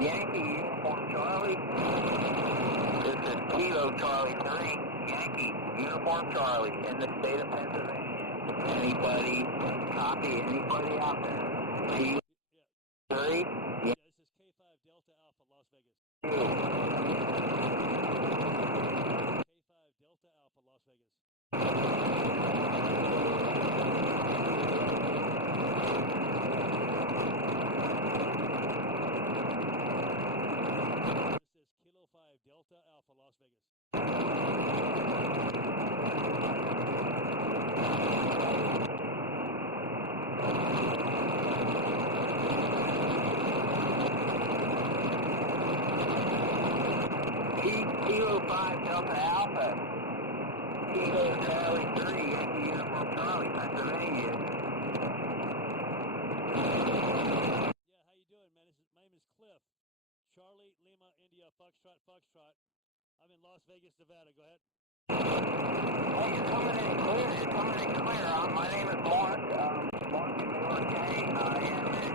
Yankee Uniform Charlie. This is Kilo Charlie 3, Yankee Uniform Charlie in the state of Pennsylvania. Anybody, copy anybody out there? Kilo 3. Yeah, this is K5 Delta Alpha, Las Vegas. K5 Delta Alpha, Las Vegas. This is Kilo 5 Delta Alpha, Las Vegas. Kilo 5 Delta Alpha. Kilo Charlie 3, Yankee Uniform Charlie, Pennsylvania. Yeah, how you doing, man? My name is Cliff. Charlie, Lima, India, Foxtrot, Foxtrot. I'm in Las Vegas, Nevada. Go ahead. Hey, you're coming in clear. You're coming in clear. My name is Mark. Mark in New York, I am in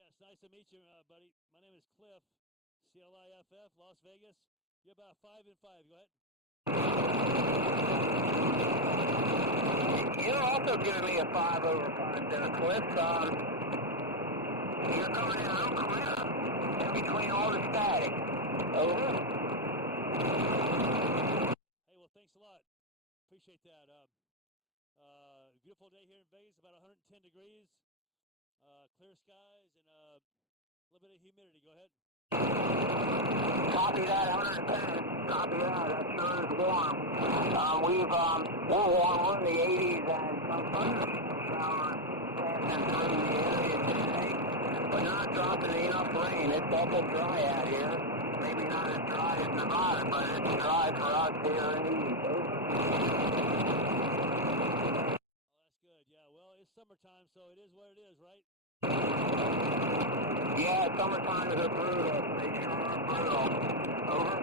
Yes, nice to meet you, buddy. My name is Cliff, CLIFF, Las Vegas. You're about 5 and 5. Go ahead. You're also giving me a 5 over 5 there, Cliff. You're coming in real clear in between all the static. Over. Hey, well, thanks a lot. Appreciate that. Beautiful day here in Vegas, about 110 degrees, clear skies, and a little bit of humidity. Go ahead. Copy that, 110. Copy that. That sure is warm. We're warm. We're in the 80s and some thunderstorms passing through the area today, but not dropping enough rain. It's awful dry out here. Maybe not as dry as Nevada, but it's dry for us here in the East. Oh, that's good. Yeah, well, it's summertime, so it is what it is, right? Yeah, summertime is brutal. They sure are brutal. Over.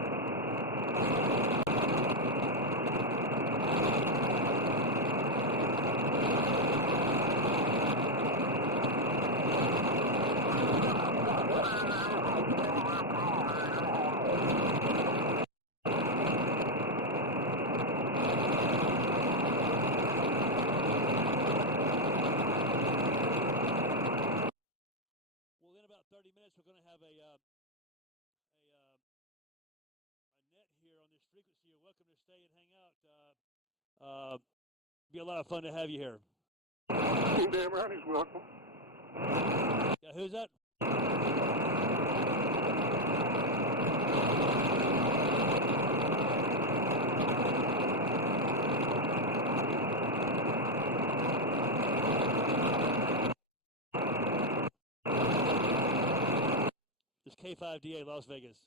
Well, in about 30 minutes, we're going to have a net here on this frequency. You're welcome to stay and hang out. Be a lot of fun to have you here. Hey, damn right he's welcome. Yeah, who's that? This K5DA, Las Vegas.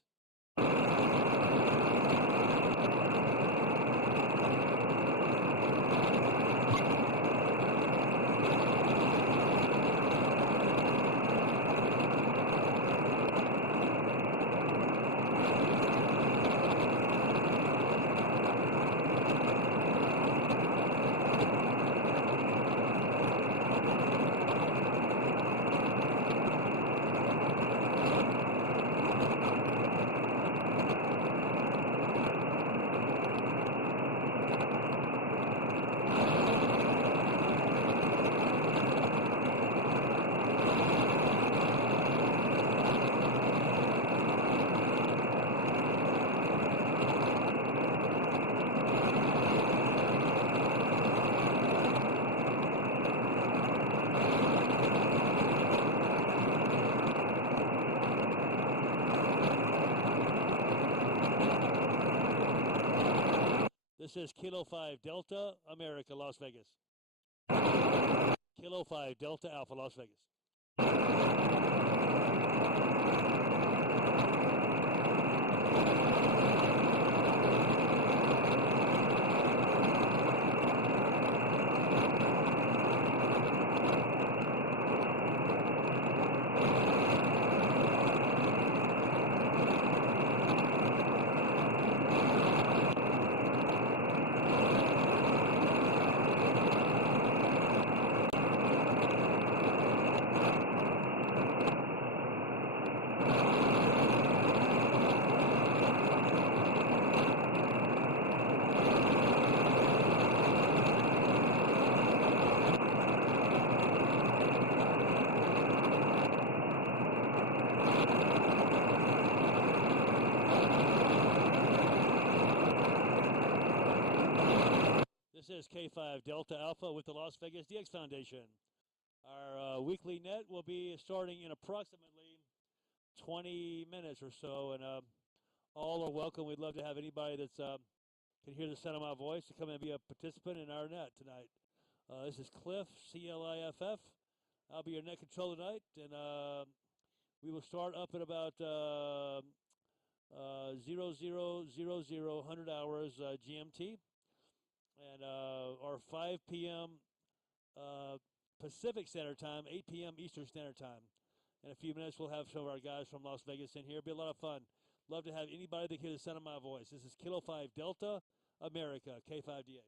This is Kilo 5 Delta America, Las Vegas. Kilo 5 Delta Alpha, Las Vegas. is K5 Delta Alpha with the Las Vegas DX Foundation. Our weekly net will be starting in approximately 20 minutes or so, and all are welcome. We'd love to have anybody that's can hear the sound of my voice to come and be a participant in our net tonight. This is Cliff, CLIFF. I'll be your net control tonight, and we will start up at about 0000 hours GMT, and our 5 p.m. Pacific Standard Time, 8 p.m. Eastern Standard Time. In a few minutes, we'll have some of our guys from Las Vegas in here. It'll be a lot of fun. Love to have anybody that can hear the sound of my voice. This is Kilo 5 Delta America, K5DA.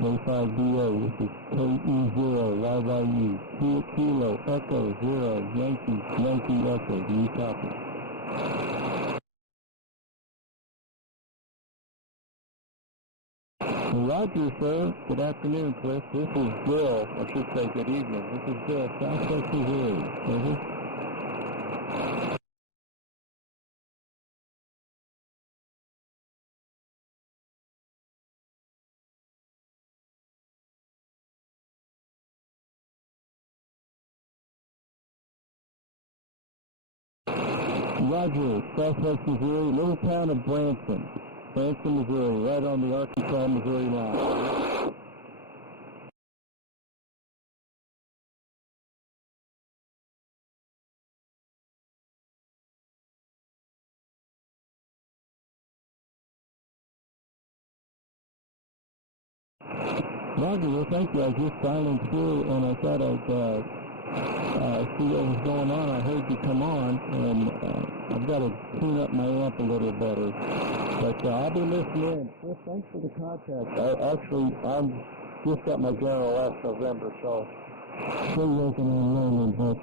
K5DA, this is KE0, YYU, Kilo, Echo, 0, Yankee, Echo, do you copy? Roger, sir. Good afternoon, Cliff. This is Bill. I should say good evening. This is Bill, Southwest Missouri. Roger, Southwest Missouri, little town of Branson, Missouri, right on the Arkansas-Missouri line. Roger, well, thank you. I was just dialing through, and I thought I'd see what was going on. I heard you come on, and I've got to tune up my amp a little better. But I'll be listening in. Well, thanks for the contact. I'm just got my general last November, so still working on learning. But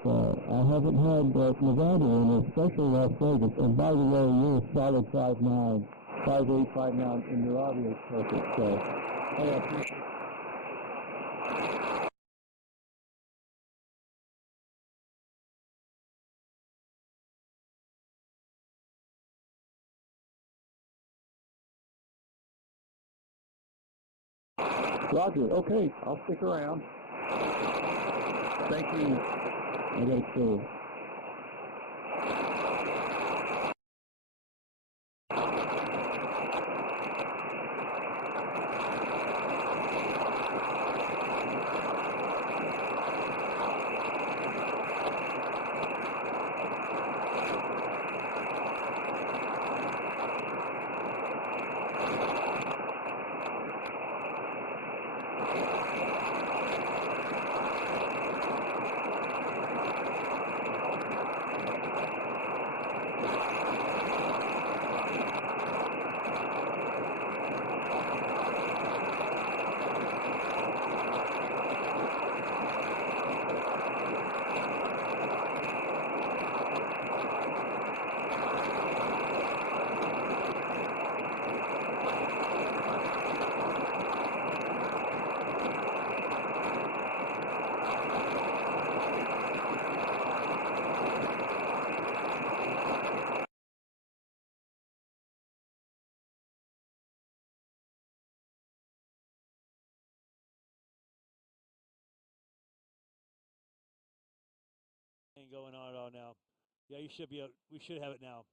I haven't had Nevada in, especially Las Vegas. And by the way, you're a solid 5'9", 5'8", 5'9", and your audio is perfect. So I appreciate it. Roger, okay, I'll stick around. Thank you. I gotta go. thing going on at all now. Yeah, you should be. We should have it now.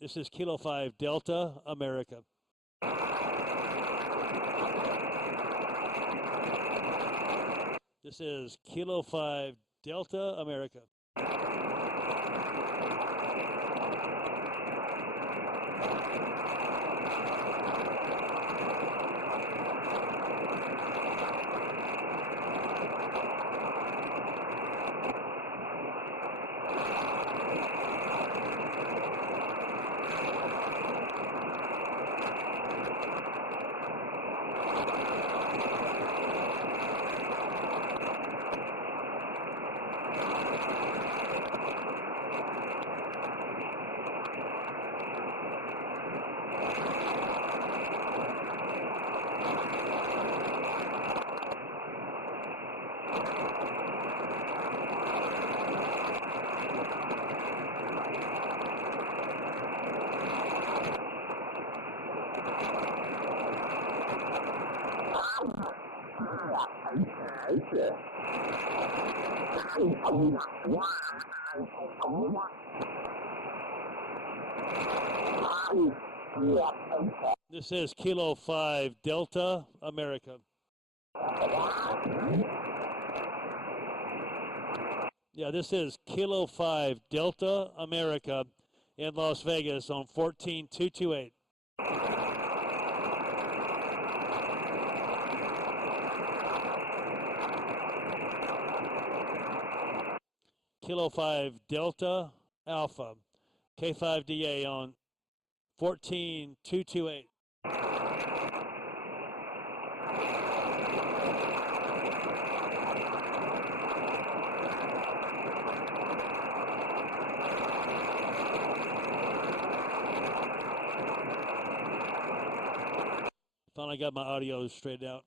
This is Kilo 5 Delta America. This is Kilo 5 Delta America. This is Kilo 5 Delta America. Yeah, this is Kilo 5 Delta America in Las Vegas on 14228. Kilo 5 Delta Alpha, K5DA on 14228. Finally got my audio straightened out.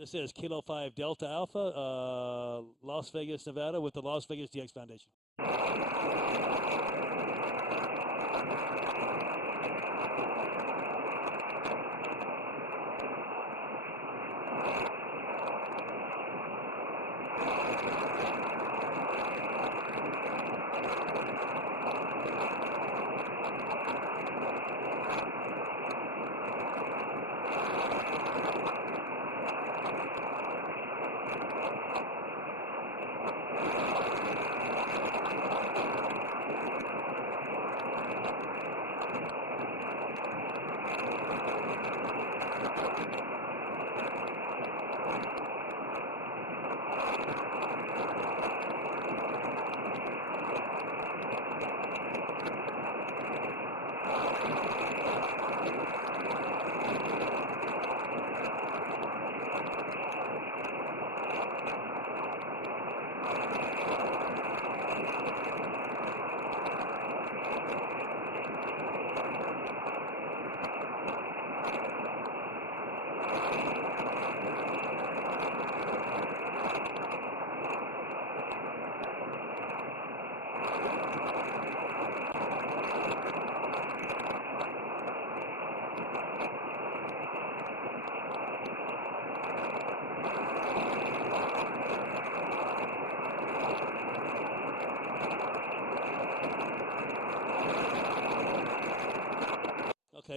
This is Kilo 5 Delta Alpha, Las Vegas, Nevada, with the Las Vegas DX Foundation.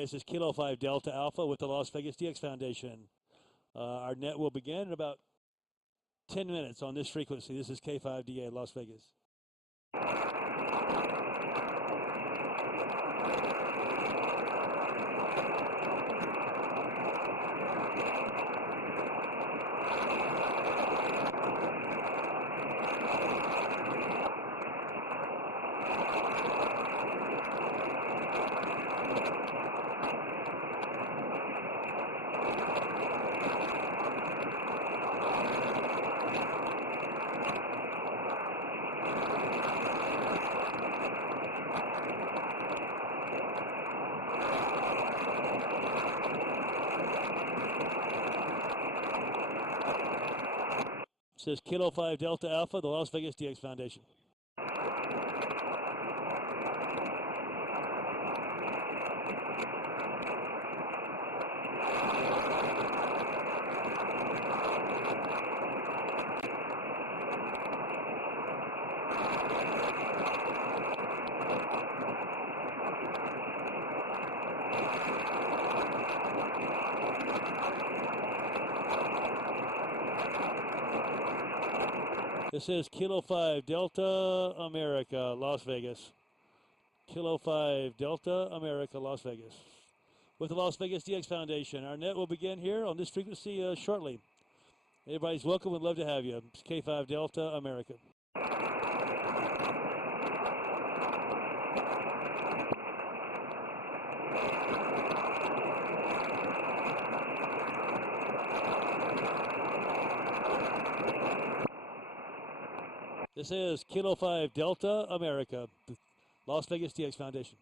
this is Kilo 5 Delta Alpha with the Las Vegas DX Foundation. Our net will begin in about 10 minutes on this frequency. This is K5DA Las Vegas. Says Kilo 5 Delta Alpha, the Las Vegas DX Foundation. This is Kilo 5 Delta America, Las Vegas. Kilo 5 Delta America, Las Vegas. With the Las Vegas DX Foundation. Our net will begin here on this frequency shortly. Everybody's welcome. We'd love to have you. It's K5 Delta America. This is Kilo 5 Delta America, the Las Vegas DX Foundation.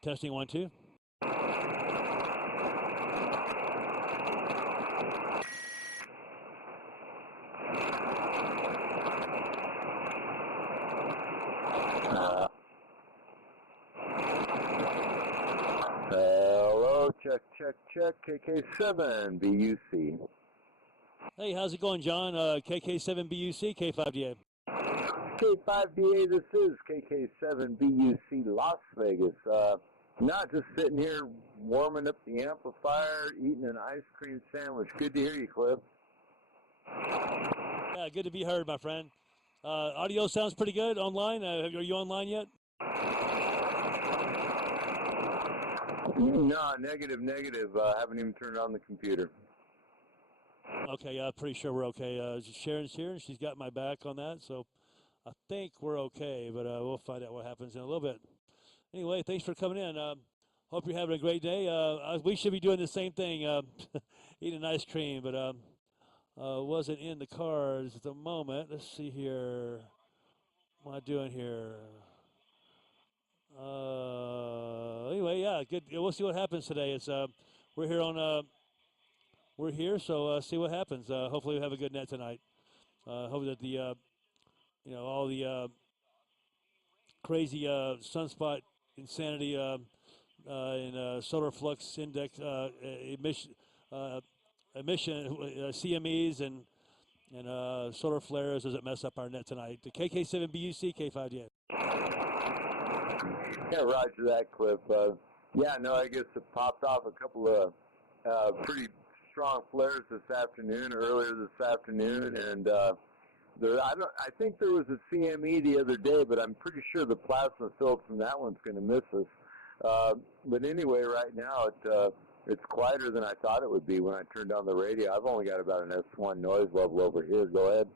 Testing 1, 2. Check, KK7 BUC. Hey, how's it going, John? KK7 BUC, K5DA. K5DA, this is KK7 BUC Las Vegas. Not just sitting here warming up the amplifier, eating an ice cream sandwich. Good to hear you, Cliff. Yeah, good to be heard, my friend. Audio sounds pretty good online. Are you online yet? No, negative. Haven't even turned on the computer. Okay, pretty sure we're okay. Sharon's here, and she's got my back on that, so I think we're okay, but we'll find out what happens in a little bit. Anyway, thanks for coming in. Hope you're having a great day. We should be doing the same thing, eating ice cream, but wasn't in the cards at the moment. Let's see here. What am I doing here? Anyway, yeah, good. We'll see what happens today. It's we're here on we're here, so see what happens. Hopefully, we have a good net tonight. Hope that the all the crazy sunspot insanity and solar flux index emission CMEs and solar flares doesn't mess up our net tonight. The KK7 BUC K5DA. Yeah, roger that, Cliff. Yeah, no, I guess it popped off a couple of pretty strong flares earlier this afternoon, and I think there was a CME the other day, but I'm pretty sure the plasma field from that one's going to miss us. But anyway, right now it's quieter than I thought it would be when I turned on the radio. I've only got about an S1 noise level over here. Go ahead.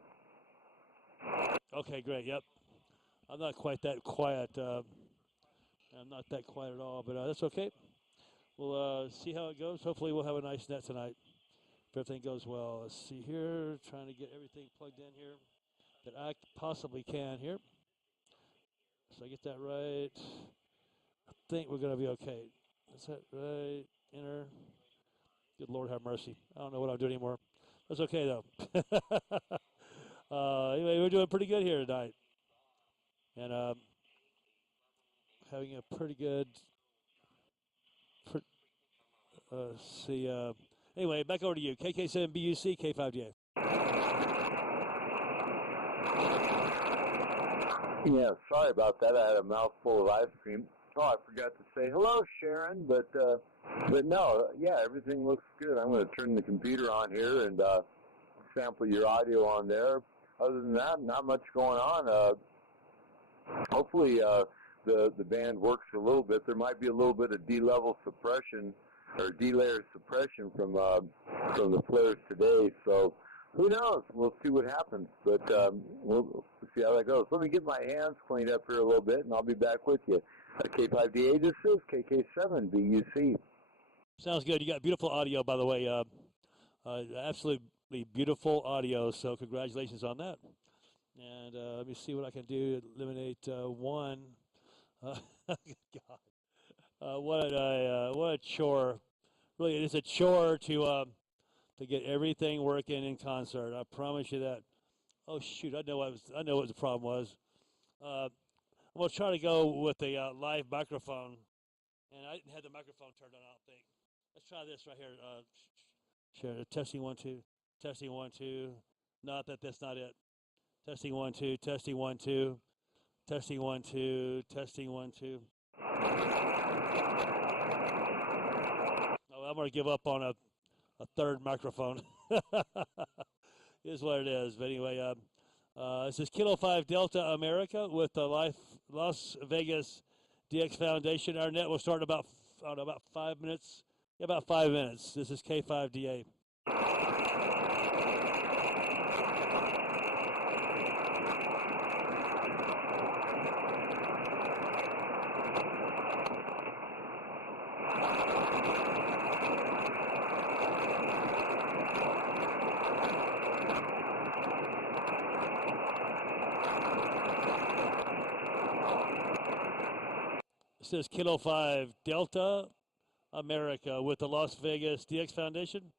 Okay, great. Yep. I'm not quite that quiet. I'm not that quiet at all, but that's okay. We'll see how it goes. Hopefully we'll have a nice net tonight if everything goes well. Let's see here. Trying to get everything plugged in here that I possibly can here. So I get that right. I think we're going to be okay. Is that right? Enter. Good Lord have mercy. I don't know what I'm doing anymore. That's okay, though. Anyway, we're doing pretty good here tonight. And having a pretty good, anyway, back over to you. KK7 BUC, K5DA. Yeah, sorry about that. I had a mouthful of ice cream. Oh, I forgot to say hello, Sharon. But no, yeah, everything looks good. I'm going to turn the computer on here and sample your audio on there. Other than that, not much going on. Hopefully, the band works a little bit. There might be a little bit of D-level suppression or D-layer suppression from the players today. So who knows? We'll see what happens. But we'll see how that goes. Let me get my hands cleaned up here a little bit, and I'll be back with you. K5DA, this is KK7BUC. Sounds good. You got beautiful audio, by the way. Absolutely beautiful audio. So congratulations on that. And let me see what I can do to eliminate one. God, what a chore! Really, it is a chore to get everything working in concert. I promise you that. Oh shoot! I know what the problem was. I'm gonna try to go with a live microphone, and I didn't have the microphone turned on. I don't think. Let's try this right here. Share testing 1 2, testing 1 2. Not that that's not it. Testing 1 2, testing 1 2, testing 1 2, testing 1 2. Oh, I'm gonna give up on a third microphone. Is what it is. But anyway, this is Kilo 5 Delta America with the Las Vegas DX Foundation. Our net will start in about 5 minutes. Yeah, about 5 minutes. This is K5DA. This is Kilo 5 Delta America with the Las Vegas DX Foundation.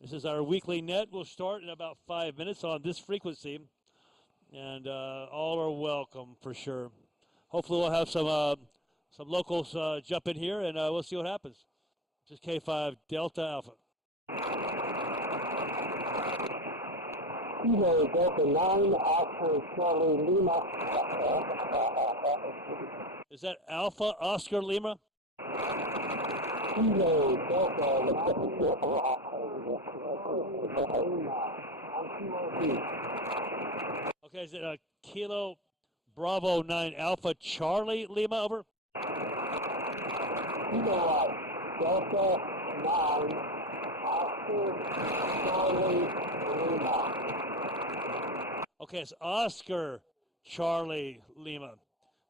This is our weekly net. We'll start in about 5 minutes on this frequency, and all are welcome for sure. Hopefully, we'll have some locals jump in here, and we'll see what happens. This is K5 Delta Alpha. Kilo Delta 9, Oscar Charlie Lima. Is that Alpha Oscar Lima? Kilo Delta 9. Okay, is it Kilo Bravo 9 Alpha Charlie Lima over? Kilo Delta 9, Oscar Charlie Lima. Okay, it's Oscar Charlie Lima.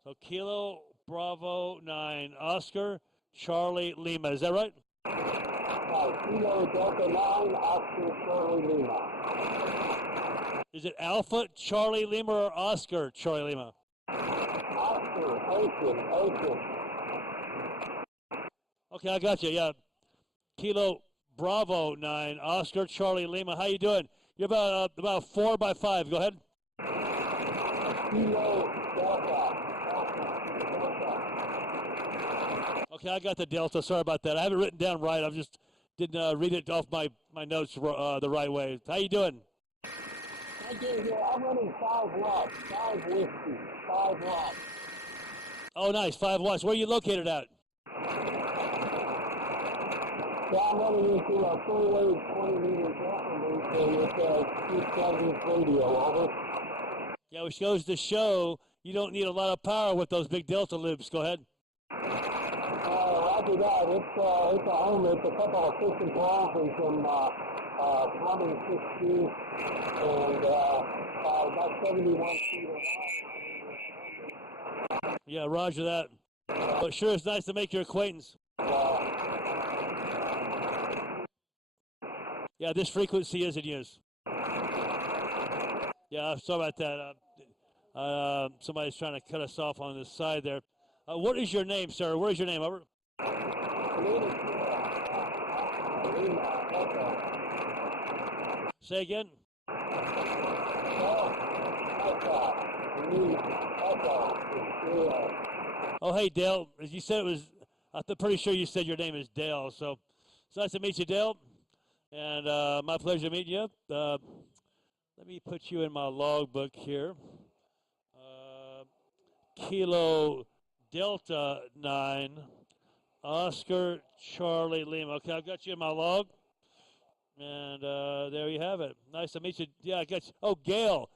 So Kilo Bravo 9 Oscar Charlie Lima. Is that right? Kilo Delta 9, Oscar Charlie Lima. Is it Alpha Charlie Lima or Oscar Charlie Lima? Oscar, Ocean. Okay, I got you. Yeah. Kilo Bravo 9 Oscar Charlie Lima. How you doing? You're about 4 by 5. Go ahead. Kilo Delta. Okay, I got the Delta. Sorry about that. I have it written down right. I just didn't read it off my notes the right way. How you doing? I'm running 5 watts, 5 whiskey, 5 watts. Oh, nice. 5 watts. Where are you located at? Yeah, I'm running into a full-wave 20-meter decibel with 270 radio, over. Yeah, which goes to show you don't need a lot of power with those big Delta loops. Go ahead. Roger that. It's a home. It's a couple of 6-12 and some plumbing 16 and about 71 feet of Yeah, roger that. But sure, it's nice to make your acquaintance. Yeah, this frequency is in use. Yeah, sorry about that. Somebody's trying to cut us off on this side there. What is your name, sir? What is your name? Over. Say again. Oh, hey, Dale. As you said, it was. I'm pretty sure you said your name is Dale. So it's nice to meet you, Dale. And my pleasure to meet you. Let me put you in my logbook here. Kilo Delta 9, Oscar Charlie Lima. Okay, I've got you in my log. And there you have it. Nice to meet you. Yeah, I got you. Oh, Gail.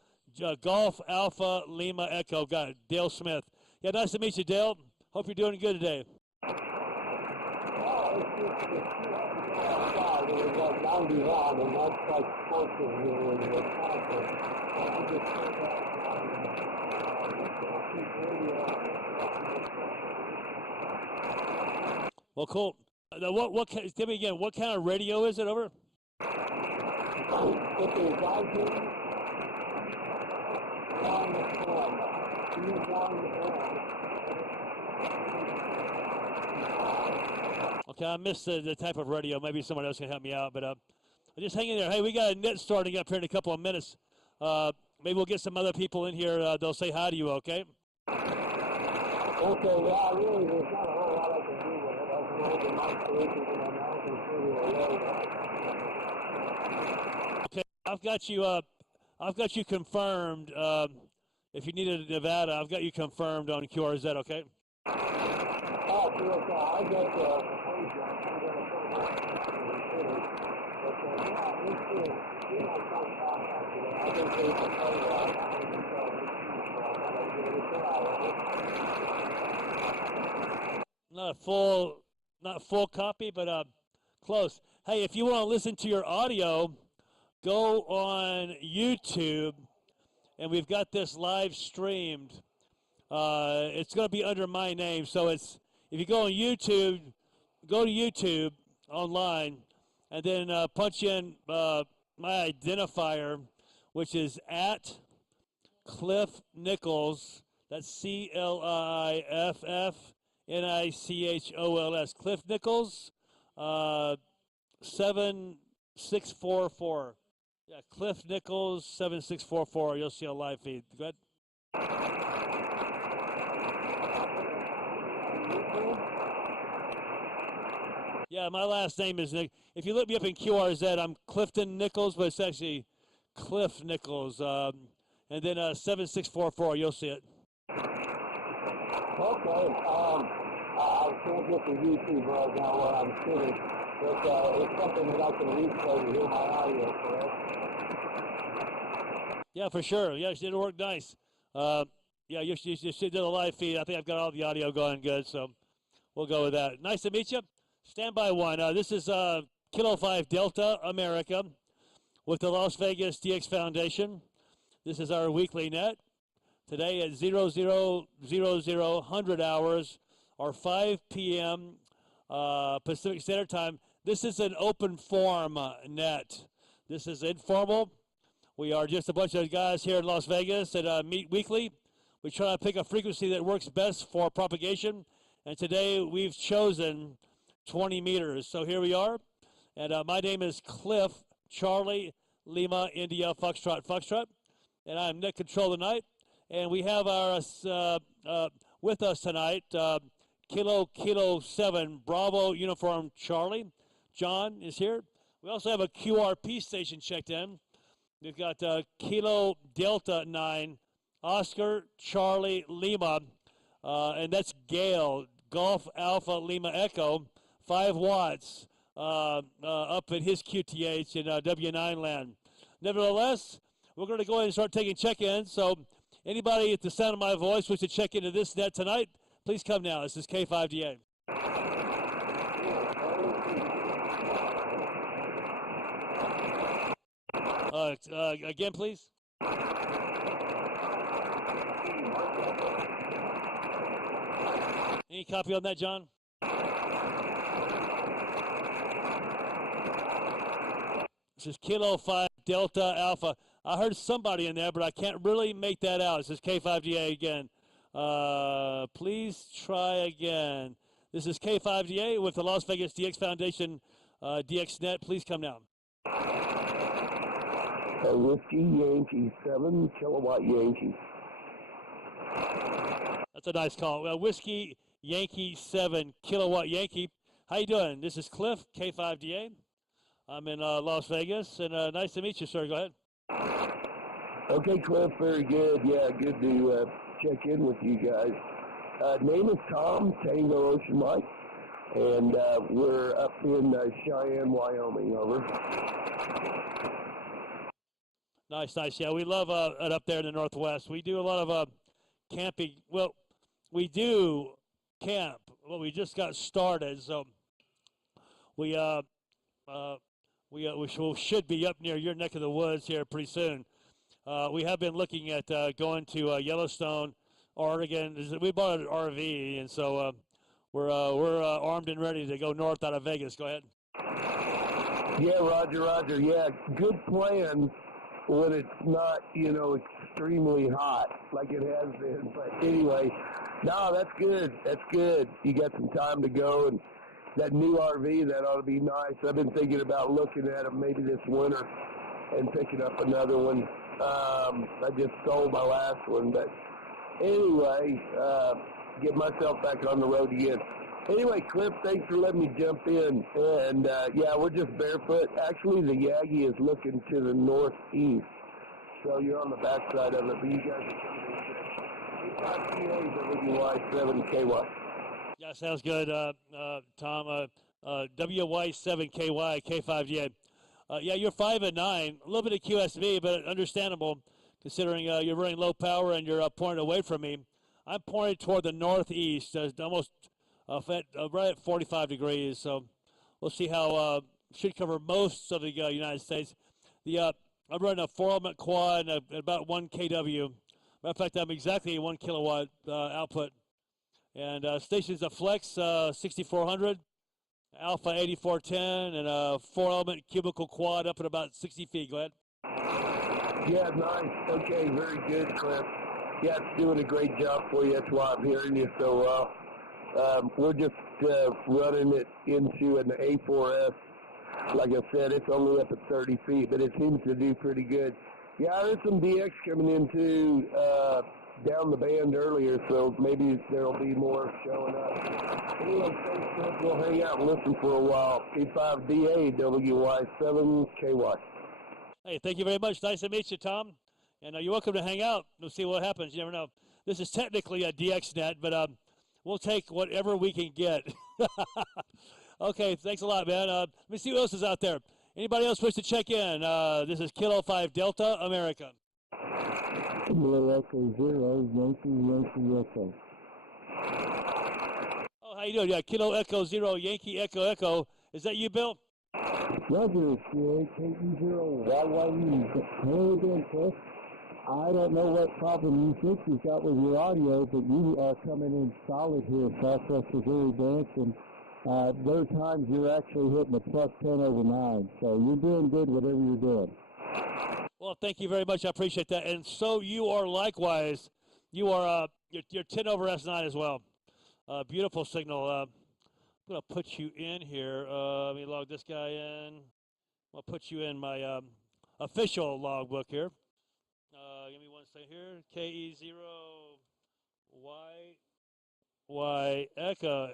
Golf Alpha Lima Echo. Got it. Dale Smith. Yeah, nice to meet you, Dale. Hope you're doing good today. Well, cool. What tell me again, what kind of radio is it over? Okay, I missed the type of radio. Maybe someone else can help me out, but just hang in there. Hey, we got a net starting up here in a couple of minutes. Maybe we'll get some other people in here. They'll say hi to you, okay? Okay, yeah, really, there's not a whole lot I can do with it. I can hold the mic solutions and I'm out and Okay, I've got you confirmed. If you needed Nevada, I've got you confirmed on QRZ, okay? Oh, sure, I get Not full copy, but close. Hey, if you want to listen to your audio, go on YouTube, and we've got this live streamed. It's going to be under my name, so it's if you go on YouTube, go to YouTube online, and then punch in my identifier, which is at Cliff Nichols. That's CLIFFNICHOLS. Cliff Nichols, 7644. Yeah, Cliff Nichols, 7644. You'll see a live feed. Go ahead. Yeah, my last name is Nick. If you look me up in QRZ, I'm Clifton Nichols, but it's actually Cliff Nichols. And then 7644, you'll see it. Okay, I can't get to YouTube right now where I'm sitting, but it's something that I can replay to hear my audio, correct? Yeah, for sure. Yeah, she did work nice. Yeah, she did a live feed. I think I've got all the audio going good, so we'll go with that. Nice to meet you. Standby one. This is Kilo 5 Delta America with the Las Vegas DX Foundation. This is our weekly net. Today at 0000 hours or 5 p.m. Pacific Standard Time. This is an open forum net. This is informal. We are just a bunch of guys here in Las Vegas that meet weekly. We try to pick a frequency that works best for propagation. And today we've chosen 20 meters. So here we are. And my name is Cliff Charlie Lima India Foxtrot. And I'm net control tonight. And we have our with us tonight, Kilo 7 Bravo Uniform Charlie. John is here. We also have a QRP station checked in. We've got Kilo Delta 9 Oscar Charlie Lima, and that's Gail, Golf Alpha Lima Echo, 5 watts up at his QTH in W9 land. Nevertheless, we're going to go ahead and start taking check-ins. So anybody at the sound of my voice wants to check into this net tonight, please come now. This is K5DA. Again, please. Any copy on that, John? This is Kilo 5 Delta Alpha. I heard somebody in there, but I can't really make that out. This is K5DA again. Please try again. This is K5DA with the Las Vegas DX Foundation DXNet. Please come down. Whiskey Yankee 7 kilowatt Yankee. That's a nice call. Whiskey Yankee 7 kilowatt Yankee. How you doing? This is Cliff, K5DA. I'm in Las Vegas, and nice to meet you, sir. Go ahead. Okay, Cliff, very good. Yeah, good to check in with you guys. Name is Tom, Tango Ocean Mike, and we're up in Cheyenne, Wyoming. Over. Nice. Yeah, we love it up there in the Northwest. We do a lot of camping. Well, we do camp. Well, we just got started, so we should be up near your neck of the woods here pretty soon. We have been looking at going to Yellowstone, Oregon. We bought an RV, and so we're armed and ready to go north out of Vegas. Go ahead. Yeah, Roger. Yeah, good plan when it's not, extremely hot like it has been. But anyway, no, that's good. You got some time to go, and that new RV, that ought to be nice. I've been thinking about looking at them maybe this winter and picking up another one. I just sold my last one, but anyway, get myself back on the road again. Anyway, Cliff, thanks for letting me jump in. And, yeah, we're just barefoot. Actually, the Yagi is looking to the northeast, so you're on the backside of it, but you guys are coming in. WY7KY. Yeah, sounds good, Tom. WY7KY, K5DA. Yeah, you're 5 and 9. A little bit of QSV, but understandable considering you're running low power and you're pointed away from me. I'm pointed toward the northeast, almost right at 45 degrees. So we'll see how should cover most of the United States. I'm running a 4-element quad and about 1 kW. Matter of fact, I'm exactly 1 kilowatt output. And station's a Flex 6400, Alpha 8410, and a 4-element cubicle quad up at about 60 feet. Go ahead. Yeah, nice. Okay, very good, Cliff. Yeah, it's doing a great job for you. That's why I'm hearing you so well. We're just running it into an A4S. Like I said, it's only up at 30 feet, but it seems to do pretty good. Yeah, I heard some DX coming into down the band earlier, so maybe there'll be more showing up. Anyway, thanks, Cliff. We'll hang out and listen for a while. P5DA, WY7KY. Hey, thank you very much. Nice to meet you, Tom. And you're welcome to hang out. We'll see what happens. You never know. This is technically a DXNet, but we'll take whatever we can get. Okay, thanks a lot, man. Let me see who else is out there. Anybody else wish to check in? This is Kilo 5 Delta, America. Kilo Echo 0, Yankee Echo. Oh, how you doing? Yeah, Kilo Echo 0, Yankee Echo. Is that you, Bill? Roger, KE0, YYU. Hello again, Chris. I don't know what problem you think you've got with your audio, but you are coming in solid here, Southwest Missouri Branch, and there are times you're actually hitting a plus 10 over 9. So you're doing good, whatever you're doing. Well, thank you very much. I appreciate that. And so you are likewise. You are you're 10 over S9 as well. Beautiful signal. I'm going to put you in here. Let me log this guy in. I'll put you in my official logbook here. Give me one second here. KE0Y Echo.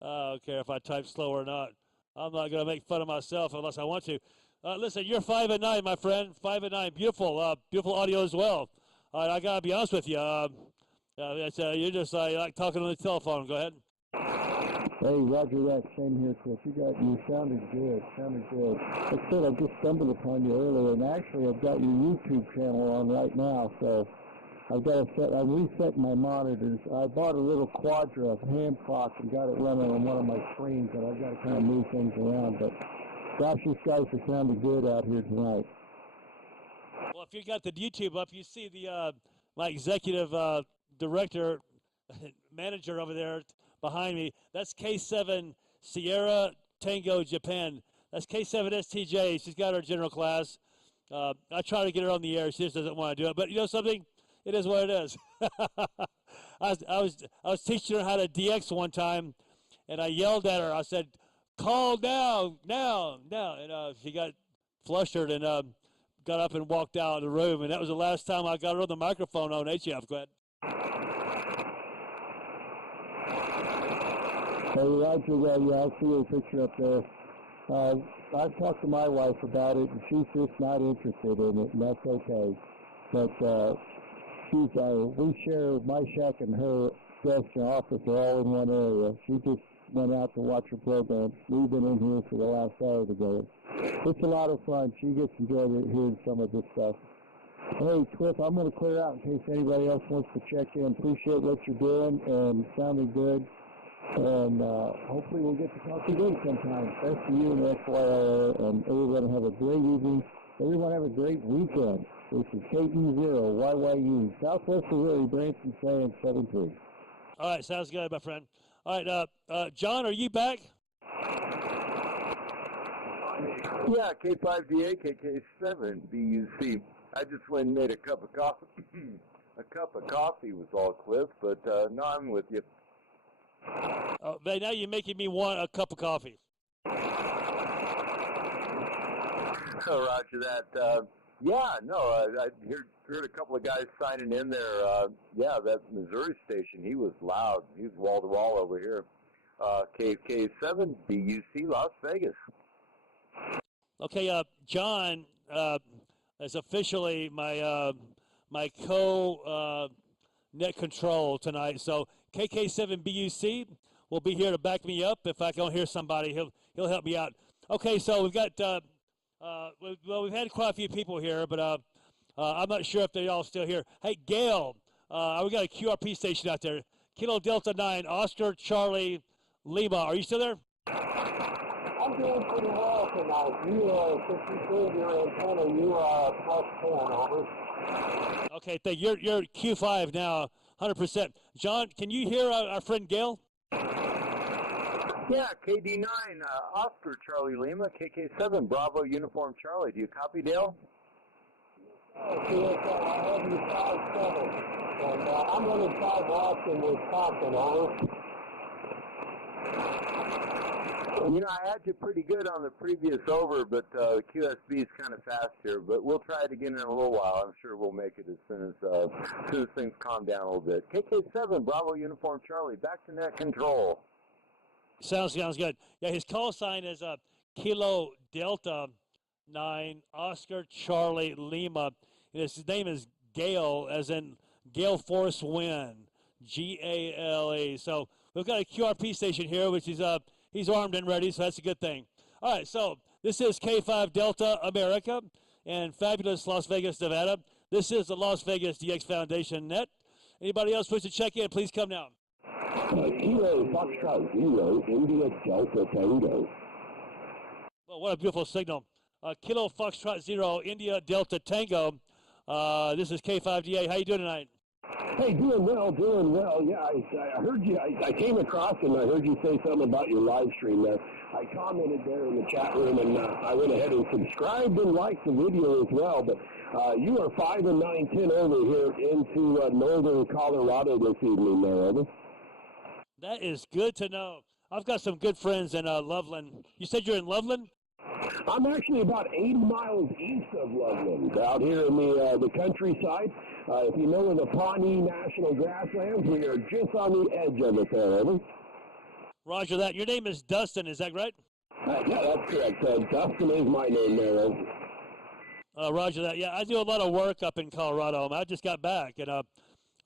I don't care if I type slow or not. I'm not going to make fun of myself unless I want to. Listen, you're 5 and 9, my friend. 5 and 9. Beautiful. Beautiful audio as well. I got to be honest with you. You're just like talking on the telephone. Go ahead. Hey, Roger that. Same here, Chris. You sounded good. Like I said, I just stumbled upon you earlier, and actually I've got your YouTube channel on right now, so I'm resetting my monitors. I bought a little Quadra hand clock and got it running on one of my screens, and I've got to kind of move things around, but gosh, these guys are sounding good out here tonight. Well, if you got the YouTube up, you see the my executive director, manager over there behind me. That's K7 Sierra Tango Japan. That's K7 STJ. She's got her general class. I try to get her on the air. She just doesn't want to do it. But you know something? It is what it is. I was teaching her how to DX one time, and I yelled at her. I said, "Call now!" And she got flustered and got up and walked out of the room. And that was the last time I got her on the microphone on HF. Go ahead. Hey, Roger, yeah, I'll see your picture up there. I've talked to my wife about it, and she's just not interested in it, and that's okay. But we share my shack and her desk and office are all in one area. She just went out to watch her program. We've been in here for the last hour together. It's a lot of fun. She gets enjoyed hearing some of this stuff. Hey, Cliff, I'm going to clear out in case anybody else wants to check in. Appreciate what you're doing and sounding good. And hopefully we'll get to talk again sometime. Thanks to you and the XYR, and everyone have a great evening. Everyone have a great weekend. This is KE0YYU, Southwest Missouri, Branson, Sand 7-3. All right, sounds good, my friend. All right, John, are you back? Yeah, K5DA, KK7, BUC. I just went and made a cup of coffee. A cup of coffee was all, Cliff, but no, I'm with you. Now you're making me want a cup of coffee. Roger that. I heard a couple of guys signing in there. That Missouri station, he was loud. He was wall-to-wall over here. KK7, BUC, Las Vegas. Okay, John is officially my net control tonight. So KK7 BUC will be here to back me up. If I don't hear somebody, he'll help me out. Okay, so we've got we've had quite a few people here, but I'm not sure if they're all still here. Hey, Gail, we got a QRP station out there. Kilo Delta 9, Oscar Charlie Lima. Are you still there? I'm doing pretty well tonight. Since you pulled your antenna, you are +10, over. Okay, you're Q5 now, 100%. John, can you hear our friend Gail? Yeah, KD9, Oscar Charlie Lima, KK7, Bravo Uniform Charlie. Do you copy, Dale? I have you 5-7, and I'm running 5 watts in Wisconsin, over. I had you pretty good on the previous over, but the QSB is kind of fast here. But we'll try it again in a little while. I'm sure we'll make it as soon as things calm down a little bit. KK7, Bravo Uniform Charlie, back to net control. Sounds good. Yeah, his call sign is Kilo Delta 9, Oscar Charlie Lima. And his name is Gale, as in Gale Force Wind, Gale. So we've got a QRP station here, which is he's armed and ready, so that's a good thing. All right, so this is K5 Delta America and fabulous Las Vegas, Nevada. This is the Las Vegas DX Foundation net. Anybody else wish to check in, please come down. Kilo Foxtrot 0, India Delta Tango. Well, what a beautiful signal. Kilo Foxtrot 0, India Delta Tango. This is K5DA. How you doing tonight? Hey, doing well. Yeah, I heard you. I came across and I heard you say something about your live stream there. I commented there in the chat room, and I went ahead and subscribed and liked the video as well. But you are 5 and 9-10 over here into northern Colorado this evening there, over. That is good to know. I've got some good friends in Loveland. You said you're in Loveland? I'm actually about 80 miles east of Loveland, out here in the countryside. If you know the Pawnee National Grasslands, we are just on the edge of it there, over. Roger that. Your name is Dustin, is that right? Yeah, that's correct. Dustin is my name there, over. Roger that. Yeah, I do a lot of work up in Colorado. I just got back and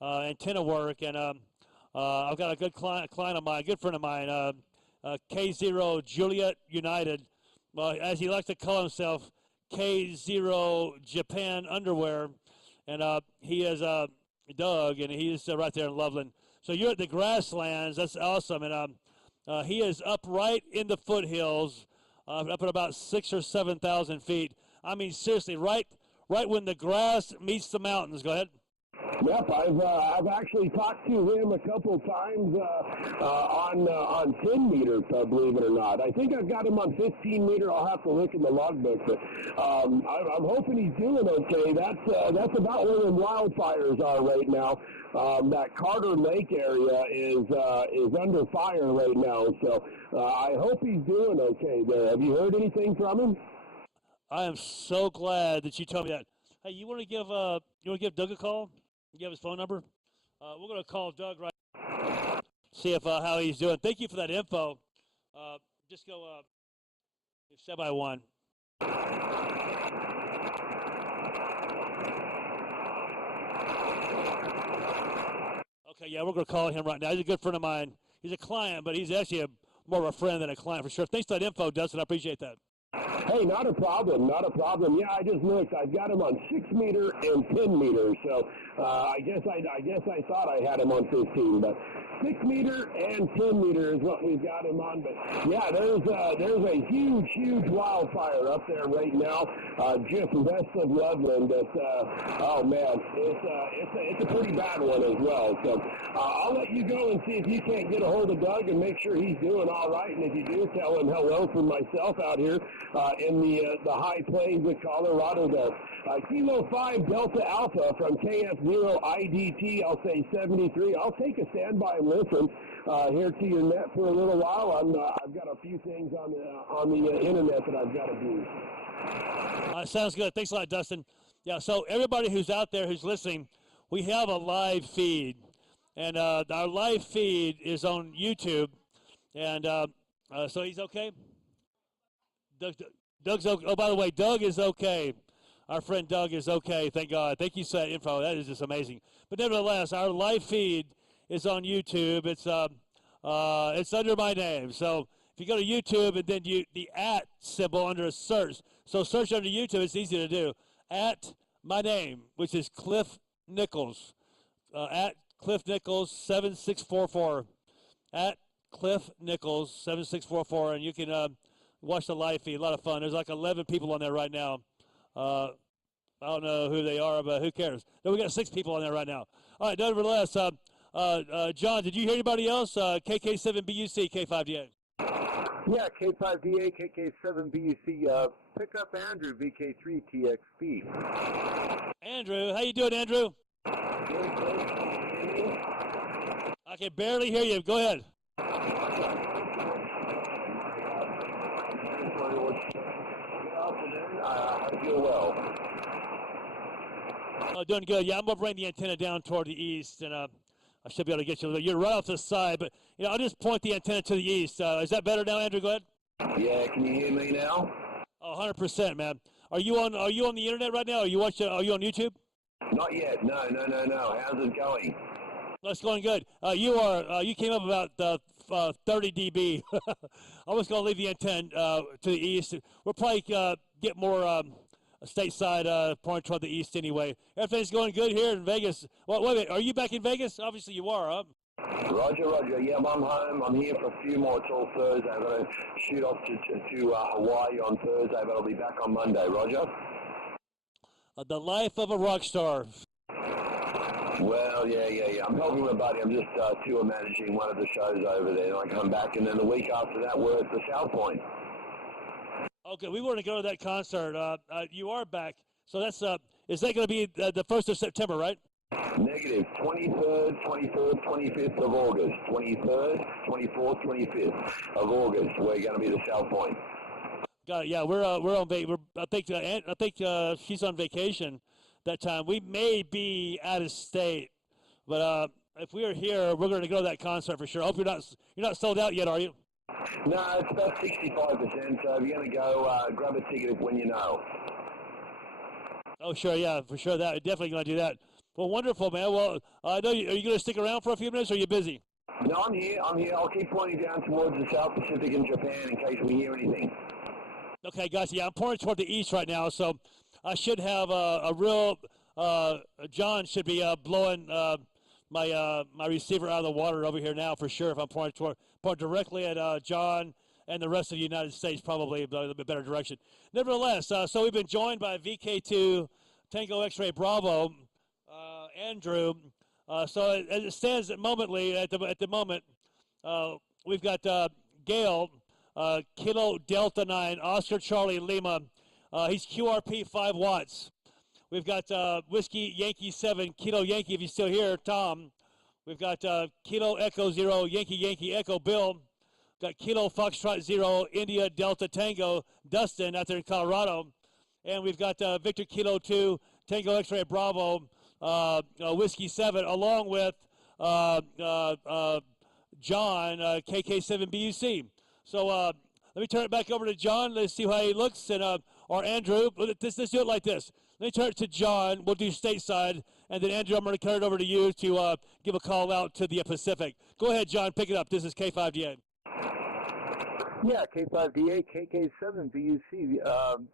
antenna work, and I've got a good client of mine, a good friend of mine, K0 Juliet United. As he likes to call himself, K0 Japan Underwear, and he is Doug, and he's right there in Loveland. So you're at the grasslands. That's awesome, and he is up right in the foothills, up at about 6,000 or 7,000 feet. I mean, seriously, right when the grass meets the mountains. Go ahead. Yep, I've actually talked to him a couple times on 10 meter, believe it or not. I think I've got him on 15 meter. I'll have to look in the logbook, but I'm hoping he's doing okay. That's about where the wildfires are right now. That Carter Lake area is under fire right now, so I hope he's doing okay there. Have you heard anything from him? I am so glad that you told me that. Hey, you want to give Doug a call? You have his phone number? We're going to call Doug right. See if how he's doing. Thank you for that info. Just go step by one. Okay, yeah, we're going to call him right now. He's a good friend of mine. He's a client, but he's actually more of a friend than a client for sure. Thanks for that info, Dustin. I appreciate that. Hey, not a problem, not a problem. Yeah, I just looked. I've got him on 6 meter and 10 meters. So I guess I thought I had him on 15, but 6 meter and 10 meter is what we've got him on. But yeah, there's a huge wildfire up there right now, just west of Loveland. Oh man, it's a pretty bad one as well. So I'll let you go and see if you can't get a hold of Doug and make sure he's doing all right. And if you do, tell him hello from myself out here in the high plains of Colorado there. Kilo 5 Delta Alpha from KF0 IDT, I'll say 73. I'll take a standby and listen here to your net for a little while. I've got a few things on the internet that I've got to do. Sounds good. Thanks a lot, Dustin. Yeah, so everybody who's out there who's listening, we have a live feed. And our live feed is on YouTube. And so he's okay? Doug's okay. Oh, by the way, Doug is okay. Our friend Doug is okay, thank God. Thank you for that info. That is just amazing. But nevertheless, our live feed is on YouTube. It's under my name. So if you go to YouTube and then the @ symbol under a search. So search under YouTube. It's easy to do. At my name, which is Cliff Nichols. At Cliff Nichols 7644. At Cliff Nichols 7644, and you can watch the live feed. A lot of fun. There's like 11 people on there right now. I don't know who they are, but who cares? No, we got 6 people on there right now. All right, nevertheless, John, did you hear anybody else? KK7BUC, K5DA. Yeah, K5DA, KK7BUC. Pick up Andrew, VK3TXP. Andrew, how you doing, Andrew? I can barely hear you. Go ahead. I feel well. Oh, doing good. Yeah, I'm going to bring the antenna down toward the east, and I should be able to get you a little. You're right off the side, but I'll just point the antenna to the east. Is that better now, Andrew? Go ahead. Yeah, can you hear me now? Oh, 100%, man. Are you on the internet right now? Are you on YouTube? Not yet. No. How's it going? Well, it's going good. You came up about 30 dB. I was going to leave the antenna to the east. We'll probably get more stateside pointing toward the east anyway. Everything's going good here in Vegas. Well, wait a minute. Are you back in Vegas? Obviously you are, huh? Roger. Yeah, I'm home. I'm here for a few more till Thursday. I'm going to shoot off to Hawaii on Thursday, but I'll be back on Monday. Roger. The life of a rock star. Well, yeah. I'm helping my buddy. I'm just tour managing one of the shows over there, and I come back, and then the week after that, we're at the South Point. Okay, we want to go to that concert. You are back, so that's is that going to be the 1st of September, right? Negative. 23rd, 25th of August. 23rd, 24th, 25th of August. We're going to be the South Point. Got it. Yeah, we're on vacation. I think she's on vacation that time. We may be out of state, but if we are here, we're going to go to that concert for sure. I hope you're not sold out yet, are you? No, it's about 65%. So if you're going to go, grab a ticket when you know. Oh, sure, yeah, for sure. That definitely going to do that. Well, wonderful, man. Well, I know are you going to stick around for a few minutes, or are you busy? No, I'm here. I'll keep pointing down towards the South Pacific and Japan in case we hear anything. Okay, guys. Yeah, I'm pointing toward the east right now, so I should have a real. John should be blowing my receiver out of the water over here now for sure. If I'm pointing directly at John and the rest of the United States, probably a little bit better direction. Nevertheless, so we've been joined by VK2 Tango X-Ray Bravo, Andrew. So as it stands at the moment, we've got Gale, Kilo Delta 9, Oscar Charlie Lima. He's QRP 5 watts. We've got Whiskey Yankee 7, Kilo Yankee, if he's still here, Tom. We've got Kilo Echo 0, Yankee Echo Bill. Got Kilo Foxtrot 0, India Delta Tango, Dustin out there in Colorado. And we've got Victor Kilo 2, Tango X-Ray Bravo, Whiskey 7, along with John, KK7BUC. So let me turn it back over to John. Let's see how he looks. And or Andrew, let's do it like this. Let me turn it to John. We'll do stateside. And then, Andrew, I'm going to turn it over to you to give a call out to the Pacific. Go ahead, John. Pick it up. This is K5DA. Yeah, K5DA, KK7BUC.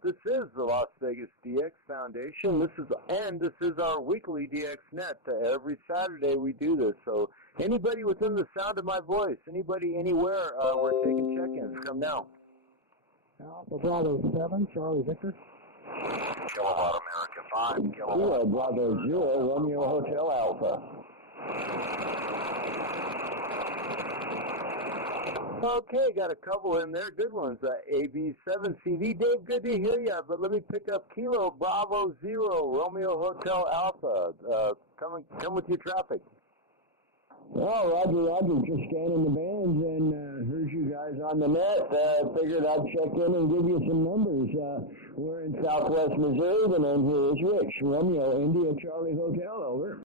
This is the Las Vegas DX Foundation. This is our weekly DX Net. Every Saturday we do this. So anybody within the sound of my voice, anybody anywhere, we're taking check-ins. Come now. Alpha Bravo 7, Charlie Victor. Kilowatt America 5, Kilo Bravo 0, Romeo Hotel Alpha. Okay, got a couple in there, good ones. AB7CV, Dave, good to hear you. But let me pick up Kilo Bravo 0, Romeo Hotel Alpha. Come with your traffic. Oh, Roger, just scanning the bands and heard you guys on the net. Figured I'd check in and give you some numbers. We're in Southwest Missouri. The name here is Rich. Romeo, India, Charlie Hotel, over.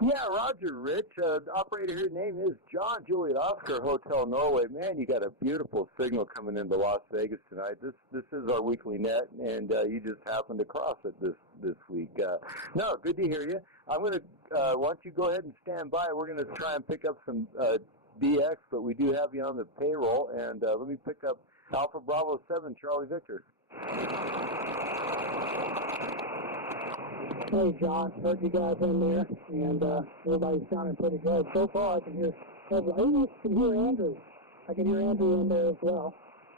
Yeah, Roger, Rich. The operator here name is John Juliet Oscar Hotel Norway. Man, you got a beautiful signal coming into Las Vegas tonight. This is our weekly net, and you just happened to cross it this week. No, good to hear you. I'm going to, why don't you go ahead and stand by. We're going to try and pick up some DX, but we do have you on the payroll. And let me pick up Alpha Bravo 7, Charlie Victor. Hey, John, heard you guys in there, and everybody's sounding pretty good. So far, I can hear Andrew. I can hear Andrew in there as well.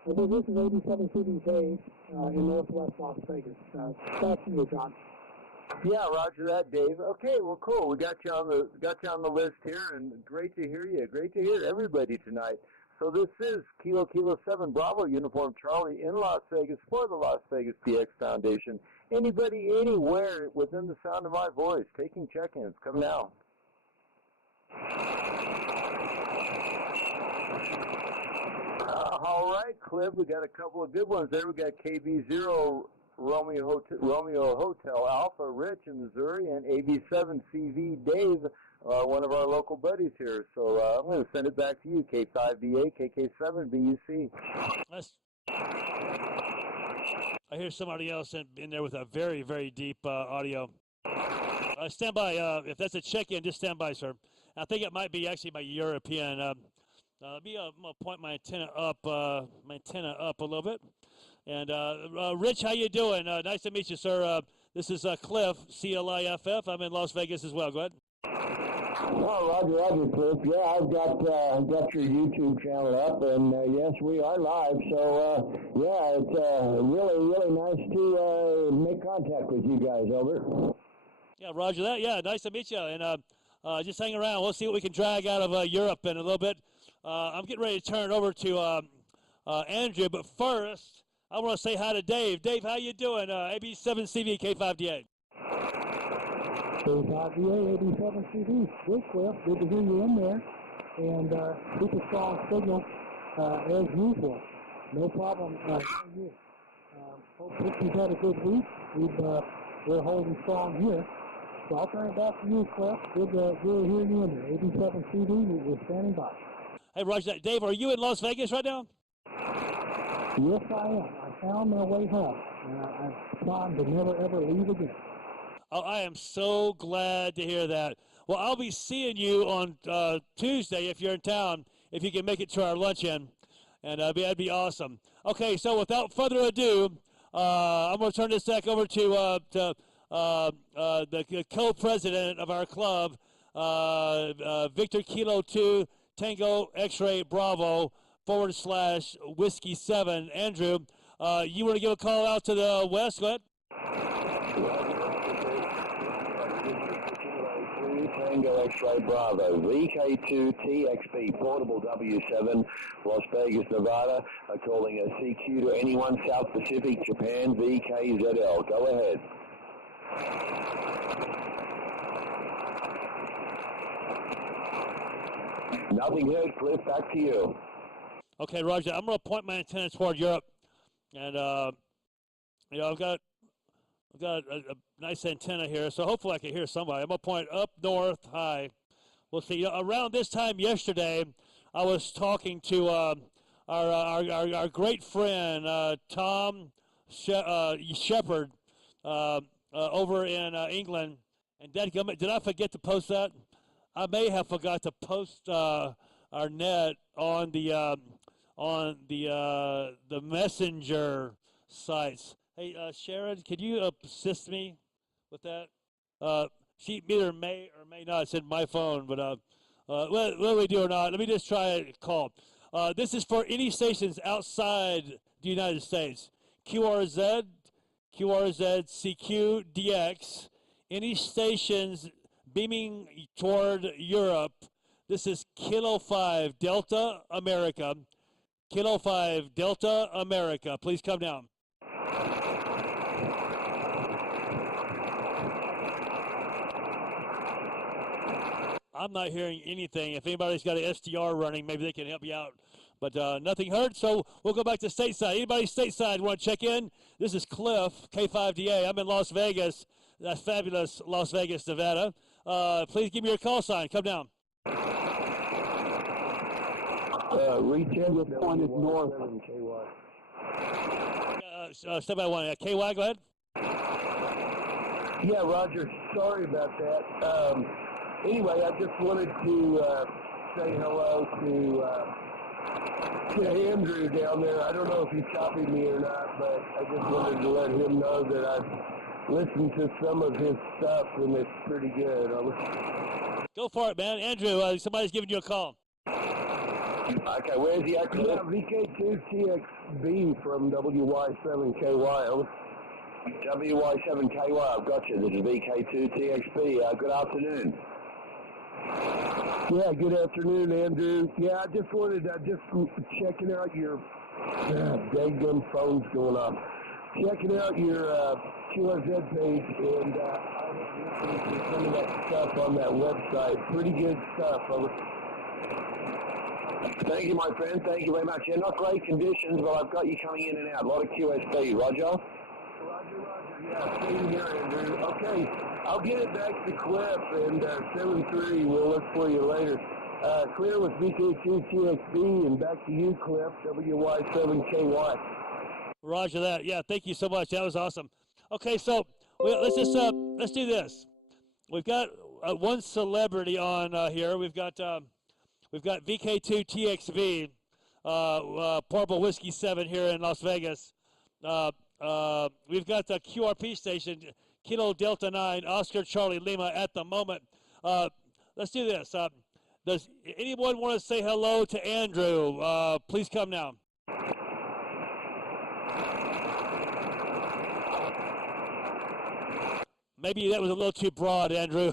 This is 87 CD Dave in Northwest Las Vegas. Back to you, John. Yeah, Roger that, Dave. Okay, well, cool. We got you on the list here, and great to hear you. Great to hear everybody tonight. So this is Kilo 7 Bravo Uniform Charlie in Las Vegas for the Las Vegas DX Foundation. Anybody, anywhere within the sound of my voice, taking check-ins. Come now. All right, Cliff, we got a couple of good ones there. We got KB0 Romeo Hotel Alpha Rich in Missouri, and AB7CV Dave, one of our local buddies here. So I'm going to send it back to you, K5DA, KK7BUC. I hear somebody else in there with a very, very deep audio. Stand by. If that's a check-in, just stand by, sir. I think it might be actually my European. Let me I'm gonna point my antenna up a little bit. And Rich, how you doing? Nice to meet you, sir. This is Cliff, CLIFF. I'm in Las Vegas as well. Go ahead. Oh, Roger, Cliff. Yeah, I've got your YouTube channel up, and yes, we are live. So yeah, it's really nice to make contact with you guys. Over. Yeah, Roger that. Yeah, nice to meet you. And just hang around. We'll see what we can drag out of Europe in a little bit. I'm getting ready to turn it over to Andrew, but first, I want to say hi to Dave. Dave, how you doing? AB7CV K5DA. K5DA, AB7CV. Good, Cliff. Good to hear you in there. And super strong signal as usual. No problem here. Hope you've had a good week. We're holding strong here. So I'll turn it back to you, Cliff. Good to hear you in there. AB7CV, we're standing by. Hey, Roger, Dave, are you in Las Vegas right now? Yes, I am. I found my way home, and I'm trying to never, ever leave again. Oh, I am so glad to hear that. Well, I'll be seeing you on Tuesday if you're in town, if you can make it to our luncheon, and that'd be awesome. Okay, so without further ado, I'm going to turn this back over to the co-president of our club, Victor Kilo 2 Tango X-Ray Bravo / Whiskey 7. Andrew, you want to give a call out to the west? Go ahead. Tango X-Ray Bravo, VK2TXB Portable W7, Las Vegas, Nevada, calling a CQ to anyone South Pacific, Japan, VKZL. Go ahead. Nothing heard, Cliff. Back to you. Okay, Roger. I'm going to point my antenna toward Europe, and I've got a nice antenna here, so hopefully I can hear somebody. I'm going to point up north high. We'll see. Around this time yesterday, I was talking to our great friend Tom Shepard over in England, And dadgummit, did I forget to post that? I may have forgot to post our net on the messenger sites. Hey, Sharon, could you assist me with that? She either may or may not send my phone, but whether we do or not, let me just try a call. This is for any stations outside the United States. QRZ, CQ, DX, any stations beaming toward Europe. This is Kilo 5 Delta America. Kilo 5 Delta America. Please come down. I'm not hearing anything. If anybody's got an SDR running, maybe they can help you out. But nothing heard, so we'll go back to stateside. Anybody stateside want to check in? This is Cliff, K5DA. I'm in Las Vegas. That's fabulous, Las Vegas, Nevada. Please give me your call sign. Come down. Reach-in with point is north. Step by one. KY, go ahead. Yeah, Roger. Sorry about that. Anyway, I just wanted to say hello to Andrew down there. I don't know if he copied me or not, but I just wanted to let him know that I've listened to some of his stuff, and it's pretty good. Go for it, man. Andrew, somebody's giving you a call. Okay, where's he at? Yeah, VK2TXB from WY7KY. WY7KY, I've got you. This is VK2TXB. Good afternoon. Yeah, good afternoon, Andrew. Yeah, I just checking out your, daggum phone's going off. Checking out your QRZ page, and I was listening to some of that stuff on that website. Pretty good stuff. Thank you, my friend. Thank you very much. Yeah, not great conditions, but I've got you coming in and out. A lot of QSB. Roger? Roger. Yeah, same here, Andrew. Okay, I'll get it back to Cliff, and 7-3, we'll look for you later. Clear with VK2TXB, and back to you, Cliff, WY7KY. Roger that. Yeah, thank you so much. That was awesome. Okay, so let's do this. We've got one celebrity on here. We've got VK2TXV, Purple Whiskey 7 here in Las Vegas. We've got the QRP station, Kilo Delta 9, Oscar Charlie Lima at the moment. Let's do this. Does anyone want to say hello to Andrew? Please come now. Maybe that was a little too broad, Andrew.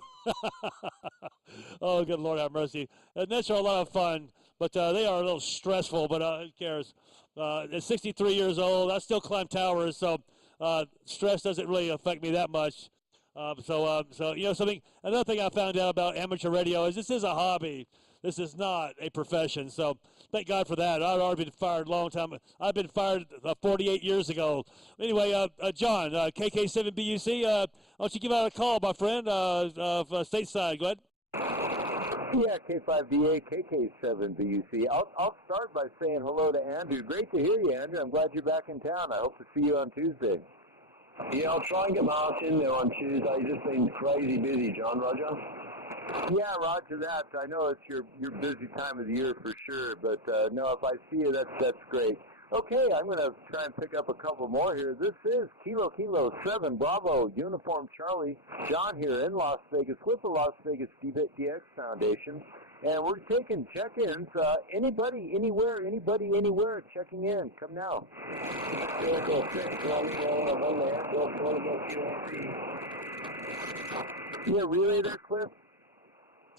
Oh, good Lord have mercy. And these are a lot of fun, but they are a little stressful, but who cares? At 63 years old, I still climb towers, so stress doesn't really affect me that much. So you know something. Another thing I found out about amateur radio is this is a hobby. This is not a profession. So thank God for that. I've already been fired a long time. I've been fired 48 years ago. Anyway, John, KK7BUC, why don't you give out a call, my friend, stateside. Go ahead. Yeah, K5DA, KK7BUC. I'll start by saying hello to Andrew. Great to hear you, Andrew. I'm glad you're back in town. I hope to see you on Tuesday. Yeah, I'll try and get my ass in there on Tuesday. I've just been crazy busy, John. Roger? Yeah, roger that. I know it's your busy time of the year for sure, but no, if I see you, that's great. Okay, I'm going to try and pick up a couple more here. This is Kilo 7 Bravo Uniform Charlie. John here in Las Vegas with the Las Vegas DX Foundation. And we're taking check-ins. Anybody, anywhere, checking in. Come now. Yeah, really there, Cliff?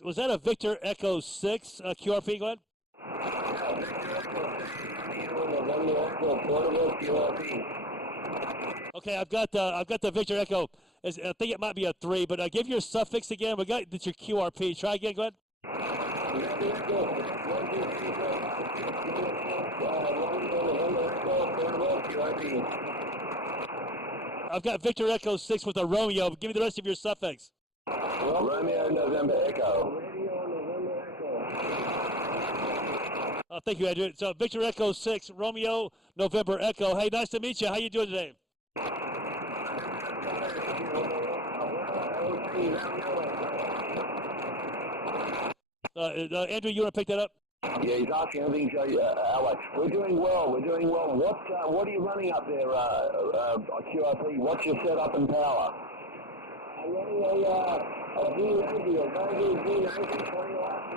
Was that a Victor Echo 6 QRP? Go ahead. Okay, I've got the Victor Echo. I think it might be a 3, but give your suffix again. We got that's your QRP. Try again. Go ahead. I've got Victor Echo 6 with a Romeo. Give me the rest of your suffix. Romeo November Echo. Thank you, Andrew. So Victor Echo 6, Romeo November Echo. Hey, nice to meet you. How you doing today? Andrew, you want to pick that up? Yeah, he's asking everything, LA. We're doing well. We're doing well. What are you running up there, QRP? What's your setup and power? I'm running a G90, a Geiger G90, 20 watts.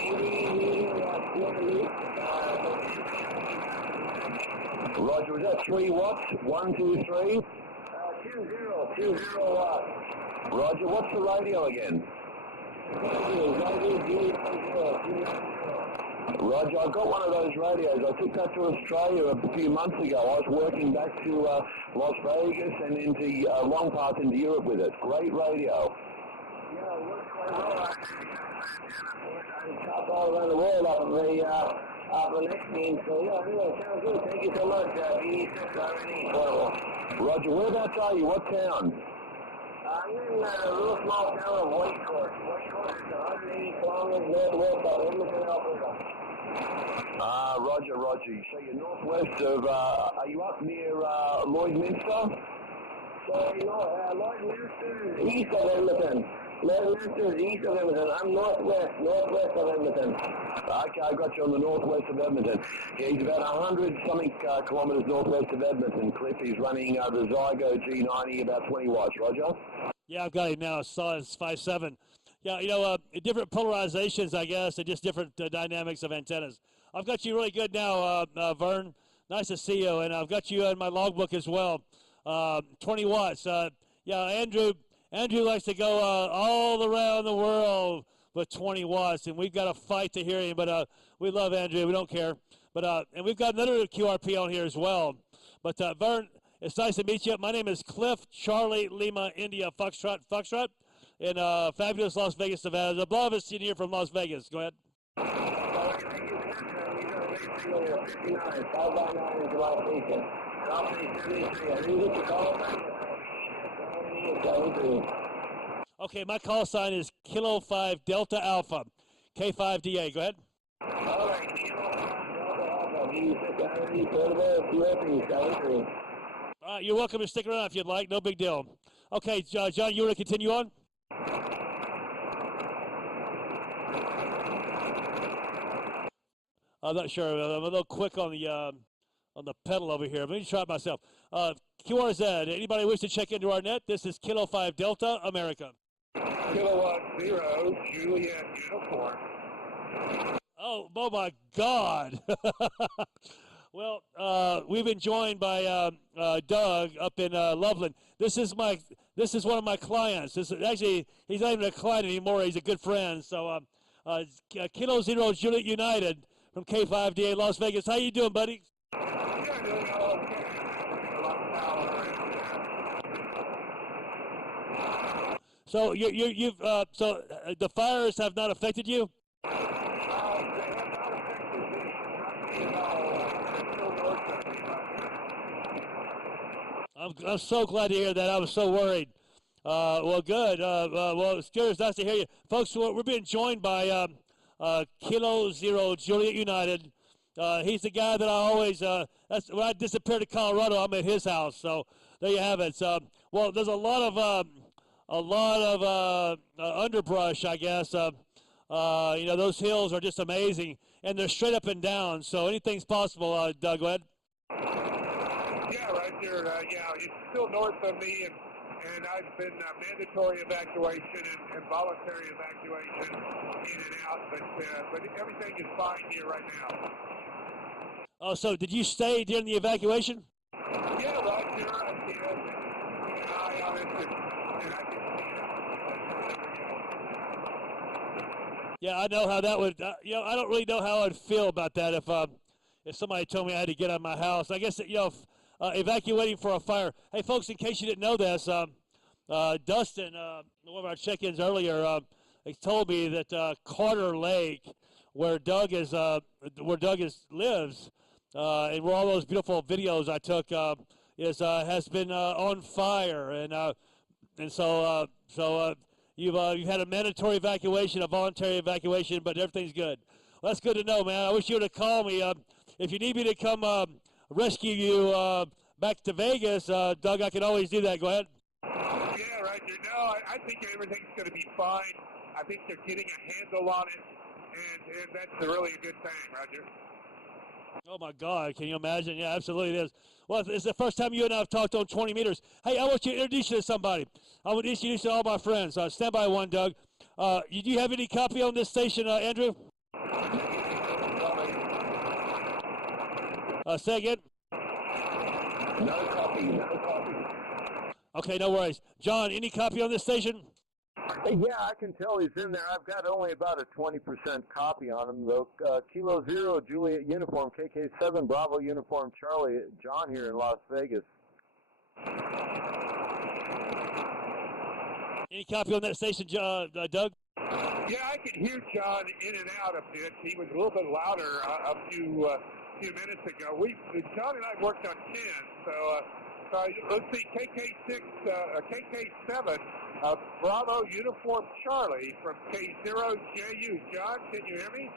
80 medium Roger, was that 3 watts? 1, 2, 3? 20 watts. Roger, what's the radio again? Roger, I got one of those radios. I took that to Australia a few months ago. I was working back to Las Vegas and into long parts into Europe with it. Great radio. Yeah, it works quite well. I'm top all around the world of the next game. So, yeah, anyway, sounds good. Thank you so much, B6 RNE. Roger, whereabouts are you? What town? I'm in a little small town of Whitecourt. Whitecourt is 180 kilometers northwest of Edmonton, Alberta. Roger. So you're northwest of, are you up near Lloydminster? So, Lloydminster is east of Edmonton. Lloydminster is east of Edmonton. I'm northwest of Edmonton. Okay, I got you on the northwest of Edmonton. Yeah, he's about 100-something kilometers northwest of Edmonton. Cliff, he's running the Zygo G90, about 20 watts. Roger? Yeah, I've got him now. It's 5.7. Yeah, different polarizations, I guess, and just different dynamics of antennas. I've got you really good now, Vern. Nice to see you, and I've got you in my logbook as well. 20 watts. Andrew likes to go all around the world with 20 watts, and we've got to fight to hear him, but we love Andrew. We don't care. But and we've got another QRP on here as well. But, Vern, it's nice to meet you. My name is Cliff Charlie Lima India Foxtrot in fabulous Las Vegas, Nevada. The Blavis in here from Las Vegas. Go ahead. 59, 5x9 is Las Vegas. I'll say 73. I didn't get your call back. Okay, my call sign is Kilo 5 Delta Alpha, K5DA. Go ahead. All right, Kilo 5 Delta Alpha. You're welcome to stick around if you'd like. No big deal. Okay, John, you want to continue on? I'm not sure. I'm a little quick on the pedal over here. Let me try it myself. QRZ, anybody wish to check into our net? This is Kilo 5 Delta, America. Kilowatt 0, Juliet Uniform. Oh my God. Well, we've been joined by Doug up in Loveland. This is one of my clients. He's not even a client anymore. He's a good friend. So Kilo 0 Juliet United from K5DA Las Vegas. How you doing, buddy? Yeah, doing okay. So so the fires have not affected you? I'm so glad to hear that. I was so worried. Well, good. Well, it's good. It's nice to hear you. Folks, we're being joined by Kilo 0 Juliet United. He's the guy that I always, when I disappeared to Colorado, I'm at his house. So there you have it. So, well, there's a lot of underbrush, I guess. Those hills are just amazing, and they're straight up and down. So anything's possible. Doug, go ahead. Yeah, right there. It's still north of me, and I've been mandatory evacuation and voluntary evacuation in and out, but everything is fine here right now. Oh, so did you stay during the evacuation? Yeah, right there. I did. Keep an eye on it, and I can see it. Yeah, I know how that would. I don't really know how I'd feel about that if somebody told me I had to get out of my house. I guess evacuating for a fire. Hey, folks, in case you didn't know this, Dustin, one of our check-ins earlier, he told me that Carter Lake, where Doug lives, and where all those beautiful videos I took has been on fire, and so you've had a mandatory evacuation, a voluntary evacuation, but everything's good. Well, that's good to know, man. I wish you would have called me if you need me to come rescue you back to Vegas, Doug. I can always do that. Go ahead. Yeah, right there. No, I think everything's going to be fine. I think they're getting a handle on it, and that's really a good thing, Roger. Oh, my God. Can you imagine? Yeah, absolutely it is. Well, it's the first time you and I have talked on 20 meters. Hey, I want you to introduce you to somebody. I want to introduce you to all my friends. Stand by one, Doug. Do you have any copy on this station, Andrew? Say again? No copy. Okay, no worries. John, any copy on this station? Yeah, I can tell he's in there. I've got only about a 20% copy on him, though. Kilo Zero, Juliet uniform, KK7, Bravo uniform, Charlie, John here in Las Vegas. Any copy on that station, Doug? Yeah, I could hear John in and out a bit. He was a little bit louder a few minutes ago. John and I worked on 10, so let's see, KK6, KK7, Bravo uniform Charlie from K0JU. John, can you hear me?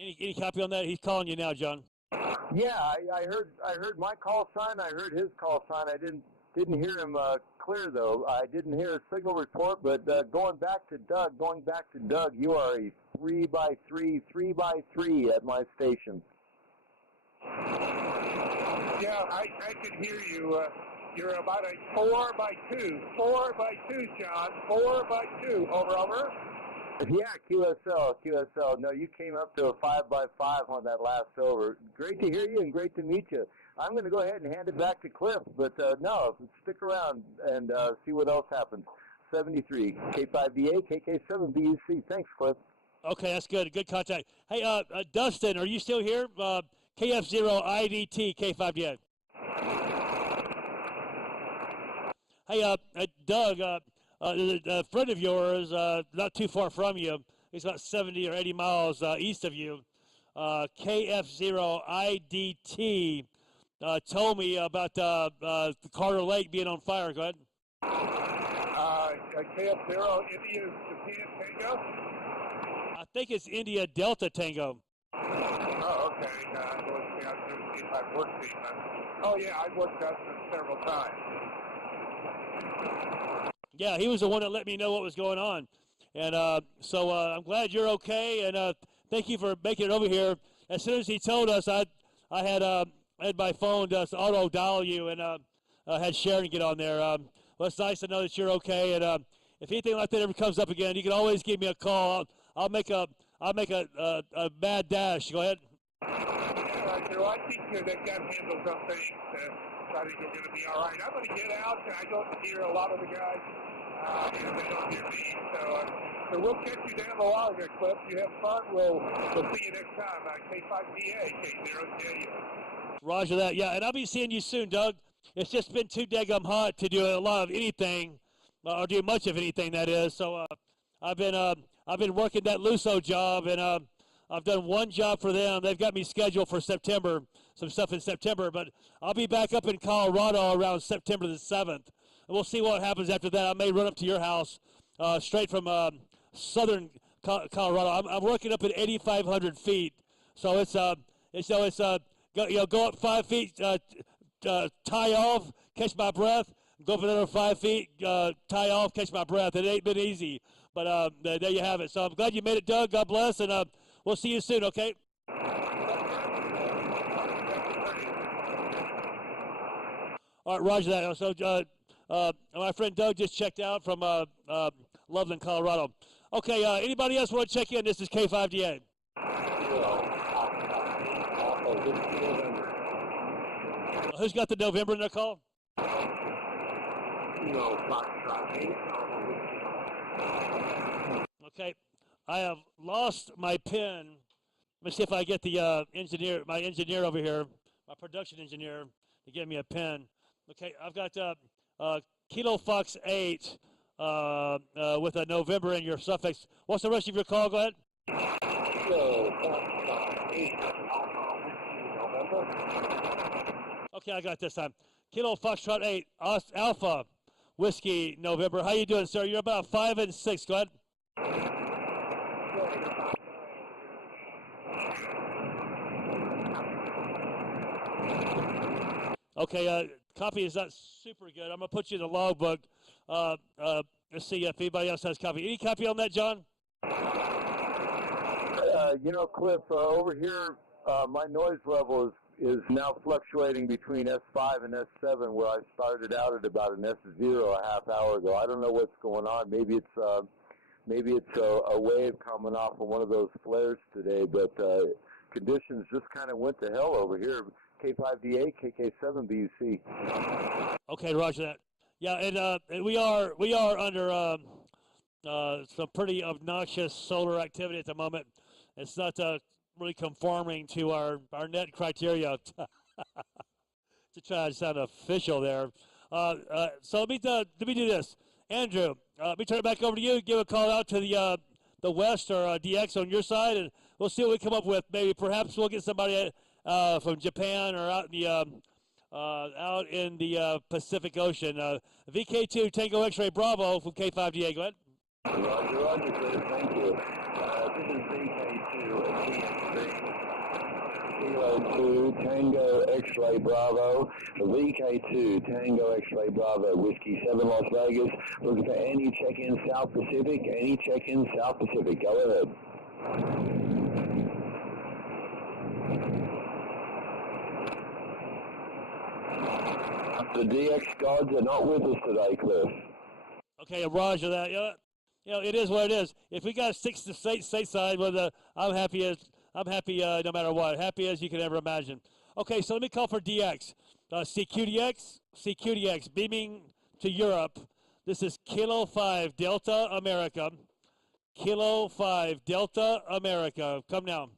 Any copy on that? He's calling you now, John. Yeah, I heard my call sign. I heard his call sign. I didn't hear him clear though. I didn't hear a signal report. But going back to Doug, you are a 3x3 at my station. Yeah, I can hear you. You're about a 4x2, John, 4x2. Over. Yeah, QSL. No, you came up to a 5x5 on that last over. Great to hear you and great to meet you. I'm going to go ahead and hand it back to Cliff, but no, stick around and see what else happens. 73, K5DA, KK7, BUC. Thanks, Cliff. Okay, that's good. Good contact. Hey, Dustin, are you still here? KF0 IDT K5DA. Hey, Doug, a friend of yours, not too far from you, he's about 70 or 80 miles east of you, KF0 IDT, told me about the Carter Lake being on fire. Go ahead. KF0, India Japan Tango? I think it's India Delta Tango. Oh, okay. Let's see. I've never seen I've worked these. Oh, yeah, I've worked Dustin several times. Yeah, he was the one that let me know what was going on. And so I'm glad you're okay, and thank you for making it over here. As soon as he told us, I had my phone just auto dial you, and had Sharon get on there. Well, it's nice to know that you're okay, and if anything like that ever comes up again, you can always give me a call. I'll make a mad dash. Go ahead. So I think they've got to handle some things. I think they're going to be all right. I'm going to get out. I don't hear a lot of the guys, and they don't hear me. So we'll catch you down the line there, Cliff. You have fun. We'll see you next time. K5DA, K0JU. Roger that. Yeah, and I'll be seeing you soon, Doug. It's just been too daggum hot to do a lot of anything, or do much of anything, that is. So I've been working that Luso job, and I've done one job for them. They've got me scheduled for September, some stuff in September, but I'll be back up in Colorado around September the 7th. And we'll see what happens after that. I may run up to your house straight from southern Colorado. I'm working up at 8,500 feet, so go up 5 feet, tie off, catch my breath, go up another 5 feet, tie off, catch my breath. It ain't been easy, but there you have it. So I'm glad you made it, Doug. God bless, and we'll see you soon, okay? All right, roger that. So my friend Doug just checked out from Loveland, Colorado. Okay, anybody else want to check in? This is K5DA. Who's got the November in their call? No, Foxtrot. Okay, I have lost my pen. Let me see if I get the my engineer over here, my production engineer, to give me a pen. Okay, I've got Kilo Fox 8 with a November in your suffix. What's the rest of your call? Go ahead. Kilo Fox 8, November. Okay, I got it this time. Kilo Foxtrot 8, Alpha Whiskey November. How you doing, sir? You're about 5 and 6. Go ahead. Okay, copy is not super good. I'm going to put you in the logbook. Let's see if anybody else has copy. Any copy on that, John? Cliff, over here, my noise level is now fluctuating between S5 and S7, where I started out at about an S0 a half hour ago. I don't know what's going on. Maybe it's a wave coming off of one of those flares today, but conditions just kind of went to hell over here. K5DA, KK7BUC. Okay, roger that. Yeah, and we are under some pretty obnoxious solar activity at the moment. It's not really conforming to our net criteria to try to sound official there. So let me do this. Andrew, let me turn it back over to you. Give a call out to the West or DX on your side, and we'll see what we come up with. Maybe perhaps we'll get somebody from Japan or out in the Pacific Ocean. VK2 Tango X-Ray Bravo from K5DA. Go ahead. Roger, Chris. Thank you. This is VK2 Kilo 2 Tango X-Ray Bravo. VK2 Tango X-Ray Bravo. Whiskey 7 Las Vegas. Looking for any check-in South Pacific. Any check-in South Pacific. Go ahead. The DX gods are not with us today, Cliff. Okay, roger that. It is what it is. If we got to stick to stateside, I'm happy no matter what. Happy as you can ever imagine. Okay, so let me call for DX. CQDX, beaming to Europe. This is Kilo 5 Delta America. Kilo 5 Delta America. Come now.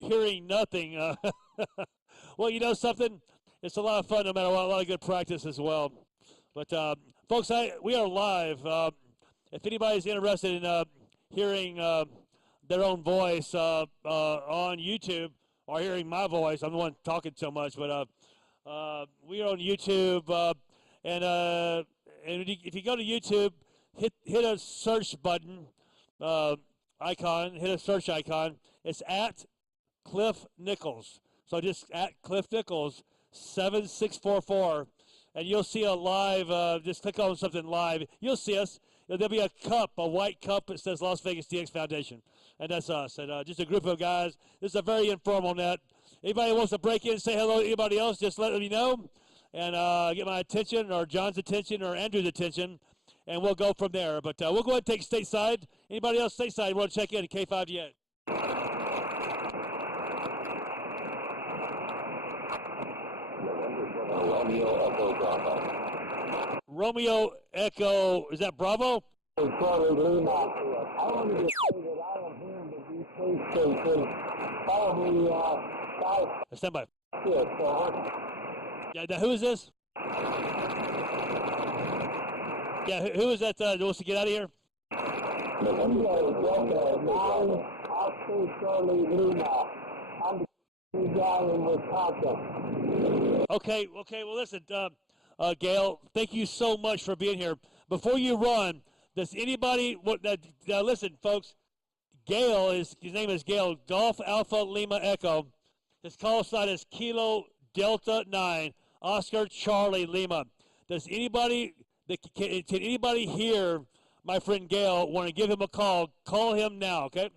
Hearing nothing. Well, you know something? It's a lot of fun no matter what, a lot of good practice as well. But, folks, we are live. If anybody's interested in hearing their own voice on YouTube or hearing my voice, I'm the one talking so much, but we are on YouTube. And if you go to YouTube, hit a search button icon, hit a search icon. It's at Cliff Nichols. So just at Cliff Nichols 7644, and you'll see a live. Just click on something live. You'll see us. There'll be a cup, a white cup that says Las Vegas DX Foundation, and that's us. And just a group of guys. This is a very informal net. Anybody wants to break in and say hello to anybody else, just let me know, and get my attention, or John's attention, or Andrew's attention, and we'll go from there. But we'll go ahead and take stateside. Anybody else stateside want to check in at K5DA? Romeo Echo, is that Bravo? Charlie Lima. I wanted to say that I am hearing the DC station probably 5. Stand by. 6. Yeah, now who is this? Yeah, who is that that wants to get out of here? Charlie Lima. I'm the guy in Wisconsin. Okay, well, listen, Gail, thank you so much for being here. Before you run, does anybody, listen, folks, his name is Gail, Golf Alpha Lima Echo. His call sign is Kilo Delta 9, Oscar Charlie Lima. Does anybody, can anybody hear my friend Gail want to give him a call? Call him now, okay?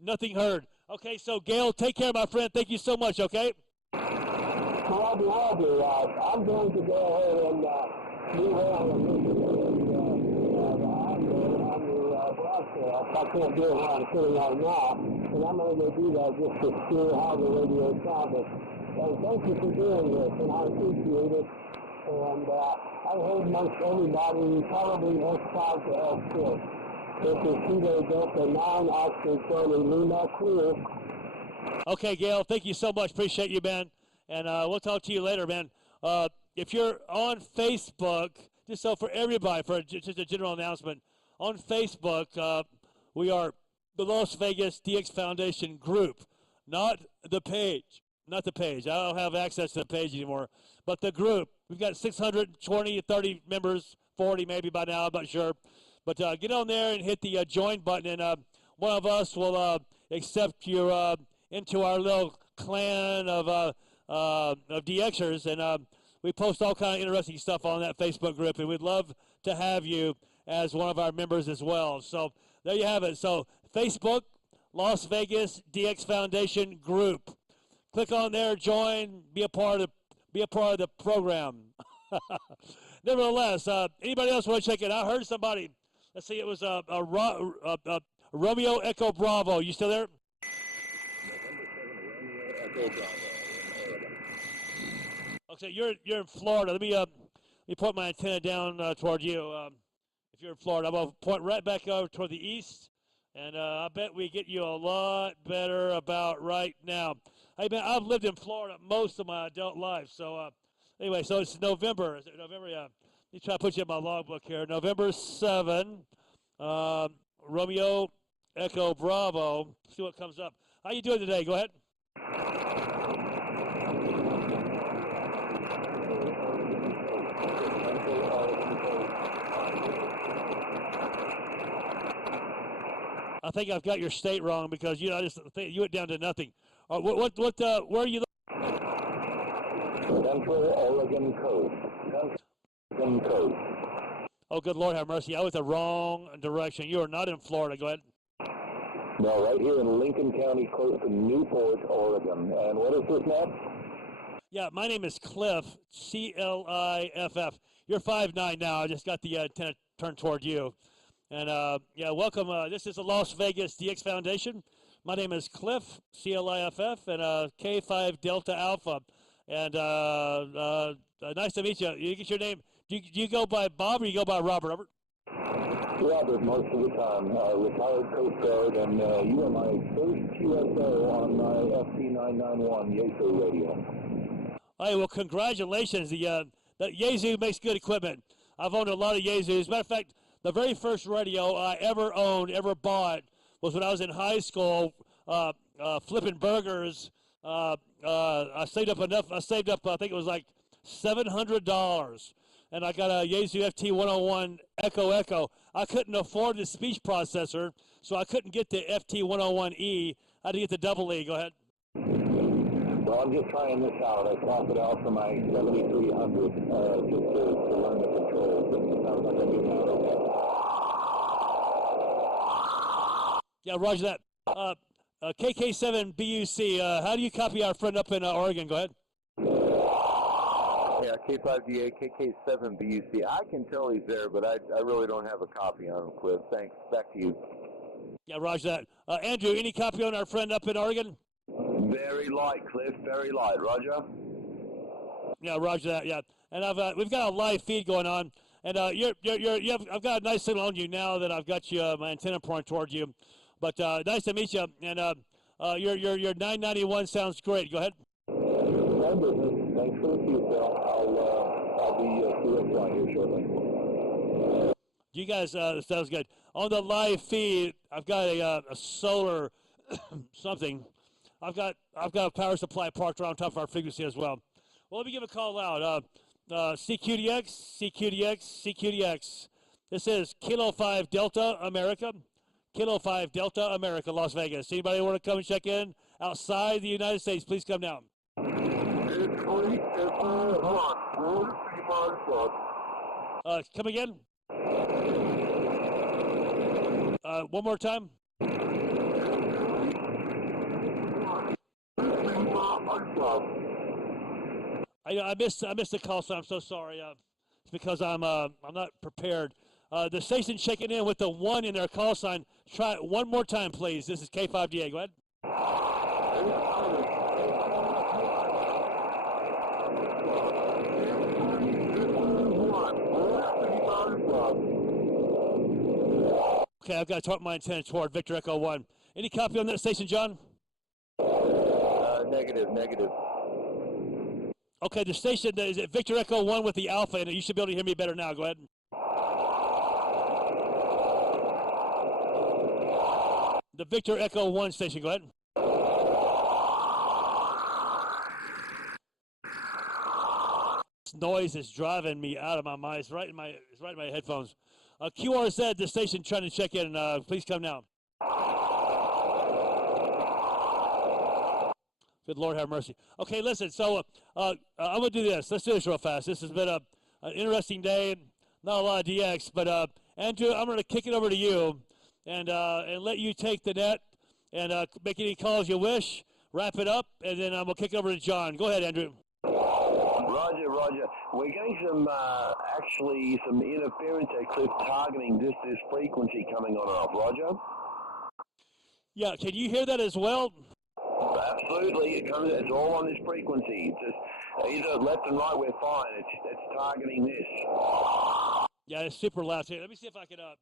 Nothing heard. Okay, so Gail, take care, my friend. Thank you so much, okay? Roger. I'm going to go ahead and move on and listen to the broadcast. I can't do it while I'm sitting right now, and I'm going to do that just to hear how the radio sounded. And thank you for doing this, and I appreciate it. And I heard most everybody probably S5 to S6. This is Kilo Delta 9, Oscar Charlie Lima, clear. Okay, Gail, thank you so much. Appreciate you, man. And we'll talk to you later, man. If you're on Facebook, just so for everybody, for just a general announcement, on Facebook, we are the Las Vegas DX Foundation group, not the page. Not the page. I don't have access to the page anymore. But the group, we've got 620, 30 members, 40 maybe by now, I'm not sure. But get on there and hit the join button, and one of us will accept you into our little clan of DXers, and we post all kind of interesting stuff on that Facebook group, and we'd love to have you as one of our members as well. So there you have it. So Facebook, Las Vegas DX Foundation group. Click on there, join, be a part of the program. Nevertheless, anybody else want to check it out? I heard somebody. Let's see, it was a Romeo Echo Bravo. You still there? Okay, you're in Florida. Let me point my antenna down toward you. If you're in Florida, I'm going to point right back over toward the east, and I bet we get you a lot better about right now. Hey, man, I've lived in Florida most of my adult life, so anyway, so it's November. Is it November? Yeah. Let me try to put you in my logbook here. November 7, Romeo Echo Bravo. See what comes up. How you doing today? Go ahead. I think I've got your state wrong because I just think you went down to nothing. Where are you? Central Oregon Coast. Oregon Coast. Oh, good Lord have mercy. I was the wrong direction. You are not in Florida. Go ahead. No, right here in Lincoln County, close to Newport, Oregon. And what is this, Matt? Yeah, my name is Cliff, C-L-I-F-F. You're 5'9" now. I just got the antenna turned toward you. And, yeah, welcome. This is the Las Vegas DX Foundation. My name is Cliff, C-L-I-F-F, and K5 Delta Alpha. And nice to meet you. You get your name. Do you go by Bob or you go by Robert? Robert, most of the time. Retired Coast Guard, and you were my first QSO on my FT991 Yaesu radio. Hey, well, congratulations. The Yaesu makes good equipment. I've owned a lot of Yaesus. As a matter of fact, the very first radio I ever bought, was when I was in high school, flipping burgers. I saved up, I think it was like $700. And I got a Yaesu FT101 Echo. I couldn't afford the speech processor, so I couldn't get the FT101E. I had to get the double E. Go ahead. Well, I'm just trying this out. I swapped it out for my 7300 just to learn the controls. It sounds like I'm getting out okay. Yeah, roger that. KK7 BUC, how do you copy our friend up in Oregon? Go ahead. Yeah, K5DA, KK7 BUC. I can tell he's there, but I really don't have a copy on him, Cliff. Thanks. Back to you. Yeah, roger that. Andrew, any copy on our friend up in Oregon? Very light, Cliff. Very light. Roger. Yeah, roger that. Yeah, and we've got a live feed going on, and I've got a nice signal on you now that I've got you my antenna pointed towards you. But nice to meet you, and your 991 sounds great. Go ahead. Thanks for the feed, Phil. I'll be QSO here shortly. You guys, sounds good. On the live feed, I've got a solar something. I've got a power supply parked around top of our frequency as well. Well, let me give a call out. CQDX. This is Kilo 5 Delta America. Kilo 5 Delta America, Las Vegas. Anybody want to come and check in outside the United States, please come down. Come again? One more time. I missed the call, so I'm so sorry. It's because I'm not prepared. The station checking in with the 1 in their call sign. Try it one more time, please. This is K5DA. Go ahead. Okay, I've got to talk my antenna toward Victor Echo 1. Any copy on that station, John? Negative. Okay, the station is it Victor Echo 1 with the alpha in it. You should be able to hear me better now. Go ahead. The Victor Echo 1 station. Go ahead. This noise is driving me out of my mind. It's right in my headphones. QRZ, the station, trying to check in. Please come now. Good Lord have mercy. Okay, listen, so I'm going to do this. Let's do this real fast. This has been an interesting day. Not a lot of DX, but Andrew, I'm going to kick it over to you and let you take the net and make any calls you wish, wrap it up, and then I'm going to kick it over to John. Go ahead, Andrew. Roger, Roger. We're getting some interference at Cliff targeting just this frequency coming on and off. Roger? Yeah, can you hear that as well? Absolutely. It's all on this frequency. It's just either left and right, we're fine. It's targeting this. Yeah, it's super loud. Here, let me see if I can. I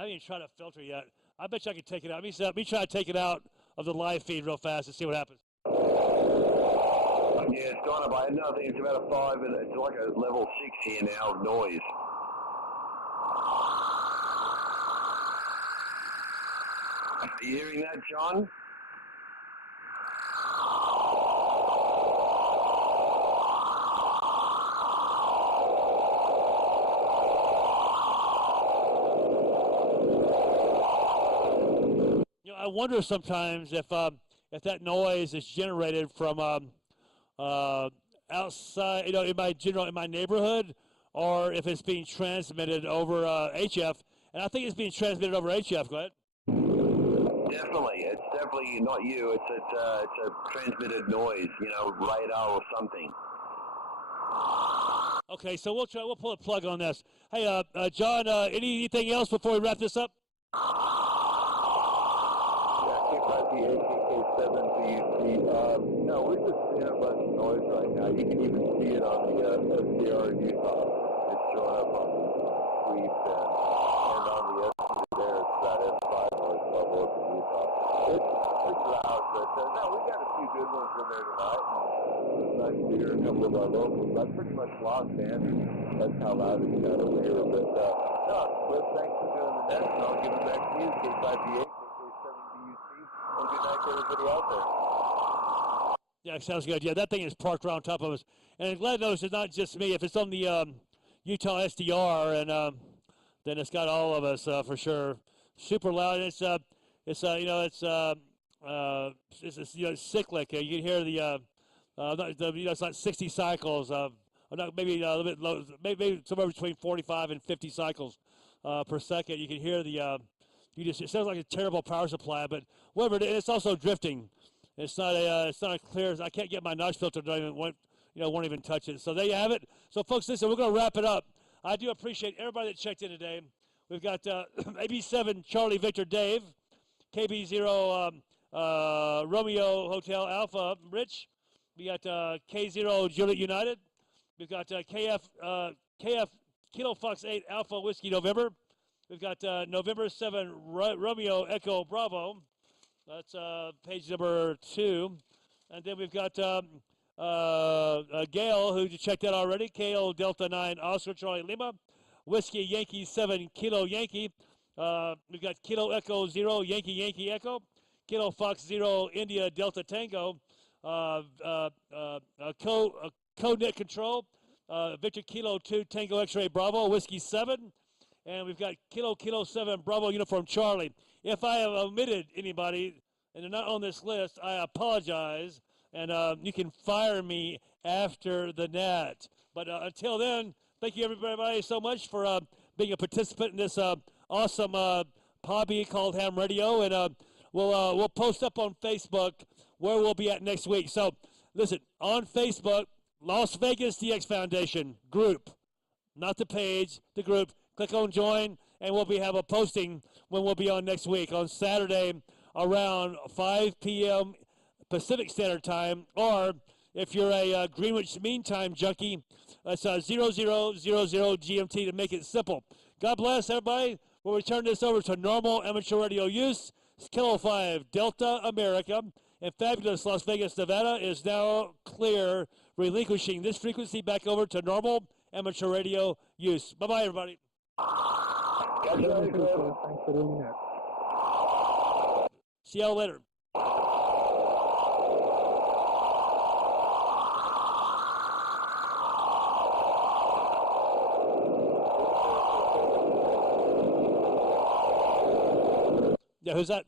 haven't even tried to filter yet. I bet you I can take it out. Let me try to take it out of the live feed real fast and see what happens. Yeah, it's gone up. I think it's about a 5, and it's like a level 6 here now of noise. Are you hearing that, John? I wonder sometimes if that noise is generated from outside, in my neighborhood, or if it's being transmitted over HF. And I think it's being transmitted over HF. Go ahead. Definitely, it's definitely not you. It's a transmitted noise, radar or something. Okay, so we'll pull a plug on this. Hey, John, anything else before we wrap this up? No, we're just in a bunch of noise right now. You can even see it on the SDR in Utah. It's showing up on the sweep and on the estimate there. It's that S5 noise level up in Utah. It's loud, but no, we got a few good ones in there tonight. It's nice to hear a couple of our locals. I pretty much lost Andrew. That's how loud it's got over here. But no, Cliff, thanks for doing the net, and I'll give it back to you. K5B8, KK7BUC, and good night to everybody out there. Yeah, sounds good. Yeah, that thing is parked right on top of us. And I'm glad to notice it's not just me. If it's on the Utah SDR, and then it's got all of us for sure. Super loud. It's cyclic. You can hear it's like 60 cycles. Maybe a little bit low. Maybe somewhere between 45 and 50 cycles per second. You can hear it sounds like a terrible power supply, but whatever. It's also drifting. It's not a clear. I can't get my notch filter. Won't even touch it. So there you have it. So folks, listen, we're going to wrap it up. I do appreciate everybody that checked in today. We've got AB7 Charlie Victor Dave, KB0 Romeo Hotel Alpha Rich. We got K0 Juliet United. We've got KF Kilo Fox 8 Alpha Whiskey November. We've got November 7 Romeo Echo Bravo. That's page number 2. And then we've got Gail, who you checked out already. KO Delta 9 Oscar Charlie Lima. Whiskey Yankee 7 Kilo Yankee. We've got Kilo Echo 0 Yankee Yankee Echo. Kilo Fox 0 India Delta Tango. Codenet Control. Victor Kilo 2 Tango X-Ray Bravo. Whiskey 7. And we've got Kilo 7 Bravo Uniform Charlie. If I have omitted anybody and they're not on this list, I apologize. And you can fire me after the net. But until then, thank you everybody so much for being a participant in this awesome hobby called Ham Radio. And we'll post up on Facebook where we'll be at next week. So listen, on Facebook, Las Vegas DX Foundation group, not the page, the group. Click on join, and we'll have a posting when we'll be on next week on Saturday around 5 p.m. Pacific Standard Time, or if you're a Greenwich Mean Time junkie, it's 0000 GMT to make it simple. God bless everybody. We'll return this over to normal amateur radio use. It's Kilo 5 Delta America, and fabulous Las Vegas, Nevada is now clear, relinquishing this frequency back over to normal amateur radio use. Bye-bye, everybody. Thanks for doing that. See y'all later. Yeah, who's that?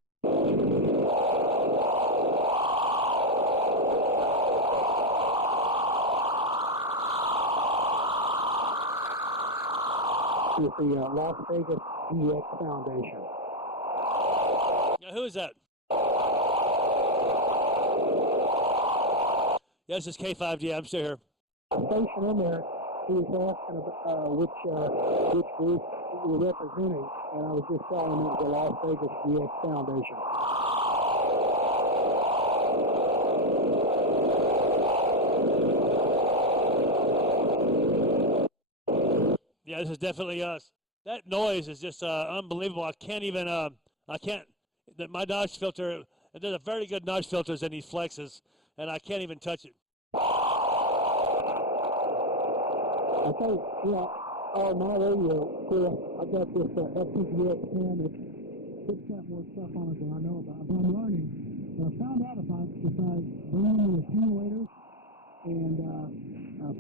With the Las Vegas DX Foundation. Yeah, who is that? Yeah, this is K5D. I'm still here. Station in there, he was asking about which group you're representing, and I was just telling him it was the Las Vegas DX Foundation. Yeah, this is definitely us. That noise is just unbelievable. I can't even, my notch filter, there's a very good notch filters in these flexes, and I can't even touch it. I think, on my radio, I got this FPGX 10 that it's got more stuff on it than I know about. But I'm learning. But I found out if I bring in the accumulators and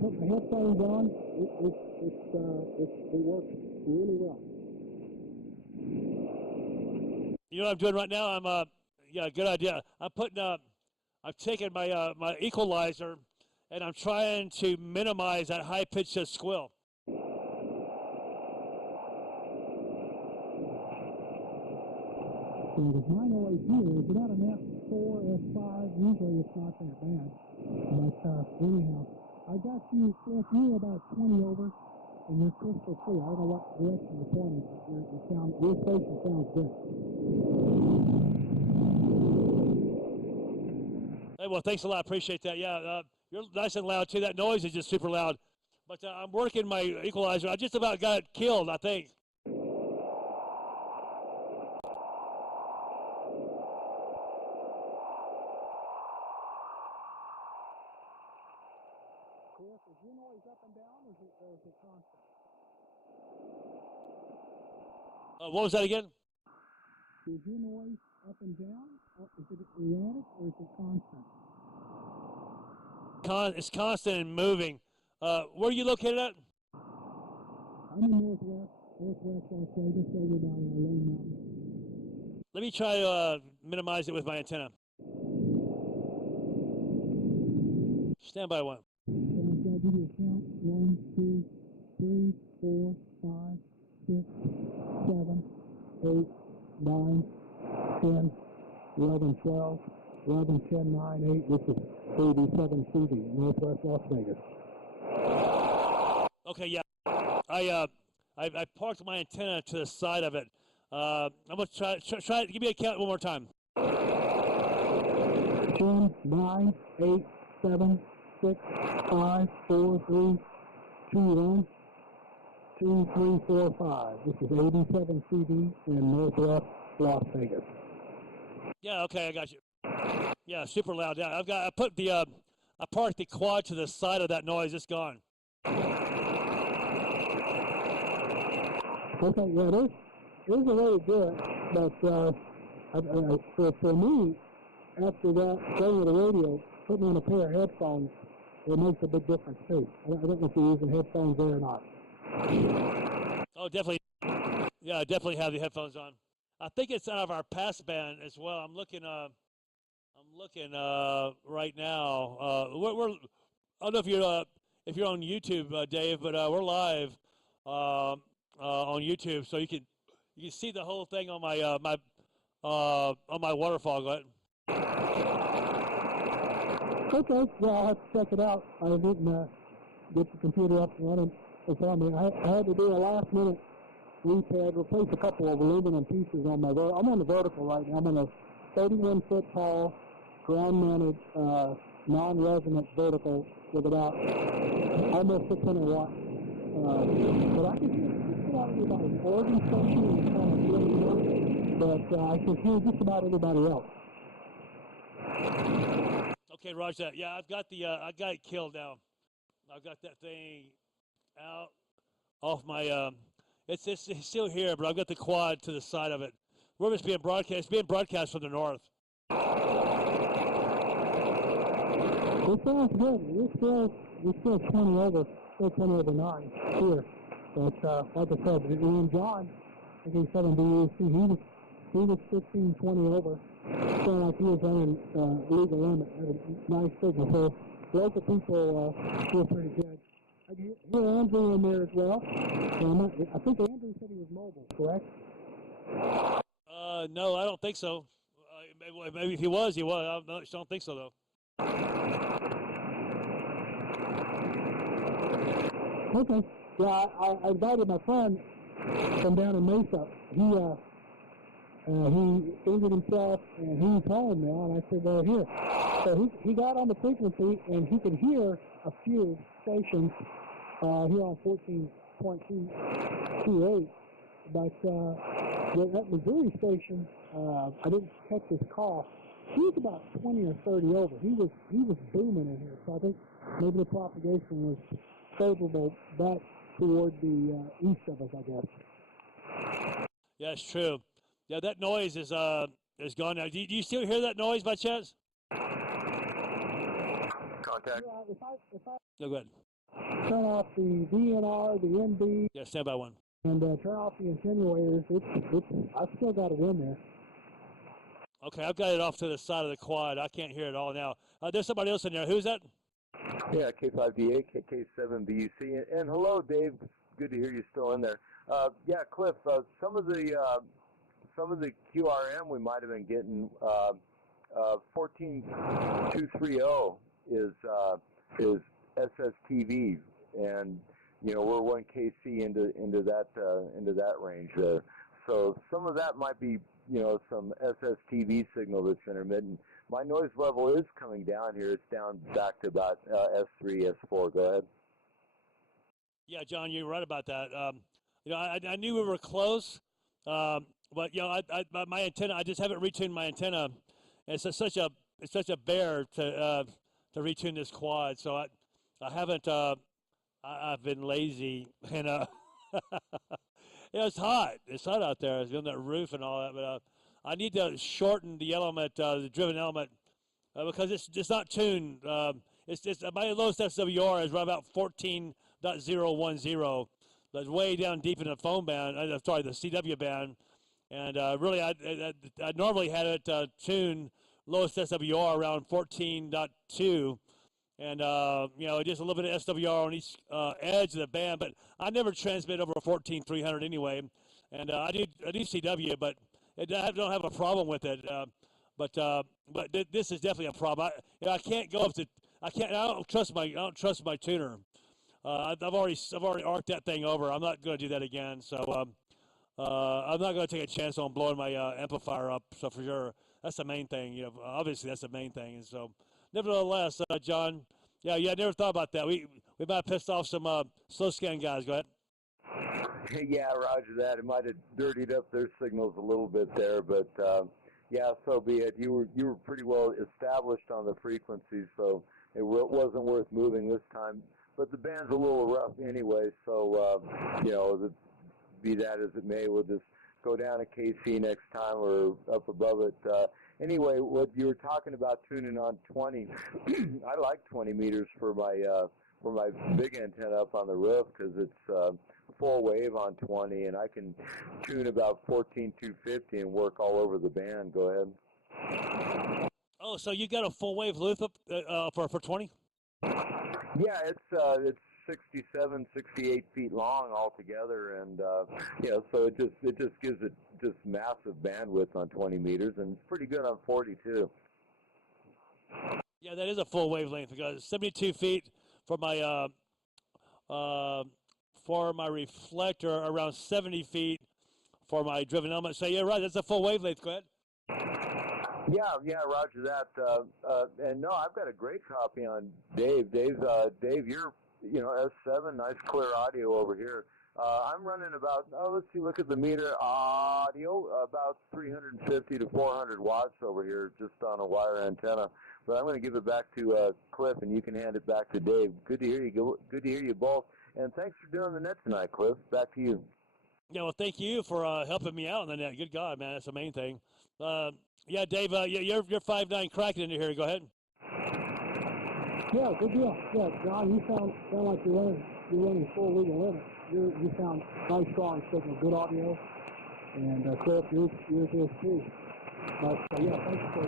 put my headphones on, it works really well. You know what I'm doing right now? Yeah, good idea. I've taken my my equalizer, and I'm trying to minimize that high pitch squeal. So the my noise here is about an F4, F5. Usually it's not that bad. But anyhow, I got you, Cliff, you're about 20 over, and you're crystal clear. I don't know what direction you're pointing, but your station sounds good. Hey, well, thanks a lot. Appreciate that. Yeah, you're nice and loud, too. That noise is just super loud. But I'm working my equalizer. I just about got it killed, I think. Is your noise up and down, or is it constant? What was that again? Is your noise up and down? Is it erratic, or is it constant? It's constant and moving. Where are you located at? I'm in northwest Las Vegas, over by Lone Mountain. Let me try to minimize it with my antenna. Stand by one. So I'll give you a count. 1, 2, 3, 4, 5, 6, 7, 8, 9, 10, 11, 12, 11, 10, 9, 8. This is 87 CD, Northwest Las Vegas. Okay, yeah. I parked my antenna to the side of it. I'm gonna try it. Give me a count one more time. 10, 9, 8, 7, 6, 5, 4, 3, 2, 1, 2, 3, 4, 5. This is 87 CD in Northwest Las Vegas. Yeah, okay, I got you. Yeah, super loud. Yeah, I parked the quad to the side of that noise. It's gone. Okay, yeah, there's a way to do it, but for me, after that, going with the radio, putting on a pair of headphones, it makes a big difference too. I don't know if you're using headphones there or not. Oh, definitely. Yeah, I definitely have the headphones on. I think it's out of our passband as well. I'm looking right now. We're I don't know if you're on YouTube, Dave, but we're live on YouTube, so you can see the whole thing on my on my waterfall. Go ahead. Okay, well, I'll have to check it out. I didn't get the computer up and running. It's on me. I had to do a last-minute repad, replace a couple of aluminum pieces on my I'm on the vertical right now. I'm on a 31-foot tall, ground-mounted, non-resonant vertical with about almost 600 watts. But I can hear just about everybody's organ function is kind of really low, but I can hear just about everybody else. Okay, Roger that. Yeah, I've got I got it killed now. I've got that thing out off my it's still here, but I've got the quad to the side of it. Where it's being broadcast? It's being broadcast from the north. It sounds good. We're still 20 over, still 20 over 9 here. But like I said, and John, I think he said on DUC, he was 15, 20 over. Sounded like he was running legal limit. Had a nice signal. So local people feel pretty good. I hear Andrew in there as well. I think Andrew said he was mobile, correct? No, I don't think so. Maybe if he was, he was. I don't think so, though. Okay. Yeah, I invited my friend from down in Mesa. He injured himself, and he's home now, and I said, well, here. So he got on the frequency, and he could hear a few stations here on 14.28. But that Missouri station, I didn't catch his call. He was about 20 or 30 over. He was booming in here, so I think maybe the propagation was favorable back toward the east of us, I guess. Yeah, it's true. Yeah, that noise is gone now. Do you still hear that noise by chance? Contact. Yeah, if I No, go ahead. turn off the DNR, the NB, Yeah, stand by one. and turn off the attenuators, I've still got it in there. Okay, I've got it off to the side of the quad. I can't hear it all now. There's somebody else in there. Who's that? Yeah, K5DA, KK7BUC, and hello, Dave. Good to hear you still in there. Yeah, Cliff. Some of the QRM we might have been getting. 14230 is SSTV, and we're 1 KC into that range there. So some of that might be some SSTV signal that's intermittent. My noise level is coming down here. It's down back to about S3, S4. Go ahead. Yeah, John, you're right about that. I knew we were close, but my antenna. I just haven't retuned my antenna. It's such a bear to retune this quad. So I haven't. I've been lazy, and it's hot. It's hot out there. It's on that roof and all that, but I need to shorten the element, the driven element, because it's not tuned. It's my lowest SWR is right about 14.010. That's way down deep in the phone band. The CW band, and really I normally had it tuned lowest SWR around 14.2. And, just a little bit of SWR on each edge of the band, but I never transmit over a 14.300 anyway. And I do CW, but I don't have a problem with it. But this is definitely a problem. I can't go up to. I don't trust my tuner. I've already arced that thing over. I'm not going to do that again. So I'm not going to take a chance on blowing my amplifier up. So for sure, that's the main thing. Obviously that's the main thing. And so. Nevertheless, John, I never thought about that. We might have pissed off some slow scan guys. Go ahead. Yeah, roger that. It might have dirtied up their signals a little bit there, but so be it. You were pretty well established on the frequencies, so it wasn't worth moving this time. But the band's a little rough anyway, so be that as it may, we'll just go down to KC next time or up above it. Anyway, what you were talking about tuning on 20, I like 20 meters for my big antenna up on the roof because it's full wave on 20, and I can tune about 14.250 and work all over the band. Go ahead. Oh, so you got a full wave loop up for 20? Yeah, it's 67, 68 feet long altogether, and so it just gives it just massive bandwidth on 20 meters, and it's pretty good on 40 too. Yeah, that is a full wavelength because 72 feet for my reflector, around 70 feet for my driven element. So you're right, that's a full wavelength. Go ahead. Yeah, roger that. And no, I've got a great copy on Dave. Dave, you're S7, nice clear audio over here. I'm running about, look at the meter audio, about 350 to 400 watts over here just on a wire antenna. But I'm going to give it back to Cliff, and you can hand it back to Dave. Good to hear you. Good to hear you both. And thanks for doing the net tonight, Cliff. Back to you. Yeah, well, thank you for helping me out on the net. Good God, man, that's the main thing. Dave, you're 5'9" cracking into here. Go ahead. Yeah, good deal. Yeah, John, you sound like you're running full legal limit. You sound nice, strong signal, good audio. And Cliff, yours is too. But yeah, thanks for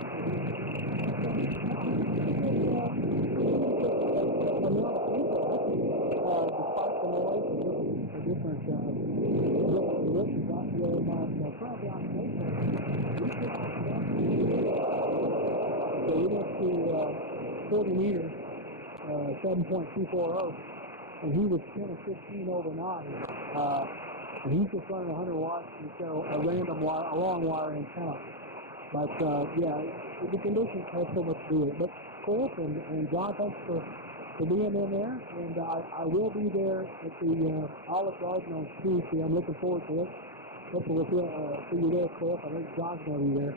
despite the noise and the different directions out there, my friend down there, so we went to 40 meters, 7.240, and he was 10 or 15 over 9. And he's just running 100 watts instead of a random wire, a long wire antenna. But yeah, the conditions have so much to do with it. But Cliff and John, thanks for being in there. And I will be there at the Olive Garden on Tuesday. I'm looking forward to it. Hopefully we'll see you there, Cliff. I think John's going to be there.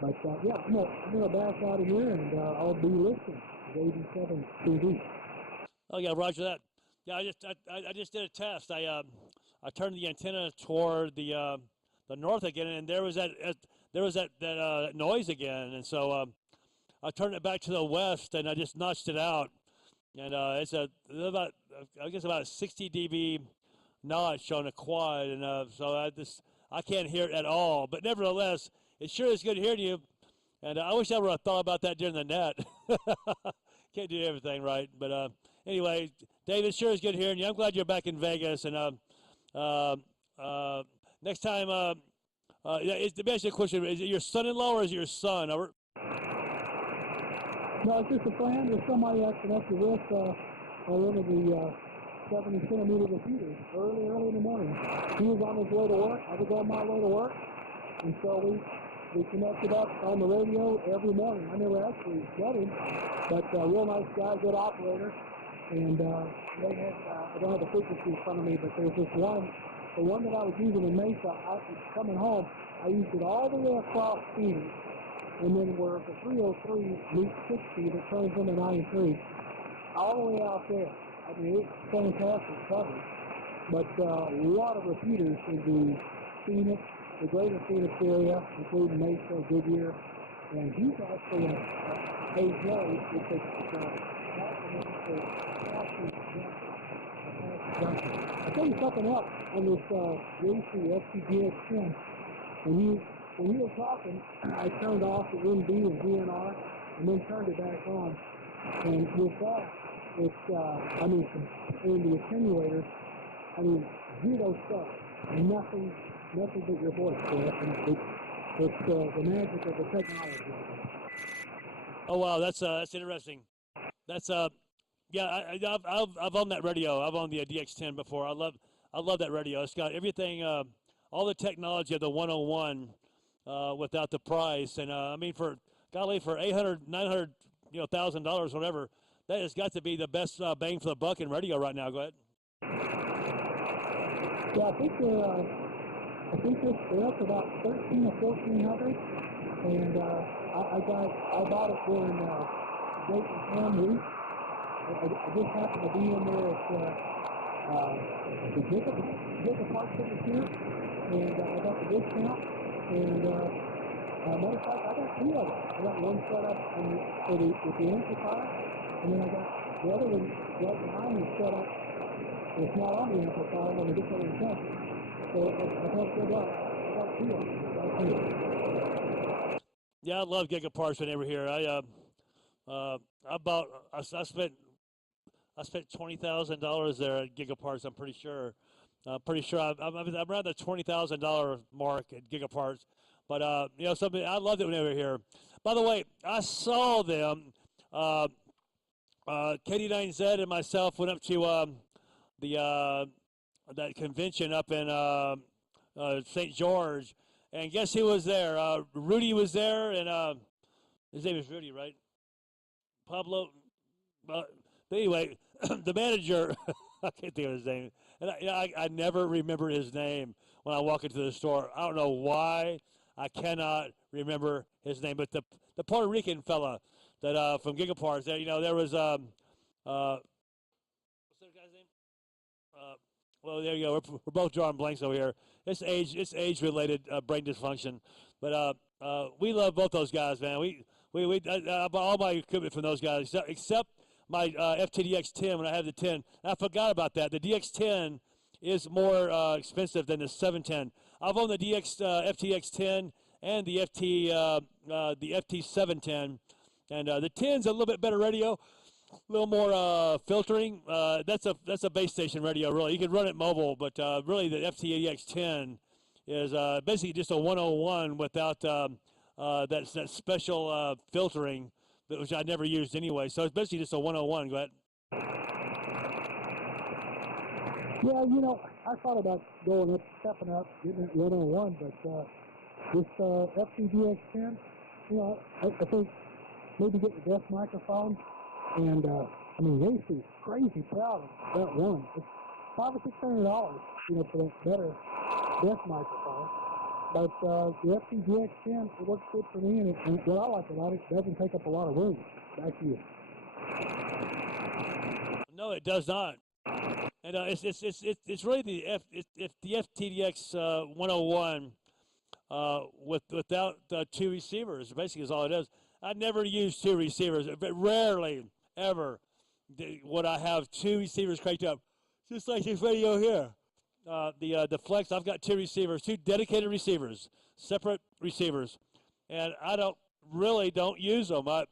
But yeah, I'm gonna back out of here, and I'll be listening to 87 TV. Oh yeah, Roger that. Yeah, I just did a test. I turned the antenna toward the north again, and there was that noise again, and so I turned it back to the west, and I just notched it out, and it's about 60 dB notch on a quad, and so I can't hear it at all. But nevertheless, it sure is good hearing you, and I wish I would have thought about that during the net. Can't do everything right, but anyway, David, sure is good hearing you. I'm glad you're back in Vegas, and next time, the basic question: is it your son-in-law or is it your son? No, it's just a friend or somebody I connected with one of the 70-centimeter repeaters early in the morning. He was on his way to work. I was on my way to work, and so we connected up on the radio every morning. I never actually met him, but real nice guy, good operator. And they had, I don't have the frequency in front of me, but there's this one, the one that I was using in Mesa, I was coming home, I used it all the way across Phoenix, and then where the 303 meets 60 that turns into 93, all the way out there. I mean, it's fantastic coverage. But a lot of repeaters in the Phoenix, the greater Phoenix area, including Mesa, Goodyear, and he's actually a AJ, which is I'll tell you something else on this JC FTGX10. When you were talking, I turned off the MB and DNR and then turned it back on. And with that, it's, in the attenuator, zero stuff. Nothing but your voice there. And it's the magic of the technology. Oh wow, that's interesting. That's yeah, I've owned that radio. I've owned the DX10 before. I love that radio. It's got everything, all the technology of the 101 without the price. And for $800, $900, $1,000, whatever, that has got to be the best bang for the buck in radio right now. Go ahead. Yeah, I think they're up to about 13 or 1400, and I bought it during Dayton Ham week. I just happened to be in there at the Gigaparts Institute, and I got the discount. And matter of fact, I got two of them. I got one set up with the amplifier, and then I got the other one right behind me set up. It's not on the amplifier, on a different antenna. So I got good luck. I got two of them right here. Yeah, I love Gigaparts when they were here. I spent $20,000 there at Gigaparts. I'm pretty sure. I'm around the $20,000 mark at Gigaparts. But something I loved it when they were here. By the way, I saw them. KD9Z and myself went up to that convention up in St. George, and guess who was there? Rudy was there, and his name is Rudy, right? Pablo. But anyway, the manager, I can't think of his name, and I never remember his name when I walk into the store. I don't know why I cannot remember his name, but the Puerto Rican fella that from Gigaparts, there was what's that guy's name? Well, there you go. We're both drawing blanks over here. It's age-related brain dysfunction, but we love both those guys, man. I bought all my equipment from those guys except my FTDX10 when I had the 10. I forgot about that. The DX10 is more expensive than the 710. I've owned the FTX10 and the FT710, and the 10's a little bit better radio, a little more filtering. That's a base station radio, really. You can run it mobile, but really the FTX10 is basically just a 101 without that special filtering, which I never used anyway. So it's basically just a 101. Go ahead. Yeah, I thought about going up, stepping up, getting it 101, but this FTDX10, I think maybe get the desk microphone, and Yace's crazy proud of that one. It's $500 or $600, for that better desk microphone. But the FTDX10, it works good for me, and what I like about it, it doesn't take up a lot of room. Back to you. No, it does not. And it's really the FTDX 101 without two receivers. Basically, is all it is. I never use two receivers. But rarely ever would I have two receivers cranked up, just like this radio here. The Flex, I've got two receivers, two dedicated receivers, separate receivers, and I don't use them. I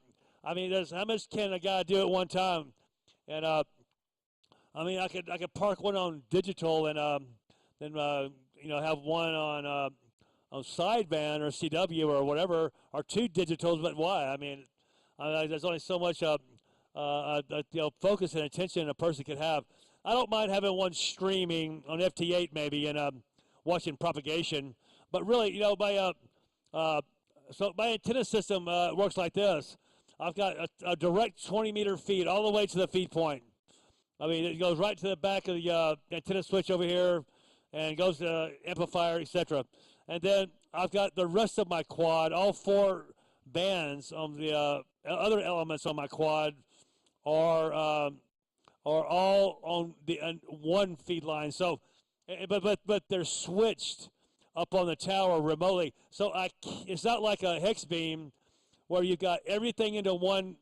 mean, how much can a guy do at one time? And I could park one on digital and then have one on sideband or CW or whatever, or two digitals. But why? I mean, there's only so much focus and attention a person could have. I don't mind having one streaming on FT8 maybe and watching propagation. But really, my antenna system works like this. I've got a direct 20-meter feed all the way to the feed point. I mean, it goes right to the back of the antenna switch over here and goes to the amplifier, etc. And then I've got the rest of my quad, all four bands on the other elements on my quad are all on the one feed line. So, but they're switched up on the tower remotely. So it's not like a hex beam where you've got everything into one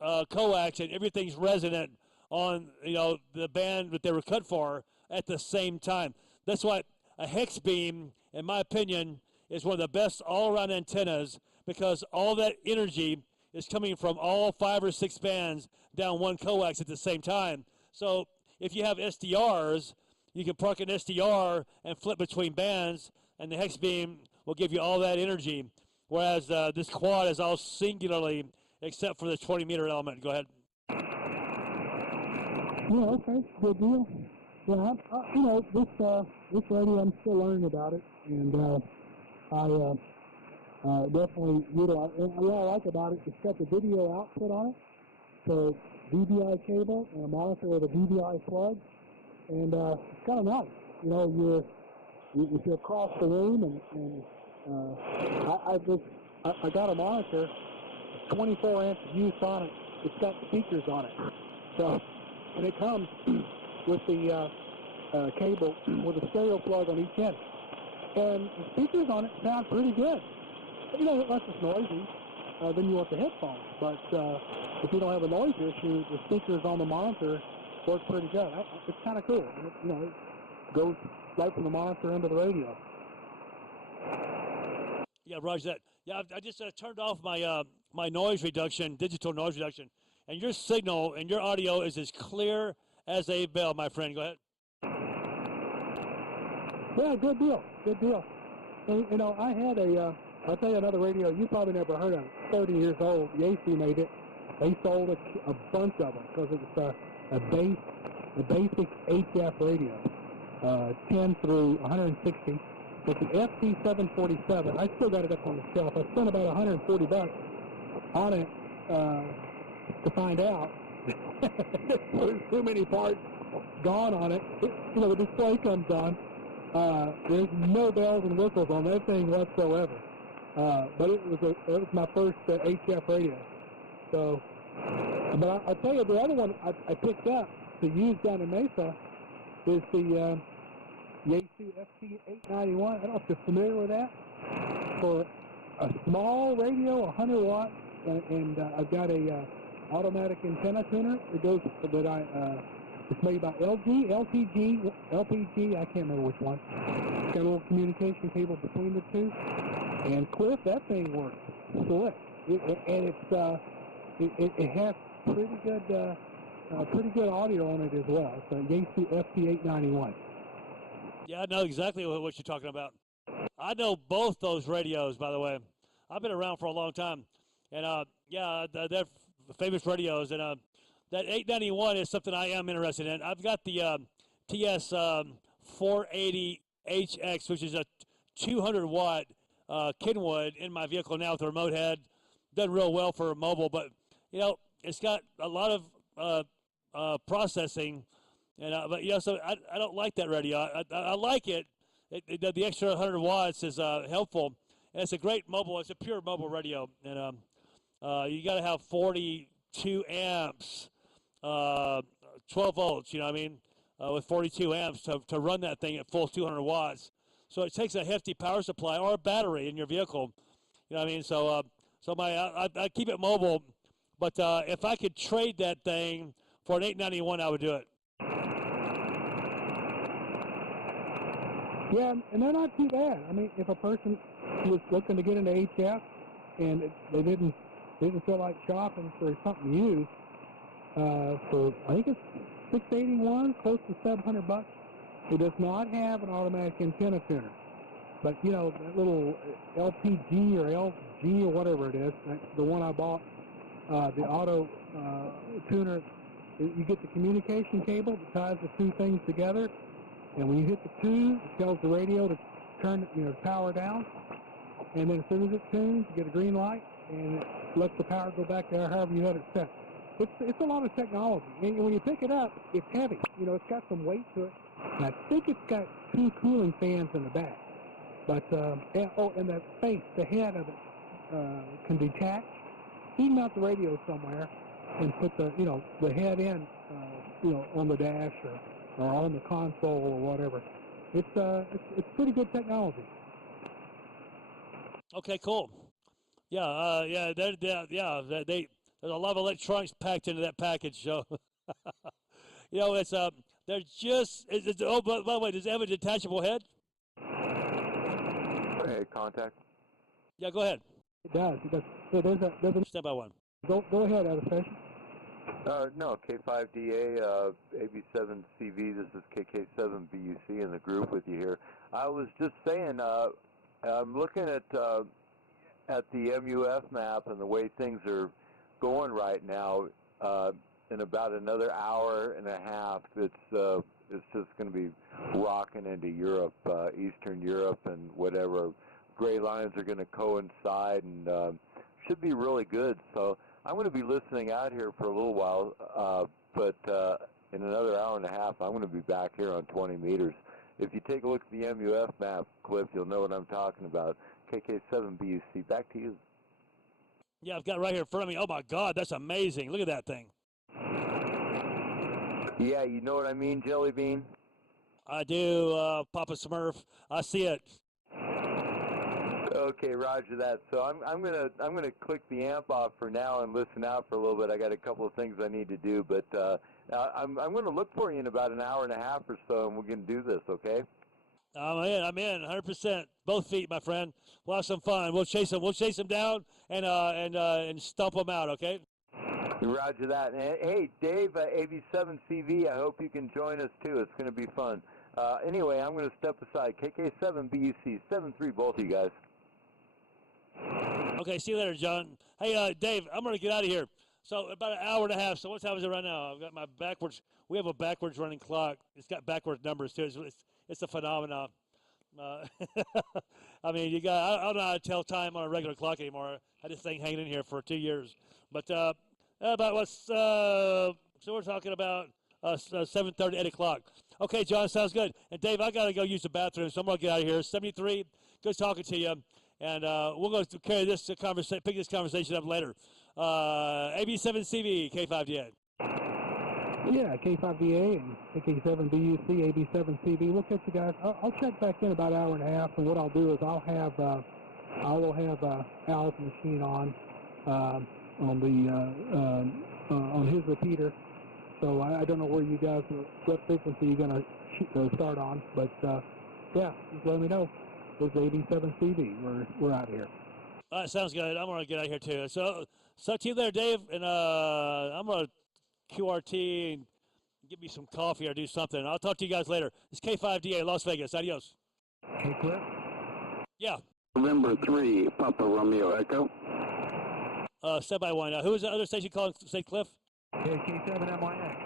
coax and everything's resonant on the band that they were cut for at the same time. That's why a hex beam, in my opinion, is one of the best all-around antennas, because all that energy is coming from all 5 or 6 bands down one coax at the same time. So if you have SDRs, you can park an SDR and flip between bands, and the hex beam will give you all that energy. Whereas this quad is all singularly, except for the 20-meter element. Go ahead. Yeah, okay, good deal. Yeah, this radio, I'm still learning about it, and I definitely utilize. And what I like about it, it's got the video output on it, so VBI cable and a monitor with a VBI plug, and it's kind of nice. If you're across the room, and I got a monitor, 24 amp use on it. It's got speakers on it, so. And it comes with the cable with a stereo plug on each end. And the speakers on it sound pretty good. Unless it's noisy, then you want the headphones. But if you don't have a noise issue, the speakers on the monitor work pretty good. It's kind of cool. It goes right from the monitor into the radio. Yeah, roger that. Yeah, I just turned off my my noise reduction, digital noise reduction. And your signal and your audio is as clear as a bell, my friend. Go ahead. Yeah, good deal. Good deal. And, I had I'll tell you another radio you probably never heard of. 30 years old. Yace made it. They sold a bunch of them because it was a basic HF radio, 10 through 160. But the FT747, I still got it up on the shelf. I spent about $140 on it. To find out there's too many parts gone on it. The display comes on. There's no bells and whistles on that thing whatsoever. But it was my first HF radio. So, but I'll tell you, the other one I picked up to use down in Mesa is the Yaesu FT891. I don't know if you're familiar with that. For a small radio, 100 watts, and I've got a automatic antenna tuner that It's made by LG, LPG, I can't remember which one. It's got a little communication cable between the two. And Cliff, that thing works slick. It has pretty good audio on it as well. It's a Yaesu FT891. Yeah, I know exactly what you're talking about. I know both those radios, by the way. I've been around for a long time. And, they're famous radios. And that 891 is something I am interested in. I've got the TS 480HX, which is a 200-watt Kenwood in my vehicle now with a remote head. Done real well for mobile, but, it's got a lot of processing. And so I don't like that radio. I like it. The extra 100 watts is helpful. And it's a great mobile. It's a pure mobile radio. And you got to have 42 amps, 12 volts, with 42 amps to run that thing at full 200 watts. So it takes a hefty power supply or a battery in your vehicle. So I keep it mobile. But if I could trade that thing for an 891, I would do it. Yeah, and they're not too bad. If a person was looking to get into HF and they didn't feel like shopping for something used, for I think it's $681, close to $700. It does not have an automatic antenna tuner, but that little LPG or LG or whatever it is, the one I bought, the auto tuner. You get the communication cable that ties the two things together, and when you hit the 2, it tells the radio to turn, power down, and then as soon as it tunes, you get a green light, and it lets the power go back there however you had it set. It's a lot of technology, and when you pick it up, it's heavy. It's got some weight to it, and I think it's got 2 cooling fans in the back. But and the face, the head of it can detach. You can mount the radio somewhere and put the head in, on the dash or on the console or whatever. It's pretty good technology. Okay, cool. There's a lot of electronics packed into that package. So, they're just. Oh, by the way, does it have a detachable head? Hey, contact. Yeah, go ahead. It does. So there's a Step by one. Go ahead, Anastasia. No, K5DA, AB7CV. This is KK7BUC in the group with you here. I was just saying, I'm looking at the MUF map and the way things are going right now. In about another hour and a half, it's just going to be rocking into Europe, Eastern Europe, and whatever. Gray lines are going to coincide, and should be really good. So I'm going to be listening out here for a little while, but in another hour and a half, I'm going to be back here on 20 meters. If you take a look at the MUF map, Cliff, you'll know what I'm talking about. KK7BUC, back to you. Yeah, I've got it right here in front of me. Oh, my God, that's amazing. Look at that thing. Yeah, you know what I mean, Jelly Bean? I do, Papa Smurf. I see it. Okay, roger that. So I'm gonna click the amp off for now and listen out for a little bit. I got a couple of things I need to do, but I'm going to look for you in about an hour and a half or so, and we're going to do this. Okay? I'm in, 100%. Both feet, my friend. We'll have some fun. We'll chase them down and stomp them out. Okay? Roger that. And, hey, Dave, AB7CV. I hope you can join us too. It's going to be fun. Anyway, I'm going to step aside. KK7BUC 73. Both of you guys. Okay, see you later, John. Hey, Dave, I'm going to get out of here. So about an hour and a half. So what time is it right now? I've got my backwards. We have a backwards running clock. It's got backwards numbers too. It's a phenomenon. I mean, I don't know how to tell time on a regular clock anymore. I had this thing hanging in here for 2 years. But about what's so we're talking about 7:30, 8 o'clock. Okay, John, sounds good. And Dave, I got to go use the bathroom, so I'm going to get out of here. 73, good talking to you. And we'll go carry this conversation, pick this conversation up later. AB7CV, K5DA. Yeah, K5DA and KK7BUC, AB7CV. We'll catch you guys. I'll check back in about an hour and a half, and what I'll do is I will have Al's machine on the on his repeater, So I don't know where you guys, what frequency you're going to start on, but yeah, just let me know. It was 87 CD. We're out here. All right, sounds good. I'm gonna get out of here too. So, talk to you later, Dave. And I'm gonna QRT and get me some coffee or do something. I'll talk to you guys later. It's K5DA, Las Vegas. Adios. Hey, Cliff. Yeah. November 3, Papa Romeo Echo. Step by one. Who was the other station calling St. Cliff? K7MYX.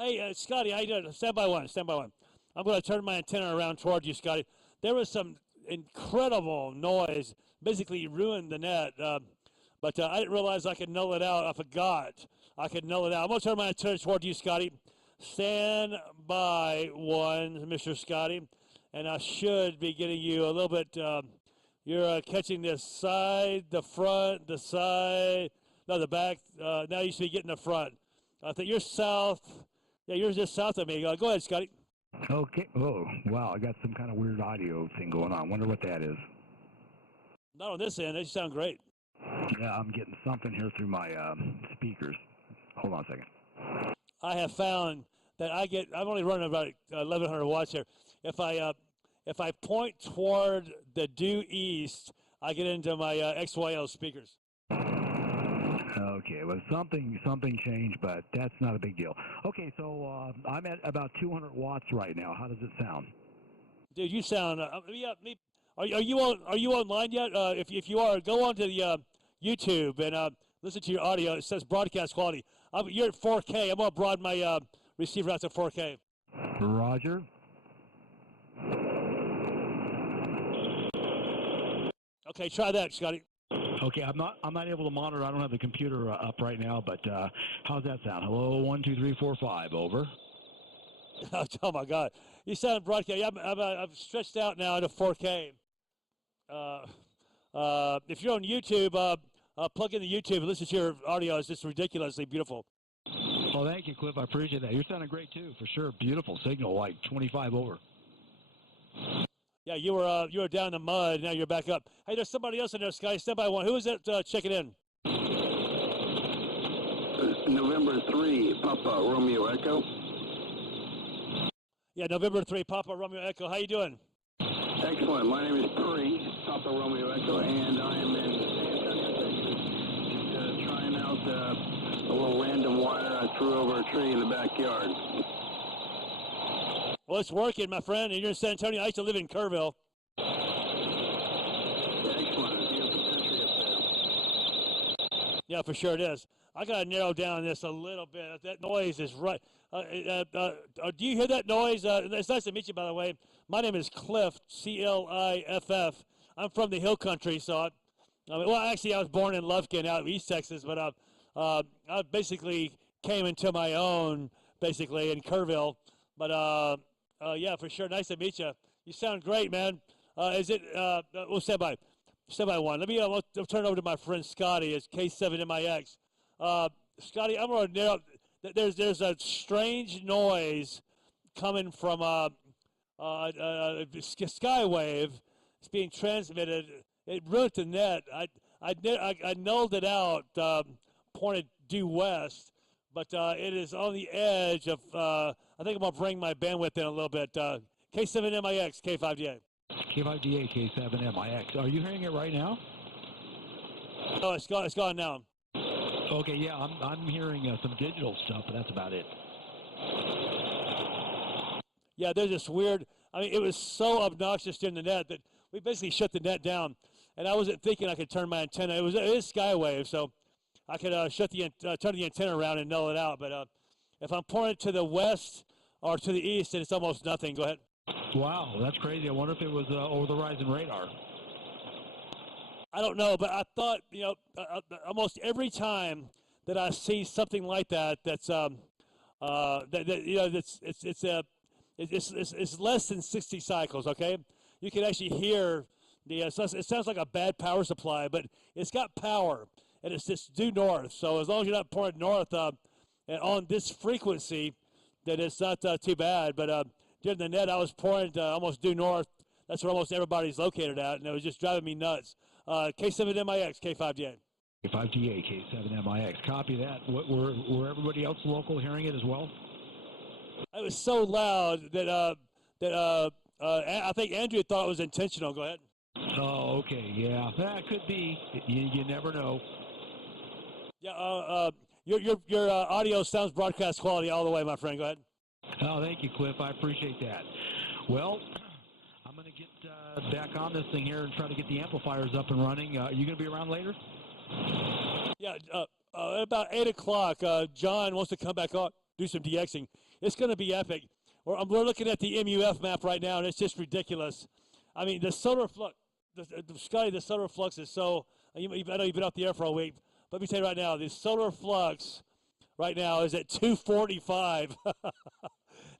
Hey, Scotty, how you doing? Stand by one. Stand by one. I'm going to turn my antenna around toward you, Scotty. There was some incredible noise, basically ruined the net, but I didn't realize I could null it out. I forgot I could null it out. I'm going to turn my antenna toward you, Scotty. Stand by one, Mr. Scotty, and I should be getting you a little bit. You're catching the side, the front, the side, no, the back. Now you should be getting the front. I think you're south. Yeah, you're just south of me. Go ahead, Scotty. Okay. Oh, wow. I got some kind of weird audio thing going on. Wonder what that is. Not on this end. They sound great. Yeah, I'm getting something here through my speakers. Hold on a second. I have found that I'm only running about 1,100 watts here. If I point toward the due east, I get into my XYL speakers. Okay, well, something changed, but that's not a big deal. Okay, so I'm at about 200 watts right now. How does it sound? Dude, you sound. Are you online yet? If you are, go on to the YouTube and listen to your audio. It says broadcast quality. You're at 4K. I'm gonna broaden my receiver out to 4K. Roger. Okay, try that, Scotty. Okay, I'm not able to monitor. I don't have the computer up right now, but how's that sound? Hello, 1, 2, 3, 4, 5. Over. Oh my God, you sound broadcast. I'm stretched out now to 4K. If you're on YouTube, plug in the YouTube and listen to your audio. It's just ridiculously beautiful. Oh, thank you, Cliff. I appreciate that. You're sounding great too, for sure. Beautiful signal, like 25 over. Yeah, you were down in the mud. Now you're back up. Hey, there's somebody else in there, Sky. Stand by one. Who is that checking in? November 3, Papa Romeo Echo. Yeah, November 3, Papa Romeo Echo. How you doing? Excellent. My name is Pri, Papa Romeo Echo, and I am in San Antonio, Texas. Just trying out a little random wire I threw over a tree in the backyard. Well, it's working, my friend. And you're in San Antonio. I used to live in Kerrville. Excellent. Beautiful country up there. Yeah, for sure it is. I got to narrow down this a little bit. That noise is right. Do you hear that noise? It's nice to meet you, by the way. My name is Cliff, C-L-I-F-F. I'm from the Hill Country, so actually, I was born in Lufkin out of East Texas, but I basically came into my own, basically, in Kerrville. But, yeah, for sure. Nice to meet you. You sound great, man. Is it, we'll stand by one. Let me I'll turn it over to my friend Scotty. It's K7MIX. Scotty, I'm going to narrow. There's a strange noise coming from Skywave. It's being transmitted. It ruined the net. I nulled it out, pointed due west, but it is on the edge of. I think I'm gonna bring my bandwidth in a little bit. K7MIX, K5DA. K5DA, K7MIX. Are you hearing it right now? Oh, it's gone now. Okay, yeah, I'm hearing some digital stuff, but that's about it. Yeah, there's this weird. I mean, it was so obnoxious during the net that we basically shut the net down, and I wasn't thinking I could turn my antenna. It is Skywave, so I could turn the antenna around and null it out. But if I'm pointed to the west or to the east, then it's almost nothing. Go ahead. Wow, that's crazy. I wonder if it was over the horizon radar. I don't know, but I thought, almost every time that I see something like that, that's it's less than 60 cycles. Okay, you can actually hear it sounds like a bad power supply, but it's got power and it's just due north. So as long as you're not pointed north and on this frequency, then it's not too bad. But during the net, I was pointed almost due north. That's where almost everybody's located at, and it was just driving me nuts. K7MIX, K5DA. K5TA, K7MIX. Copy that. Were everybody else local hearing it as well? It was so loud that I think Andrea thought it was intentional. Go ahead. Oh, okay, yeah, that could be. You never know. Yeah, your audio sounds broadcast quality all the way, my friend. Go ahead. Oh, thank you, Cliff. I appreciate that. Well, I'm going to get back on this thing here and try to get the amplifiers up and running. You going to be around later? Yeah, at about 8 o'clock, John wants to come back on, do some DXing. It's going to be epic. We're looking at the MUF map right now, and it's just ridiculous. I mean, the solar flux, Scotty, the solar flux is so, I know you've been off the air for a week, but let me tell you right now, the solar flux right now is at 245.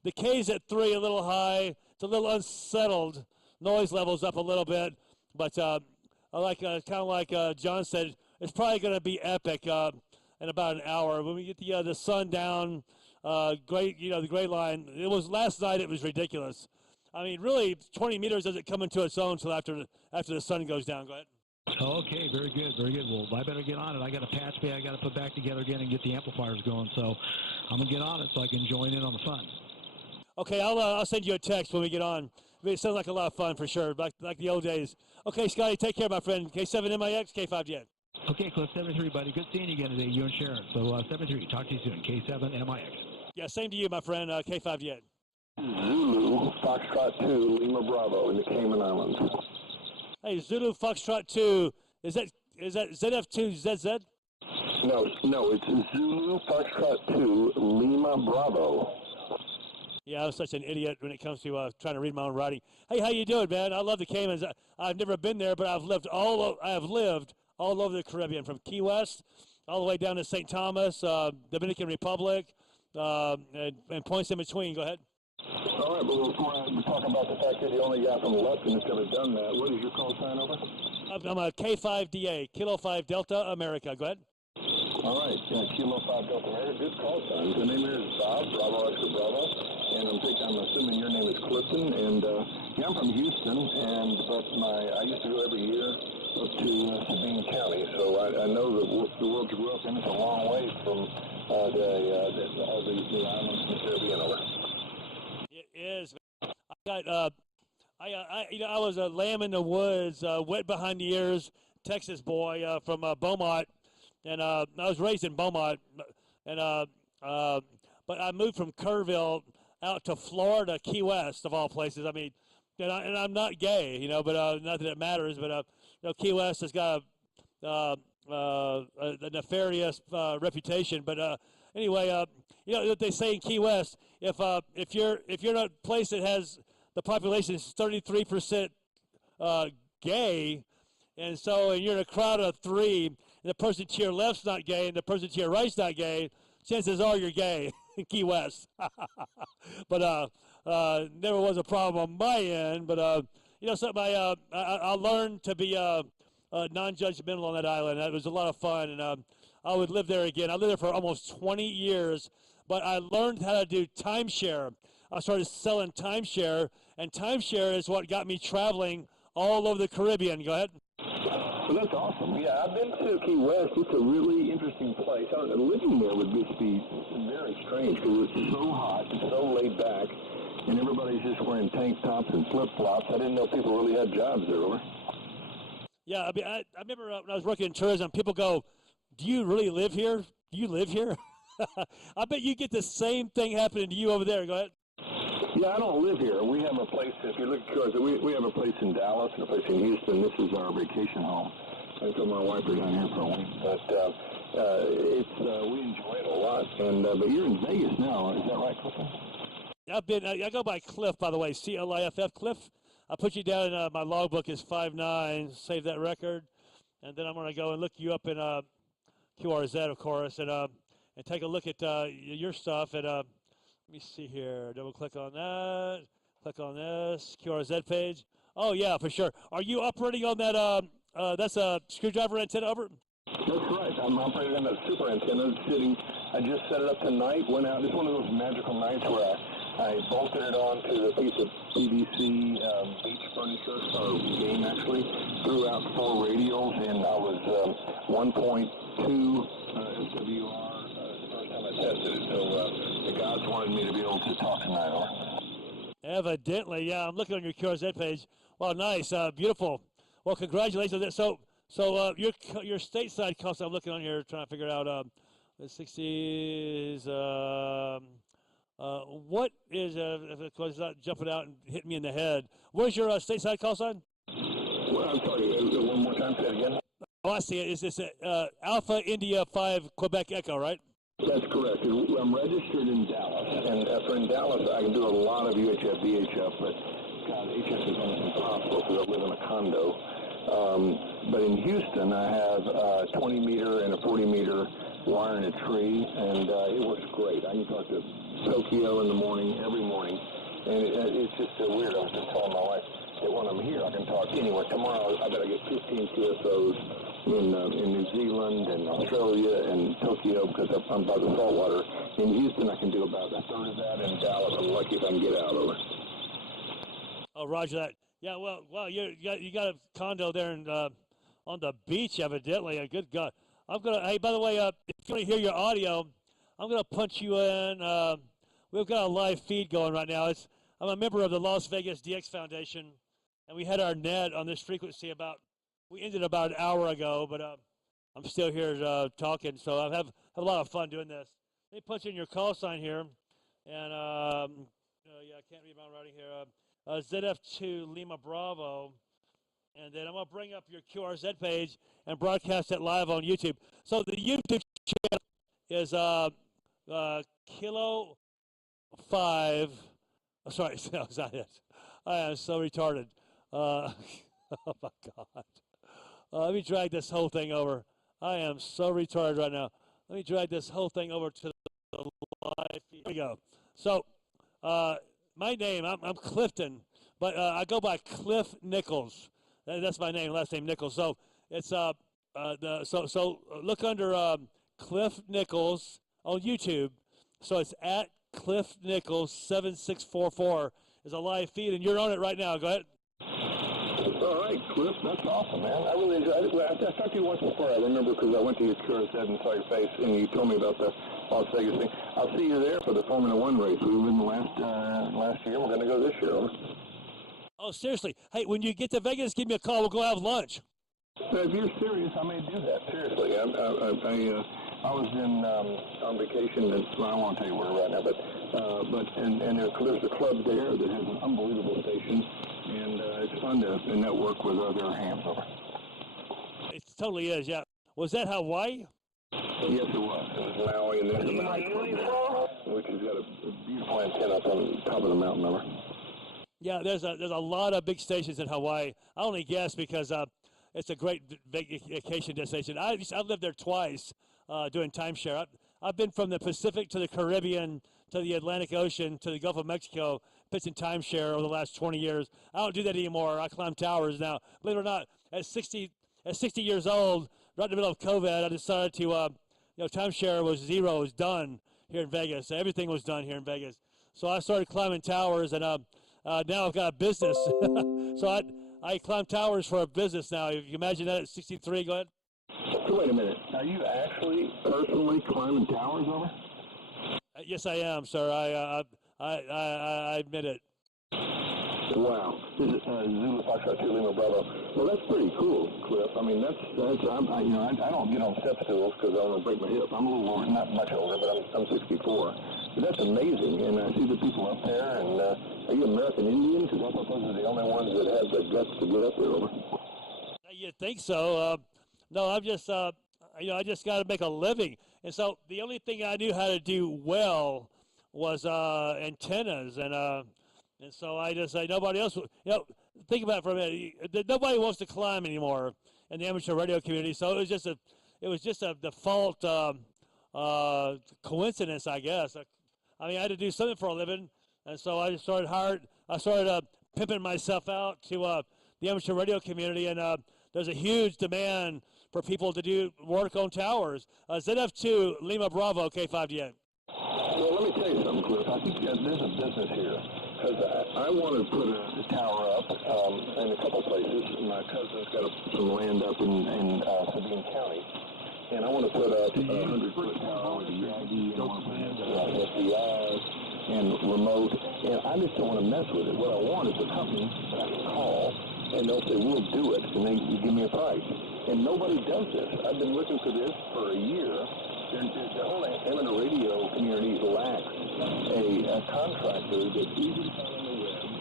The K's at 3, a little high. It's a little unsettled. Noise level's up a little bit, but kind of like John said, it's probably going to be epic in about an hour when we get the sun down. Great, the gray line. It was last night. It was ridiculous. I mean, really, 20 meters doesn't come into its own until after the sun goes down. Go ahead. Okay, very good, very good. Well, I better get on it. I got a patch bay I got to put back together again and get the amplifiers going. So I'm gonna get on it so I can join in on the fun. Okay, I'll send you a text when we get on. I mean, it sounds like a lot of fun for sure, like the old days. Okay, Scotty, take care, my friend. K7MIX, K5jet. Okay, Cliff, 73, buddy. Good seeing you again today, you and Sharon. So 73, talk to you soon. K7MIX. Yeah, same to you, my friend. K5jet. Zulu, Foxtrot 2, Lima Bravo in the Cayman Islands. Hey, Zulu Foxtrot 2. Is that ZF2 ZZ? No, it's Zulu, Foxtrot 2, Lima Bravo. Yeah, I'm such an idiot when it comes to trying to read my own writing. Hey, how you doing, man? I love the Caymans. I've never been there, but I've lived all over the Caribbean, from Key West all the way down to St. Thomas, Dominican Republic, and points in between. Go ahead. All right, but before I talk about the fact that the only guy from Lufkin that's ever done that, what is your call sign over? I'm a K5DA, Kilo 5 Delta America. Go ahead. All right, Kilo 5 Delta America, good call sign. The name is Bob, Bravo Oscar Bravo, and I'm assuming your name is Clifton, and I'm from Houston, but I used to go every year up to Sabine County, so I know the world you grew up in. It's a long way from all the islands in the Caribbean over. It is. I was a lamb in the woods, wet behind the ears, Texas boy from Beaumont, and I was raised in Beaumont, and but I moved from Kerrville out to Florida, Key West of all places. I mean, and I'm not gay, but not that it matters. But Key West has got a nefarious reputation. But anyway, what they say in Key West, if you're in a place that has the population is 33% gay, and you're in a crowd of 3, and the person to your left's not gay, and the person to your right's not gay, chances are you're gay in Key West. But never was a problem on my end. But something I learned to be non-judgmental on that island. That was a lot of fun, and I would live there again. I lived there for almost 20 years, but I learned how to do timeshare. I started selling timeshare, and timeshare is what got me traveling all over the Caribbean. Go ahead. Well, that's awesome. Yeah, I've been to Key West. It's a really interesting place. Living there would just be very strange because it's so hot, it's so laid back, and everybody's just wearing tank tops and flip-flops. I didn't know people really had jobs there, over. Yeah, I mean, I remember when I was working in tourism, people go, "Do you really live here? Do you live here?" I bet you get the same thing happening to you over there. Go ahead. Yeah, I don't live here. We have a place, if you look at we have a place in Dallas and a place in Houston. This is our vacation home. I told my wife we're down here for a week. But we enjoy it a lot. And but you're in Vegas now, is that right, Clifton? I go by Cliff, by the way, CLIFF, Cliff. I put you down in my logbook as 5'9", save that record. And then I'm going to go and look you up in QRZ, of course, and take a look at your stuff. And let me see here. Double click on that. Click on this QRZ page. Oh yeah, for sure. Are you operating on that? That's a screwdriver antenna over? That's right. I'm operating on that super antenna. I just set it up tonight. Went out. It's one of those magical nights where I bolted it onto the piece of PVC beach furniture, or game actually, threw out 4 radials, and I was 1.2 SWR the first time I tested it. So the gods wanted me to be able to talk tonight, or? Evidently, yeah. I'm looking on your QRZ page. Well, nice, beautiful. Well, congratulations. So your stateside cost, I'm looking on here trying to figure out the 60s. What is, if it's not jumping out and hitting me in the head, where's your stateside call sign? Well, I'm sorry, one more time, say it again. Oh, I see it. Is this Alpha India 5 Quebec Echo, right? That's correct. I'm registered in Dallas, and for in Dallas, I can do a lot of UHF, VHF, but God, HF is almost impossible because I live in a condo. But in Houston, I have a 20-meter and a 40-meter wire in a tree, and it works great. I can talk to Tokyo in the morning, every morning, and it's just so weird. I was just telling my wife that when I'm here, I can talk anywhere. Tomorrow, I got to get 15 QSOs in New Zealand and Australia and Tokyo because I'm by the saltwater. In Houston, I can do about a third of that. In Dallas, I'm lucky if I can get out over. Oh, roger that. Yeah, well, you got a condo there in, on the beach, evidently. Good God. Hey, by the way, if you want to hear your audio, I'm going to punch you in. We've got a live feed going right now. I'm a member of the Las Vegas DX Foundation, and we had our net on this frequency we ended about an hour ago, but I'm still here talking, so I have a lot of fun doing this. Let me punch in your call sign here, and yeah, I can't read my writing here. ZF2 Lima Bravo, and then I'm going to bring up your QRZ page and broadcast it live on YouTube. So the YouTube channel is Kilo 5. Oh, sorry, is that it? I am so retarded. Oh my God. Let me drag this whole thing over. I am so retarded right now. Let me drag this whole thing over to the live feed. Here we go. So, my name, I'm Clifton, but I go by Cliff Nichols. That's my name, last name Nichols. So it's so look under Cliff Nichols on YouTube. So it's at Cliff Nichols 7644 is a live feed, and you're on it right now. Go ahead. All right, Cliff, that's awesome, man. I really enjoyed it. I talked to you once before, I remember, because I went to your QRZ and saw your face, and you told me about the Las Vegas thing. I'll see you there for the Formula One race. We were in the last year. We're going to go this year. Oh, seriously. Hey, when you get to Vegas, give me a call. We'll go have lunch. If you're serious, I may do that. Seriously. I was on vacation, and I won't tell you where right now, but there's a club there that has an unbelievable station, and it's fun to network with other hams over. It totally is, yeah. Was that Hawaii? Yes, it was. It was Maui, and there's a mountain club there, which has got a beautiful antenna up on top of the mountain over. Yeah, there's a lot of big stations in Hawaii. I only guess because it's a great vacation destination. I've lived there twice doing timeshare. I've been from the Pacific to the Caribbean to the Atlantic Ocean to the Gulf of Mexico pitching timeshare over the last 20 years. I don't do that anymore. I climb towers now. Believe it or not, at 60 years old, right in the middle of COVID, I decided to, timeshare was zero. It was done here in Vegas. Everything was done here in Vegas. So I started climbing towers, and now I've got a business. So I climb towers for a business now. You can imagine that at 63. Go ahead. So wait a minute. Are you actually personally climbing towers over? Yes, I am, sir. I admit it. Wow. This is Zulu Foxtrot 2 Lima Bravo. Well, that's pretty cool, Cliff. I mean, I don't get on step stools because I want to break my hip. I'm a little older, not much older, but I'm 64. But that's amazing, and I see the people up there. And are you American Indian? Because I thought those are the only ones that have the guts to get up there. Over. You think so? No, I'm just, I just got to make a living. And so the only thing I knew how to do well was antennas, and so nobody else, think about it for a minute. Nobody wants to climb anymore in the amateur radio community. So it was just a default coincidence, I guess. I mean, I had to do something for a living, and so I just started pimping myself out to the amateur radio community, and there's a huge demand for people to do work on towers. ZF2 Lima Bravo K5DN. Well, let me tell you something, Cliff. I think there's a business here. Because I want to put a tower up in a couple places. My cousin's got some land up in Sabine County. And I want to put up a 100-foot tower with the Yagi and FBI and remote. And I just don't want to mess with it. What I want is a company that I can call, and they'll say, we'll do it, and they give me a price. And nobody does this. I've been looking for this for a year. The whole amateur radio community lacks a contractor that's easy to find on the web,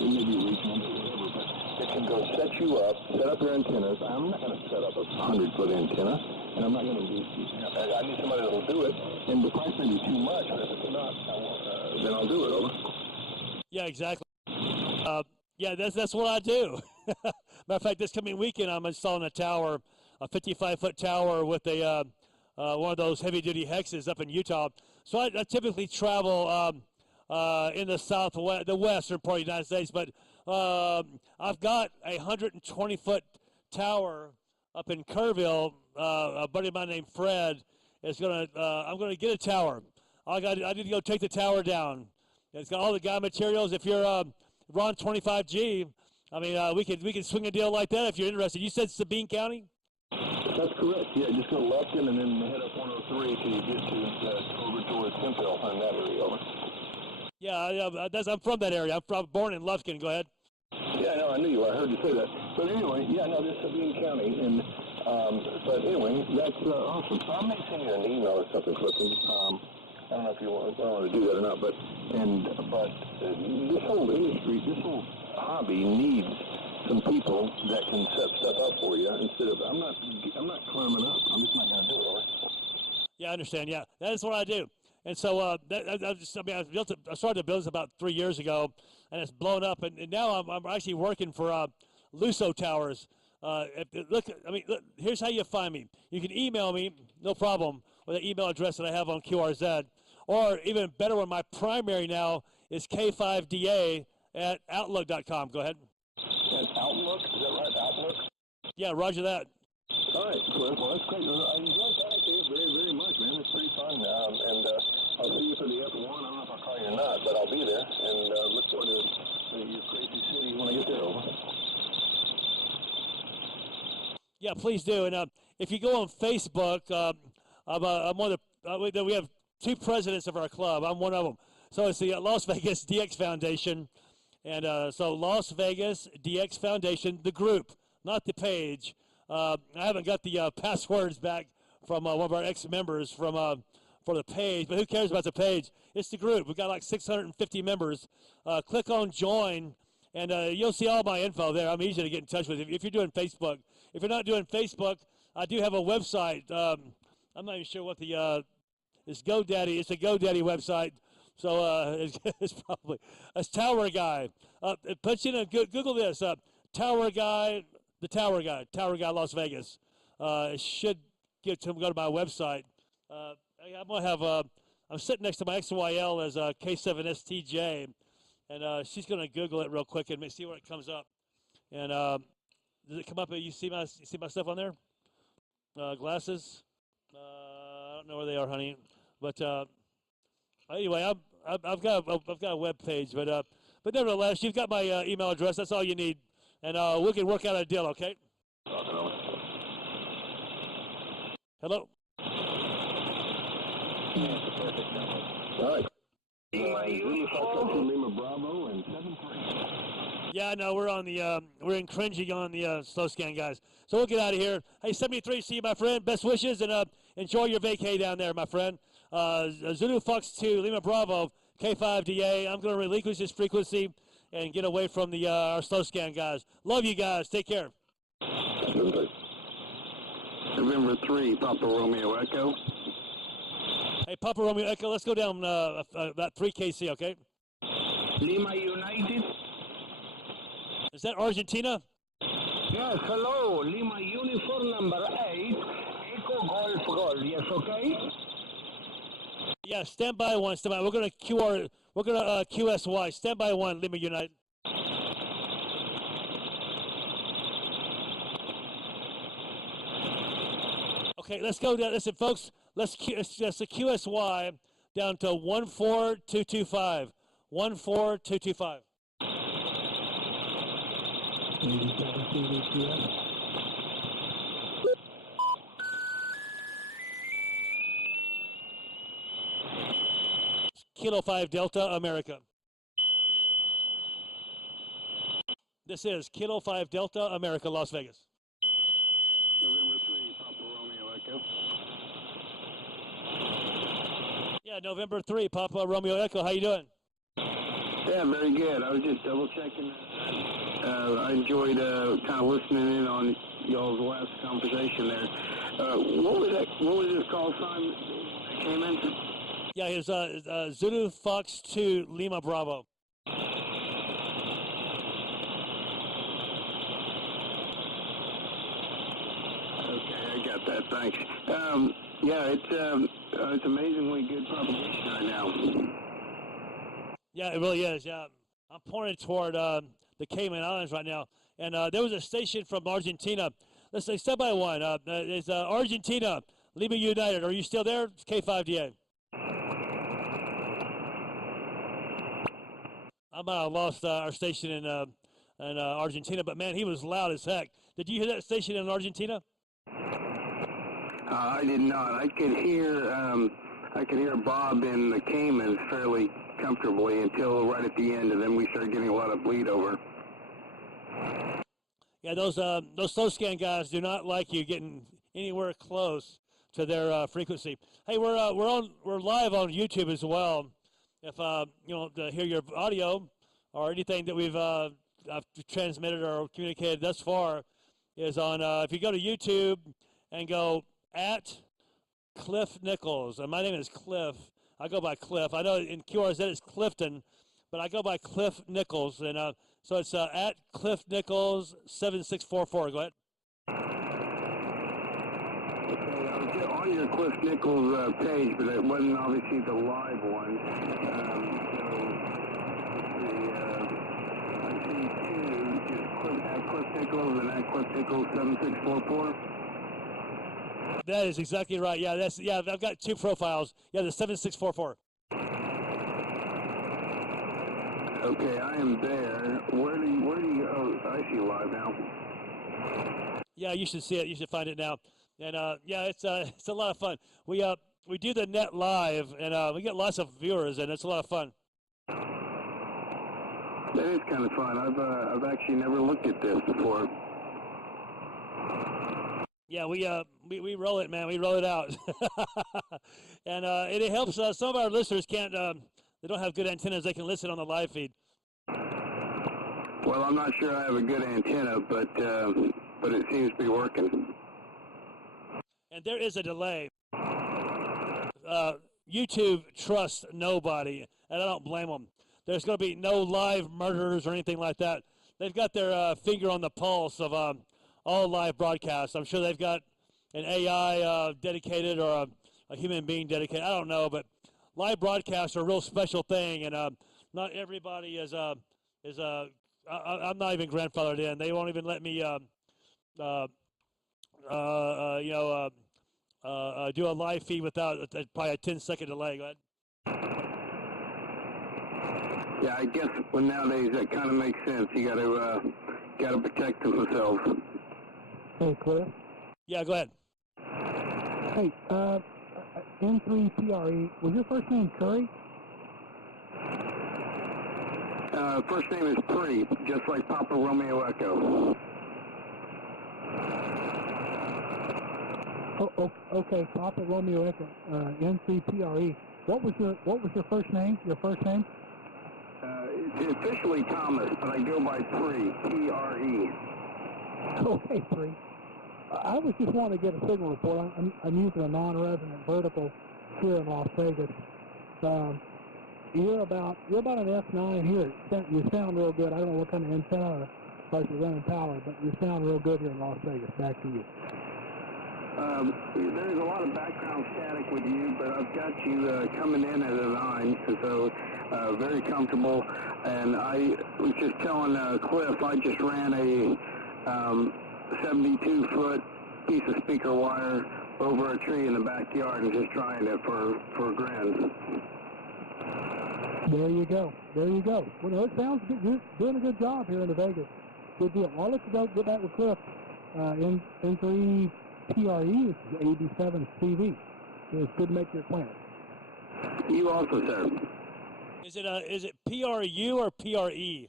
maybe regional or whatever, but that can go set you up, set up your antennas. I'm not going to set up a 100-foot antenna, and I'm not going to do I need somebody that will do it, and the price may be too much, but if it's not, then I'll do it, over. Yeah, exactly. Yeah, that's what I do. Matter of fact, this coming weekend, I'm installing a tower, a 55-foot tower with a one of those heavy-duty hexes up in Utah. So I typically travel in the southwest, the western part of the United States, but I've got a 120-foot tower up in Kerrville. A buddy of mine named Fred is I'm gonna get a tower. I need to go take the tower down. It's got all the guy materials. If you're Ron 25G, I mean, we can swing a deal like that if you're interested. You said Sabine County? That's correct. Yeah, just go left in and then head up 103 till you get to over towards Hemphill in that area. Over. Yeah, I'm from that area. I'm born in Lufkin. Go ahead. Yeah, no, I knew you. I heard you say that. But anyway, yeah, no, this is Sabine County, and but anyway, that's awesome. So I may send you an email or something, Clifton. I don't know if you want to do that or not, but this whole industry, this whole hobby needs some people that can set stuff up for you instead of I'm not climbing up. I'm just not going to do it. Right? Yeah, I understand. Yeah, that is what I do. And so I started a business about 3 years ago, and it's blown up. And now I'm actually working for Luso Towers. Look, here's how you find me. You can email me, no problem, with the email address that I have on QRZ. Or even better one, my primary now is K5DA at Outlook.com. Go ahead. At Outlook? Is that right? Outlook? Yeah, roger that. All right, Cliff. Well, that's great. I enjoyed talking to you very, very much, man. It's pretty fun. And I'll see you for the F1. I don't know if I'll call you or not, but I'll be there. And look forward to your crazy city when I get there. Over. Yeah, please do. And if you go on Facebook, I'm one of the, we have two presidents of our club. I'm one of them. So it's the Las Vegas DX Foundation. And so Las Vegas DX Foundation, the group, not the page. I haven't got the passwords back from one of our ex-members for the page, but who cares about the page? It's the group. We've got like 650 members. Click on join, and you'll see all my info there. I'm easy to get in touch with if you're doing Facebook. If you're not doing Facebook, I do have a website. I'm not even sure what it's GoDaddy. It's a GoDaddy website. So it's probably it's Tower Guy. Punch in Google this Tower Guy, Tower Guy Las Vegas. It should go to my website. I'm gonna have I'm sitting next to my XYL as K7STJ, and she's gonna Google it real quick and see where it comes up. And does it come up? You see my stuff on there? Glasses. I don't know where they are, honey. But anyway, I've got a web page, but nevertheless, you've got my email address. That's all you need, and we can work out a deal. Okay. Hello. All right. Lima Bravo and 7-3. Yeah, no, we're infringing on the slow scan guys. So we'll get out of here. Hey, 73, see you, my friend. Best wishes, and enjoy your vacay down there, my friend. Zulu Fox 2, Lima Bravo, K5DA. I'm going to relinquish this frequency and get away from our slow scan guys. Love you guys. Take care. November 3, Papa Romeo Echo. Hey, Papa Romeo Echo, let's go down about 3 KC, okay? Lima United. Is that Argentina? Yes, hello. Lima Uniform number 8, Echo Golf Golf. Yes, okay? Yeah, stand by one. Stand by. We're gonna QSY. Stand by one. Lima United. Okay, let's go down. Listen, folks. Let's a QSY down to 14225. 14225. 87 CDTS. Kilo 5 Delta America. This is Kilo 5 Delta America, Las Vegas. November 3, Papa Romeo Echo. Yeah, November 3, Papa Romeo Echo. How you doing? Yeah, very good. I was just double checking. I enjoyed kind of listening in on y'all's last conversation there. What was his call sign that came in? Yeah, his Zulu Fox 2 Lima Bravo. Okay, I got that. Thanks. Yeah, it's amazingly good propagation right now. Yeah, it really is. Yeah, I'm pointed toward the Cayman Islands right now, and there was a station from Argentina. Let's say step by one. It's Argentina, Lima United. Are you still there? It's K5DA. I might have lost our station in Argentina, but man, he was loud as heck. Did you hear that station in Argentina? I did not. I could hear Bob in the Caymans fairly comfortably until right at the end, and then we started getting a lot of bleed over. Yeah, those slow scan guys do not like you getting anywhere close to their frequency. Hey, we're live on YouTube as well. If you want to hear your audio or anything that we've transmitted or communicated thus far, is on. If you go to YouTube and go at Cliff Nichols, and my name is Cliff. I go by Cliff. I know in QRZ it's Clifton, but I go by Cliff Nichols, and so it's at Cliff Nichols 7644. Go ahead. Okay, I was on your Cliff Nichols page, but it wasn't obviously the live one. I see two, just at Cliff Nichols and at Cliff Nichols 7644. That is exactly right. Yeah, I've got two profiles. Yeah, the 7644. Okay, I am there. Where do you? Oh, I see you live now. Yeah, you should see it. You should find it now. And yeah, it's a lot of fun. We do the net live, and we get lots of viewers, and it's a lot of fun. That is kind of fun. I've actually never looked at this before. Yeah, we roll it, man. We roll it out, and it helps. Some of our listeners can't. They don't have good antennas. They can listen on the live feed. Well, I'm not sure I have a good antenna, but it seems to be working. And there is a delay. YouTube trusts nobody, and I don't blame them. There's going to be no live murders or anything like that. They've got their finger on the pulse of all live broadcasts. I'm sure they've got an AI dedicated or a human being dedicated. I don't know, but live broadcasts are a real special thing, and not everybody is. I'm not even grandfathered in. They won't even let me, do a live feed without probably a 10-second delay. Go ahead. Yeah, I guess nowadays that kind of makes sense. You got to protect themselves. Hey, Cliff. Yeah, go ahead. Hey, N3PRE, was your first name Curry? First name is Pretty, just like Papa Romeo Echo. Oh, okay, Papa Romeo Echo, N3PRE. What was your first name? Your first name? It's officially Thomas, but I go by Pre, P-R-E. Okay, Pre. I was just wanting to get a signal report. I'm using a non-resident vertical here in Las Vegas. You're about an F9 here. You sound real good. I don't know what kind of antenna or if you're running power, but you sound real good here in Las Vegas. Back to you. There's a lot of background static with you, but I've got you coming in at a 9, so very comfortable. And I was just telling Cliff, I just ran a 72-foot piece of speaker wire over a tree in the backyard and just trying it for grins. There you go. There you go. Well, no, it sounds good. You're doing a good job here in Vegas. Good deal. I'll let you go get back with Cliff. N3 PRE is 87 CV. It's good to make your plan. You also, sir. Is it PRU or PRE?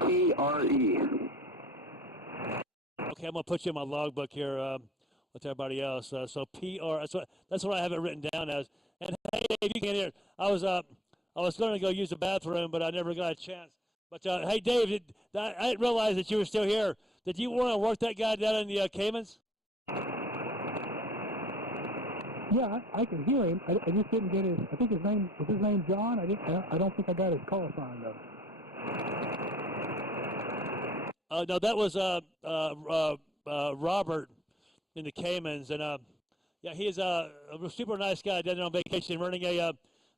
PRE. Okay, I'm gonna put you in my logbook here with everybody else. So PR. That's what I have it written down as. And hey, Dave, you can hear. I was going to go use the bathroom, but I never got a chance. But hey, Dave, I didn't realize that you were still here. Did you want to work that guy down in the Caymans? Yeah, I can hear him. I just didn't get his. I think his name was his name John. I don't think I got his call sign though. No, that was Robert in the Caymans, and yeah, he's a super nice guy down there on vacation,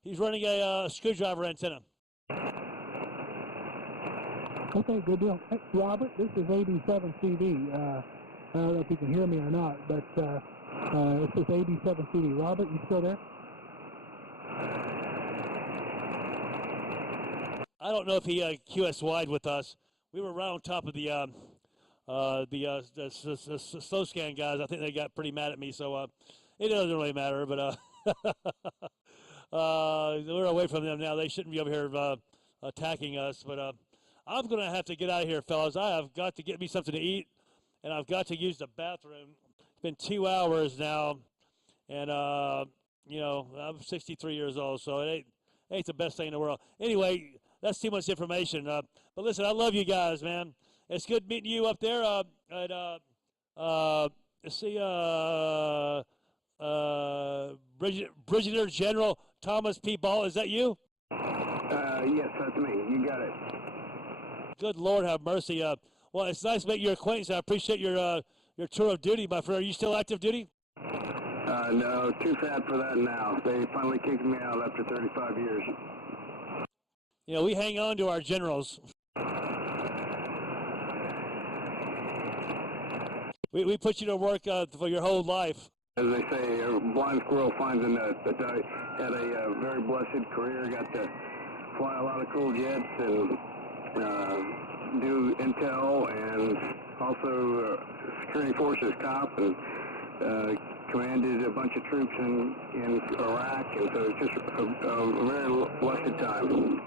he's running a screwdriver antenna. Okay, good deal. Hey, Robert, this is 87 CV. I don't know if you can hear me or not, but this is 87 CV. Robert, you still there? I don't know if he QSY'd with us. We were right on top of the slow scan guys. I think they got pretty mad at me, so it doesn't really matter. But we're away from them now. They shouldn't be over here attacking us. But I'm going to have to get out of here, fellas. I have got to get me something to eat, and I've got to use the bathroom. It's been 2 hours now, and you know, I'm 63 years old, so it ain't the best thing in the world. Anyway, that's too much information. But listen, I love you guys, man. It's good meeting you up there at Brigadier General Thomas P. Ball. Is that you? Yes, that's me. You got it. Good Lord, have mercy. Well, it's nice to make your acquaintance. I appreciate your tour of duty, my friend. Are you still active duty? No, too fat for that now. They finally kicked me out after 35 years. You know, we hang on to our generals. We put you to work for your whole life. As they say, a blind squirrel finds a nut. But I had a very blessed career. Got to fly a lot of cool jets and do intel and also security forces cop and commanded a bunch of troops in Iraq. And so it's just a very blessed time.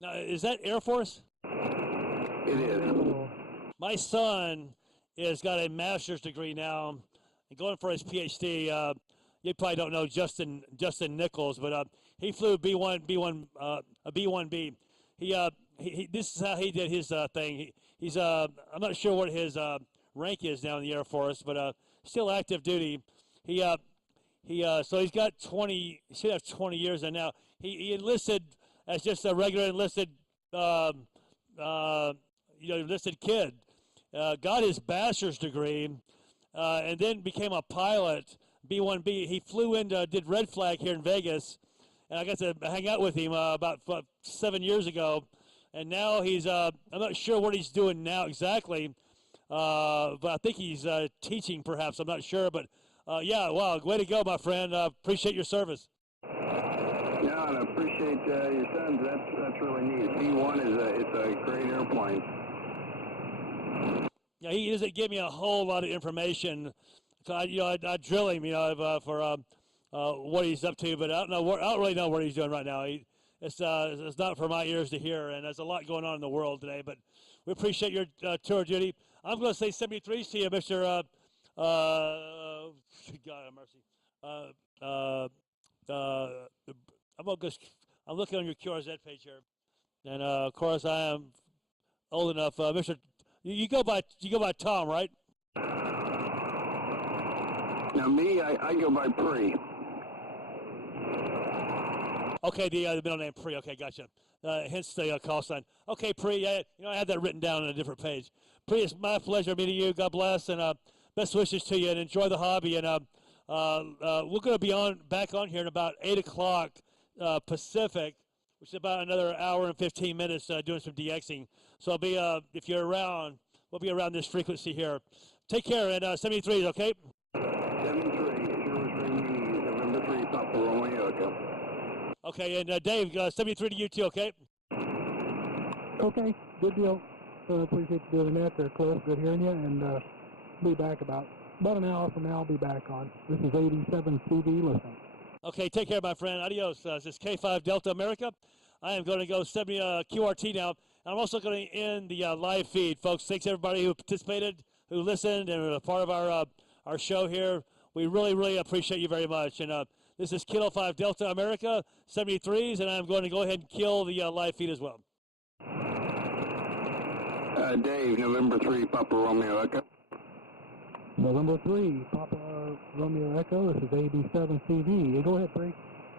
Now, is that Air Force? It is. My son has got a master's degree now and going for his PhD. You probably don't know Justin Nichols, but he flew a B-1B. He this is how he did his thing. He's I'm not sure what his rank is now in the Air Force, but still active duty. So he's got 20. He should have 20 years, and now he enlisted as just a regular enlisted enlisted kid. Got his bachelor's degree, and then became a pilot, B-1B. He flew in, did Red Flag here in Vegas, and I got to hang out with him about 7 years ago. And now he's, I'm not sure what he's doing now exactly, but I think he's teaching perhaps. I'm not sure, but yeah, wow, way to go, my friend. Appreciate your service. Yeah, and I appreciate your sons. That's really neat. B-1 it's a great airplane. Yeah, he doesn't give me a whole lot of information. So I drill him, for what he's up to, but I don't really know what he's doing right now. It's not for my ears to hear, and there's a lot going on in the world today. But we appreciate your tour of duty. I'm going to say 73s to you, Mr. God have mercy. I'm looking on your QRZ page here, and of course I am old enough, Mr. You go by Tom, right? Now me, I go by Pre. Okay, the middle name Pre. Okay, gotcha. Hence the call sign. Okay, Pre. I had that written down on a different page. Pre, it's my pleasure meeting you. God bless, and best wishes to you, and enjoy the hobby. And we're going to be back on here in about 8 o'clock Pacific, which is about another hour and 15 minutes doing some DXing. So I'll be if you're around, we'll be around this frequency here. Take care, and 73s, okay? 73, November 3, Papa Romeo Echo. Okay, and Dave, 73 to you too, okay? Okay, good deal. Appreciate you doing that there, Cliff. Good hearing you, and be back about an hour from now. I'll be back on. This is 87 CV listening. Okay, take care, my friend. Adios. This is K5 Delta America. I am going to go 70 QRT now. I'm also going to end the live feed, folks. Thanks everybody who participated, who listened, and were a part of our show here. We really, really appreciate you very much. And this is Kilo 5 Delta America, 73s, and I'm going to go ahead and kill the live feed as well. Dave, November 3, Papa Romeo Echo. November 3, Papa Romeo Echo. This is 87 CV. Go ahead, Bree.